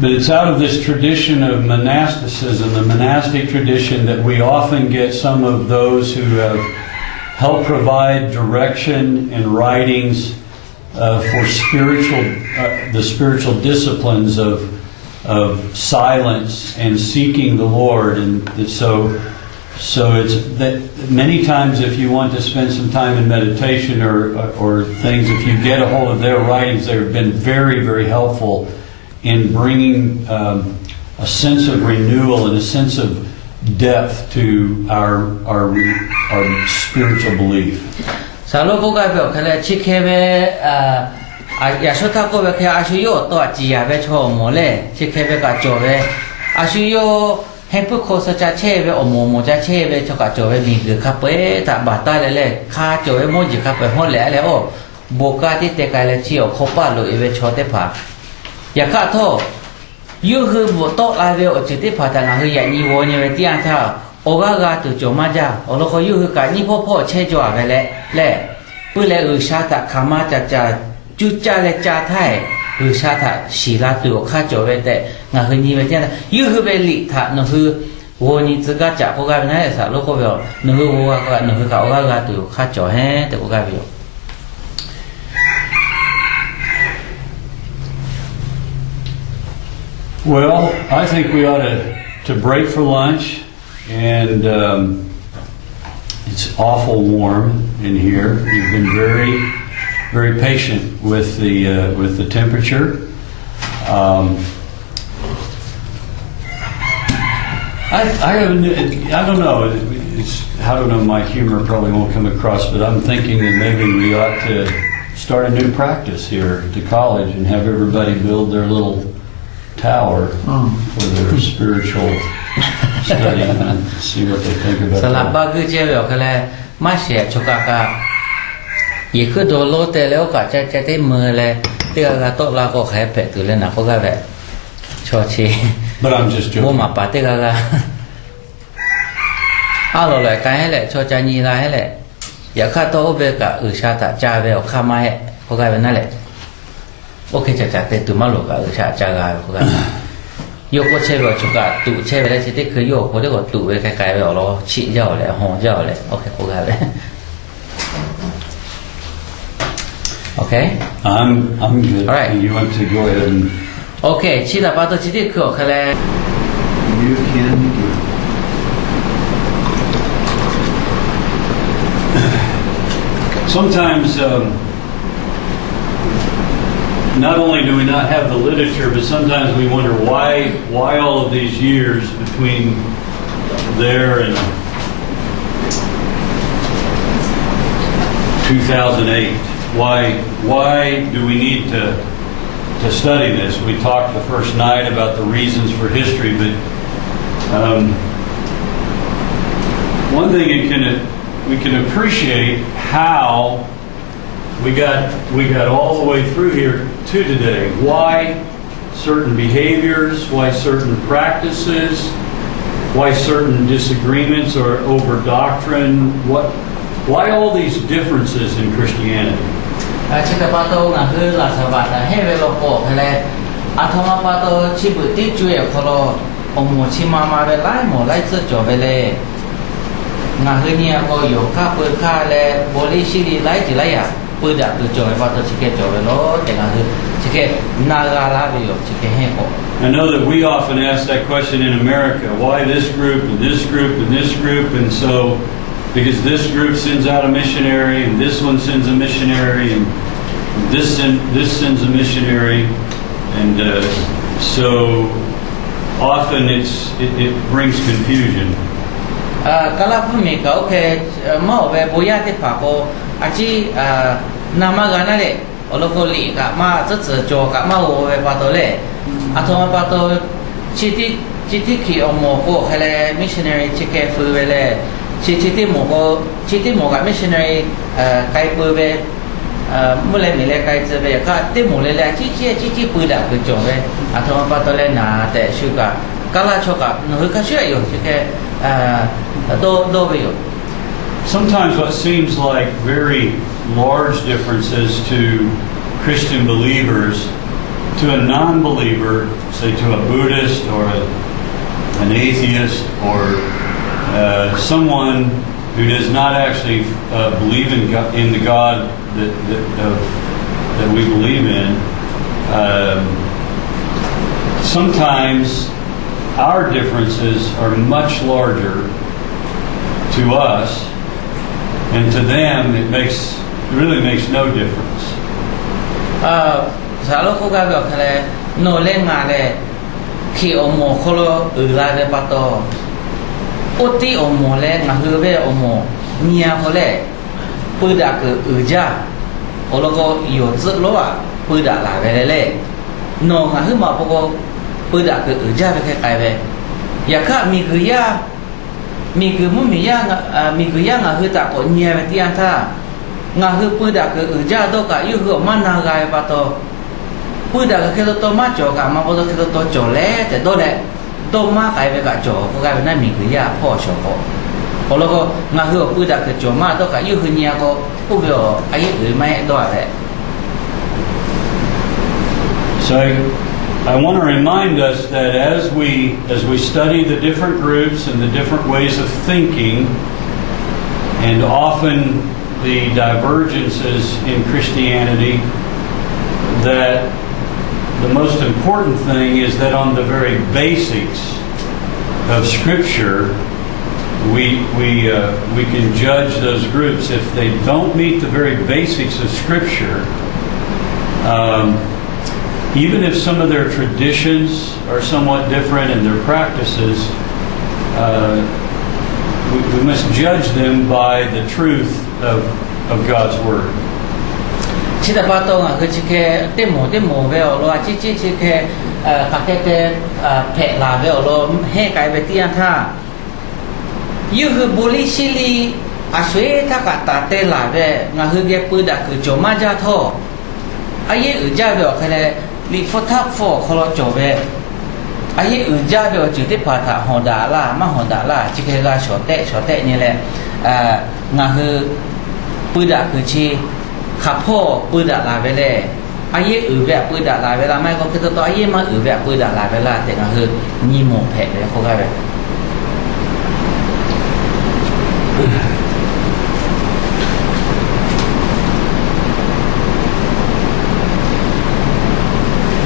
But it's out of this tradition of monasticism, the monastic tradition, that we often get some of those who have helped provide direction and writings for the spiritual disciplines of silence and seeking the Lord, and so it's that many times if you want to spend some time in meditation or things, if you get a hold of their writings, they've been very, very helpful in bringing a sense of renewal and a sense of depth to our spiritual belief. สาวโลกก็แบบเขาเลยชิคเก้ ya so ta ko be khe a shu yo to ji ya be cho mo le chi khe be ka cho be a shu yo he pu ko sa cha che be o mo cha che be cho ka cho be mi ge kha pe ta ba ta le kha cho be mo ji kha pe ho le o bo ka ti te ka le chi o kho pa lo e be cho te pha ya kha tho yu hu bo to la be o chi te pha ta nga hu ya ni wo ni be ti an tha o ga tu cho ma ja o lo ko yu hu ka ni pho che jo be le pu le u sha ta kha ma cha chú cha le cha thai hư sa tha xì la tu kha cho về tệ ngà hư ni về tiền yu hư về lì tha nó hư wo ni tự ga cha ko ga na sa lo ko về nó hư wo ga nó hư ka ga tu kha cho he te ko ga về. Well, I think we ought to break for lunch, and it's awful warm in here. You've been very patient with the temperature. I don't know. I don't know. My humor probably won't come across, but I'm thinking that maybe we ought to start a new practice here at the college and have everybody build their little tower for their spiritual study and see what they think about Salah that. bagus je lo kalau masih cuka ka. Iku dulu teleo ka cete mele tiga ka to la ko khai pe tu le na ko ga ve. Chochi. But I'm just Bo joking. ma pa te ga. Alo le kai le cho cha ni la le. Ya ka to be ka u sha ta cha ve o kha ma he ko ga ve na le. Okay cha te tu ma lo ka u sha cha ga ko ga. Yo ko che ve chuka tu che ve le chi te ke yo ko de ko tu ve kai kai ve lo chi jao le hong jao le. Okay ko ga ve. Okay. I'm good. All right. You want to go ahead and Okay, 其他把都几点课可嘞？ you can do. Sometimes, not only do we not have the literature, but sometimes we wonder why all of these years between there and 2008. Why do we need to study this? We talked the first night about the reasons for history, but one thing we can appreciate how we got all the way through here to today. Why certain behaviors, why certain practices, why certain disagreements are over doctrine, why all these differences in Christianity? Kita patau nak ke lah sahabat, hewe loko hele. Atau apa patau cipu ticu ya kalau omu cima mabe lai mo lai sejo bele. Ngah ni aku yo ka perka le boleh siri lai je lai ya. Perdak tu jo patau cike jo belo, tengah tu cike nagara be yo cike heko. I know that we often ask that question in America, why this group and this group and this group, and so because this group sends out a missionary and this one sends a missionary and this sends a missionary, and so often it brings confusion. Kalau pun mereka okay mau be boya te pako aci nama gana le olo ko li ka ma zhe jo ka ma wo be patau le atau ma patau citi ki omo ko hele missionary cike fu le citi mo ka missionary kai pu be mulai milai kai zhe be ka te mo le citi pu da ke jo be atau ma patau le na te shuka kala choka no ka shu yo cike do be yo. Sometimes what seems like very large differences to Christian believers, to a non-believer, say to a Buddhist or an atheist or someone who does not actually believe in the God that we believe in, sometimes our differences are much larger to us, and to them it really makes no difference. Selalu ko gagal kale no le ngale ki omo kolo ula de pato oti omo le ngahube omo nia kole puda ke uja olo ko yo zlo wa ปืดาลาเวเล่นองคือมาปกปืดาคือจ้าไปใครไปอยากข้ามีคือยามีคือมุมียามีคือยางคือตะกอนเนียไปที่อันท่างาคือปืดาคือจ้าโตกะยุคือมันนากายปะโตปืดาคือแค่โตมาจ่อกะมาปกแค่โตจ่อแล้วแต่โตแหละโตมาใครไปกะจ่อก็กลายเป็นนั่นมีคือยาพ่อชอบพอแล้วก็งาคือปืดาคือจ่อมาโตกะยุคือเนียก็ผู้เดียวไอ้ยังไม่โตอะไร So I want to remind us that as we study the different groups and the different ways of thinking, and often the divergences in Christianity, that the most important thing is that on the very basics of Scripture, we can judge those groups. If they don't meet the very basics of Scripture, even if some of their traditions are somewhat different in their practices, we must judge them by the truth of God's Word. 其他巴东啊，佢只嘅啲毛俾我咯，只嘅拍嘅劈拿俾我咯，嘿解俾啲人他，要佢玻璃西里啊水他個打得拿俾，我佢嘅背得佢做乜嘢拖，啊嘢而家俾我佢咧，你佛塔佛佢攞做俾，啊嘢而家俾我做啲拍他紅打啦，乜紅打啦，只嘅個小得นี่แหละ我佢背得佢似。ข้าพ่อปืดาลาเวล่อาเยแบบปืดาลาเวลาไม่ก็คือตัวอาเยมาแบบปืดาลาเวลาแต่ก็คือมีโมแผลเลยเขาก็แบบ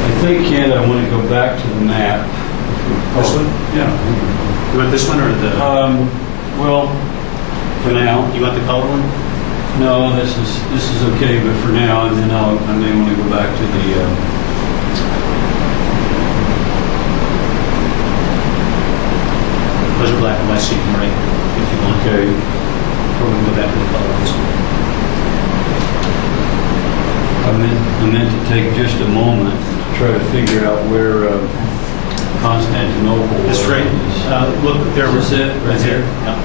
I think, Ken, I want to go back to the map. This one? Yeah. You want this one or the? Well, for now. You want the color one? No, this is okay, but for now, and then I may want to go back to the. Those are black and white, so you can write if you want. Okay. Or we can go back to the color ones. I meant to take just a moment to try to figure out where Constantinople That's was. right. Look, there was it right there. Yeah.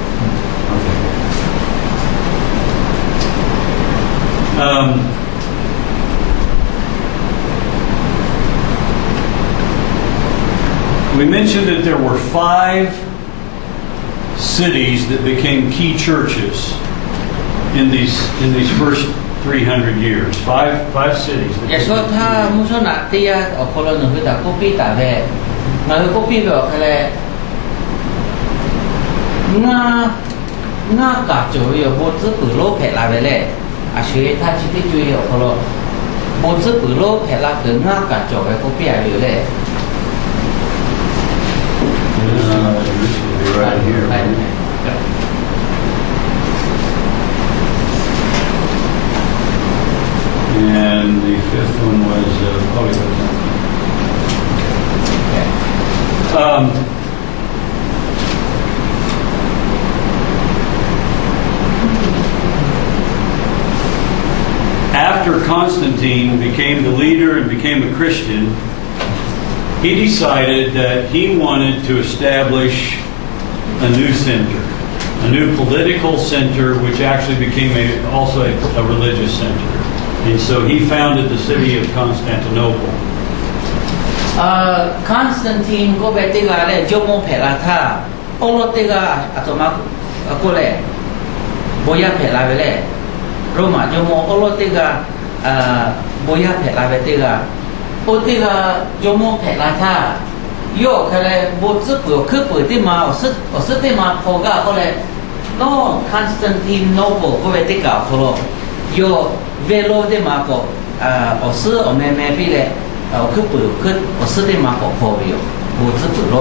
We mentioned that there were 5 cities that became key churches in these first 300 years. Five cities. อย่าชอบถ้ามุชนะที่ยาออกคนละหนึ่งคือแต่ก๊อปปี้แต่แบบงั้นก๊อปปี้แบบอะไรง่ากาจูอยู่บนซื้อปืนโลแผ่ลาไปเลยอาชีพถ้าชีวิตจุยอยู่คนละบนซื้อปืนโลแผ่ลาคือง่ากาจูไปก๊อปปี้อยู่เลย Right here. Yep. And the 5th one was Hollywood. After Constantine became the leader and became a Christian, he decided that he wanted to establish a new center, a new political center, which actually became also a religious center. And so he founded the city of Constantinople. Constantine ก็ไปที่กาเลยโยมเพลาท่าโอโลติกาอัตมาก็เลยบอยาเพลาไปเลยโรมาโยมโอโลติกาบอยาเพลาไปที่กาโอติกาโยมเพลาท่าโยกอะไรบทสุดเปิดคือเปิดที่มาสุดที่มาพอกาก็เลยโน่ Constantinople ก็ไปที่กาเขาเลยโยเวโลที่มาก็ซื้อแม่พี่เลยคือเปิดคือสุดที่มาก็พออยู่บทสุดเปิดโล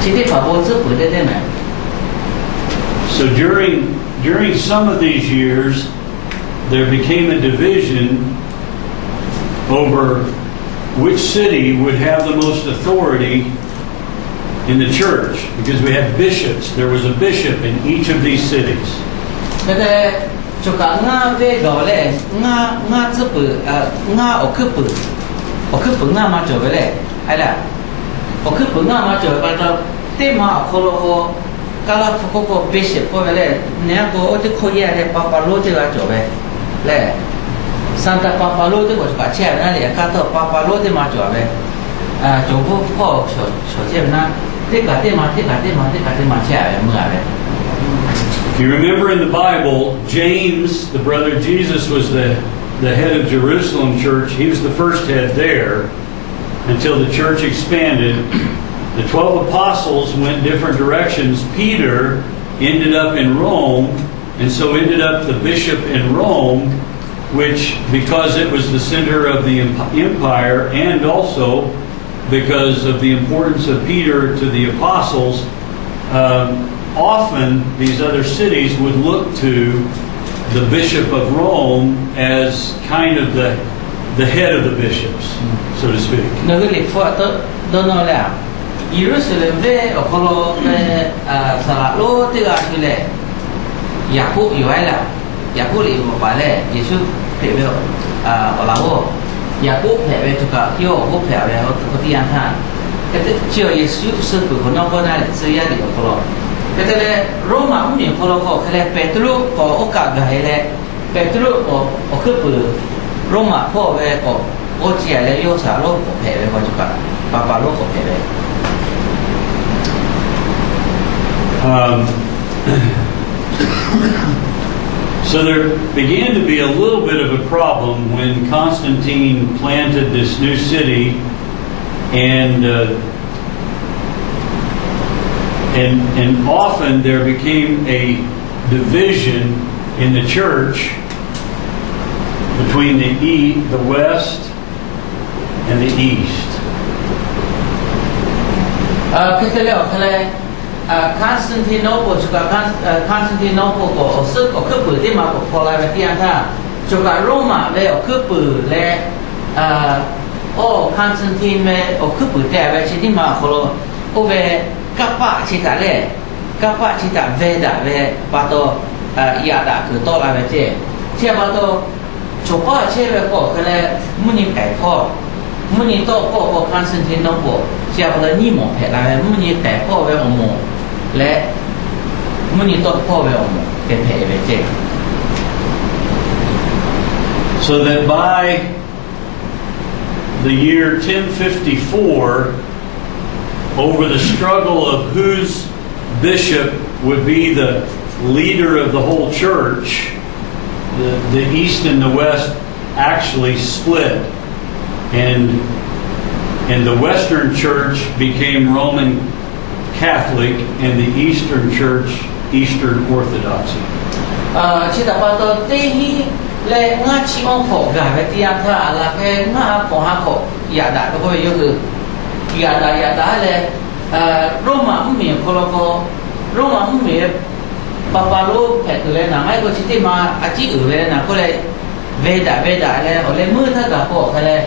ที่ที่ผ่าบทสุดเปิดได้ไหม So during some of these years, there became a division over which city would have the most authority in the church, because we had bishops. There was a bishop in each of these cities. แต่就讲俺这个嘞，俺这不俺我去不俺嘛做不嘞，哎啦，我去不俺嘛做，把这对嘛可了个，刚刚个bishop过来嘞，你那个我这可以嘞，把路这个做呗，嘞。Santa Papalo itu bos baca mana dia kata Papalo itu macam apa? Coba kau soal mana? Tiga macam apa? If you remember in the Bible, James, the brother of Jesus, was the head of Jerusalem church. He was the first head there until the church expanded. The 12 apostles went different directions. Peter ended up in Rome, and so ended up the bishop in Rome, which, because it was the center of the empire, and also because of the importance of Peter to the apostles, often these other cities would look to the bishop of Rome as kind of the head of the bishops, so to speak. Laʼhu hpehŌ juga yo hpehŌ kemudian ha kata cio Yesus sebu kono kono saya di kalau kata le Roma umi kalau kau kale Petrus kau oka gahele Petrus kau kepu Roma kau be kau ocia le yo salo hpehŌ kau juga papa lo hpehŌ. So there began to be a little bit of a problem when Constantine planted this new city, and often there became a division in the church between the west and the east. Constantinople juga Constantinople ko osuk ko kepu di ma ko pola betian ta juga Roma le o kepu le Constantine me o kepu te ba chi di ma ko o be kapa chi ta le kapa chi ta veda be ba to ya da ku to la be che che ba to chopa che be ko kale muni kai ko muni to ko Constantinople che ba ni mo pe la muni kai ko be mo le muni to po be o ke pe be che. So that by the year 1054, over the struggle of whose bishop would be the leader of the whole church, the east and the west actually split, and the Western Church became Roman Catholic, and the Eastern Church, Eastern Orthodoxy. Chỉ đã bao giờ thế le ngã chỉ ông phổ gà về tiền thà là cái ngã phổ hạ phổ, giả đã có bao nhiêu giả đã le Roma miền Roma miền Papalo phải le nào mấy cái chỉ mà chỉ ở le nào có le về đã le ở le mưa thà cả phổ cái le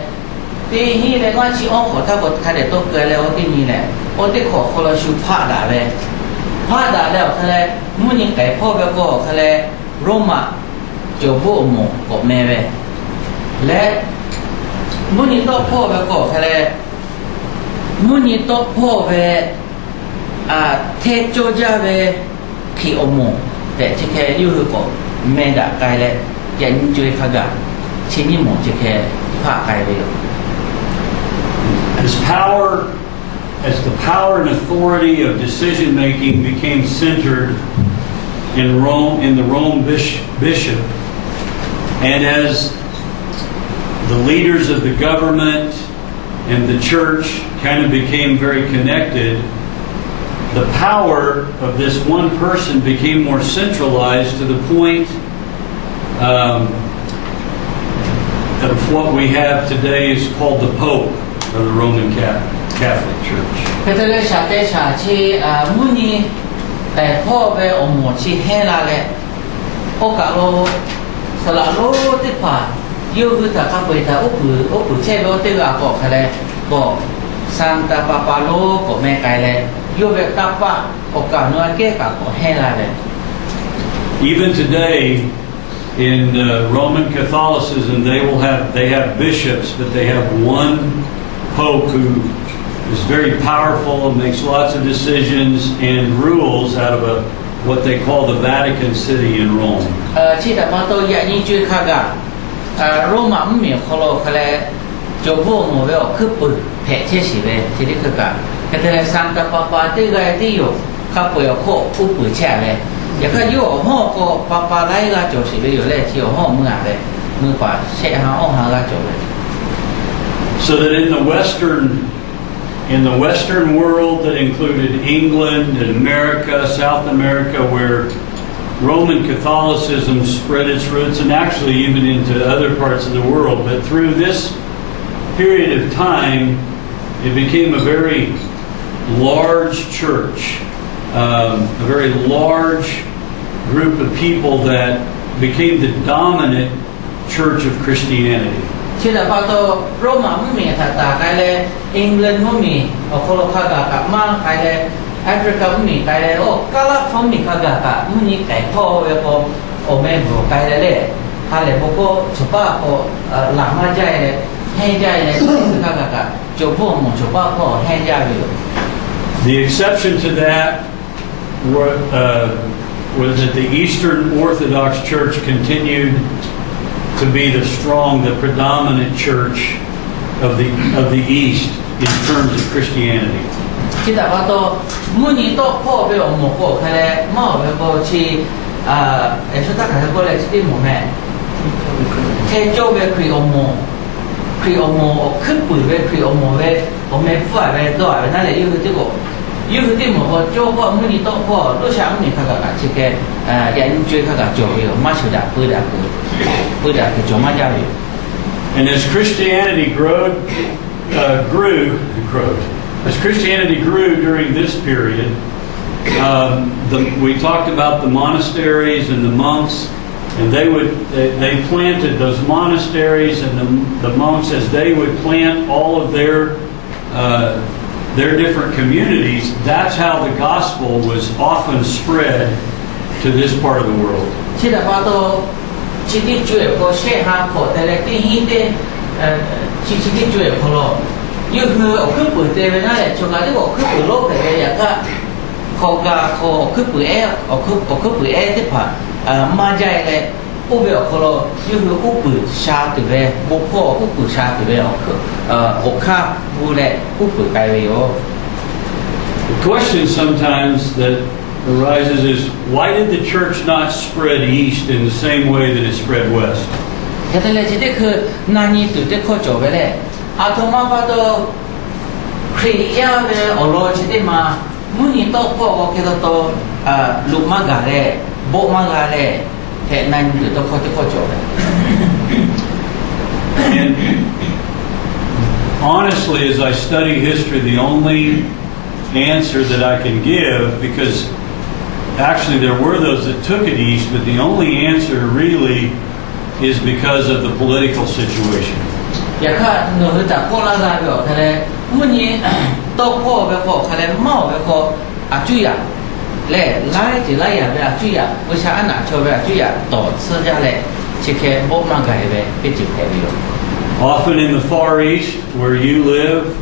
thế hi le ngã chỉ ông phổ thà có cái để tốt cái le ở cái gì le ở cái khổ có là hpaʞ đã le hpaʞ đã le cái le muốn những cái phổ về có cái le Roma cho vô một của mẹ về lẽ muốn nhìn tốt phô về cổ cái này muốn nhìn tốt phô về thế cho ra về khi ông mù để chỉ cái yêu của mẹ đã cái này dẫn chơi khá gà chỉ như một chỉ cái phá cái về as the power and authority of decision making became centered in Rome, in the Rome bishop, and as the leaders of the government and the church kind of became very connected, the power of this one person became more centralized to the point of what we have today is called the Pope of the Roman Catholic Church. tạiพ่อไปอมชีเฮลาเลยพ่อกะโลสละโลติผ่ายูคือถ้าข้าไปถ้าอุปเช่โลติกะก็ใครเลยก็ซันตาปาปาโลก็แม่ไกลเลยยูเวตัปปะโอกาสนัวเกะกะก็เฮลาเลย Even today, in Roman Catholicism, they have bishops, but they have one pope who is very powerful and makes lots of decisions and rules out of what they call the Vatican City in Rome. 记得嘛都也你最看个，罗马没有好了，后来就我们要去不派这些呗，这里去个，可是三个爸爸这个都有，他不要靠不不钱呗，也看有好个爸爸来个就是呗，有来就好么啊呗，么把谁行往行个做呗。So that in the Western world that included England and America, South America, where Roman Catholicism spread its roots, and actually even into other parts of the world, but through this period of time, it became a very large church, a very large group of people that became the dominant church of Christianity. 现在把到罗马没他大概嘞，英格兰没，可能他个马概嘞，埃及没概嘞，加勒方面他个没概破那个，我们不概嘞，他嘞不过就把个南马在嘞，黑在嘞，他个就不么就把个黑在了。The exception to that was that the Eastern Orthodox Church continued to be the predominant church of the East in terms of Christianity. 现在把到每年到破被我们过开嘞，毛被过去也是大概过来这点么咩？开教被开我们去补被开我们被我们富啊被多啊，那里有这个。有啲么个做过每年到过，都想你看个这个研究看个教育，马上的不得做嘛教育。And as Christianity grew, as Christianity grew during this period, we talked about the monasteries and the monks, and they planted those monasteries and the monks as they would plant all of their different communities. That's how the gospel was often spread to this part of the world. 现在把到这里做个sheh课，但是对现在这里做个咯，有去去补的那嘞，就讲这个去补老的也个，考去补去补的话，马家嘞。不表可了，有个不补杀对不对？不破不补杀对不对？我看不嘞不补改为哦。The question sometimes that arises is, why did the church not spread east in the same way that it spread west? 现在嘞，这里去那你对这可做不嘞？他们把到可以要的俄罗斯的嘛，每年到破我给他到路马嘎嘞，波马嘎嘞。And honestly, as I study history, the only answer that I can give, because actually there were those that took it east, but the only answer really is because of the political situation. Often in the Far East, where you live,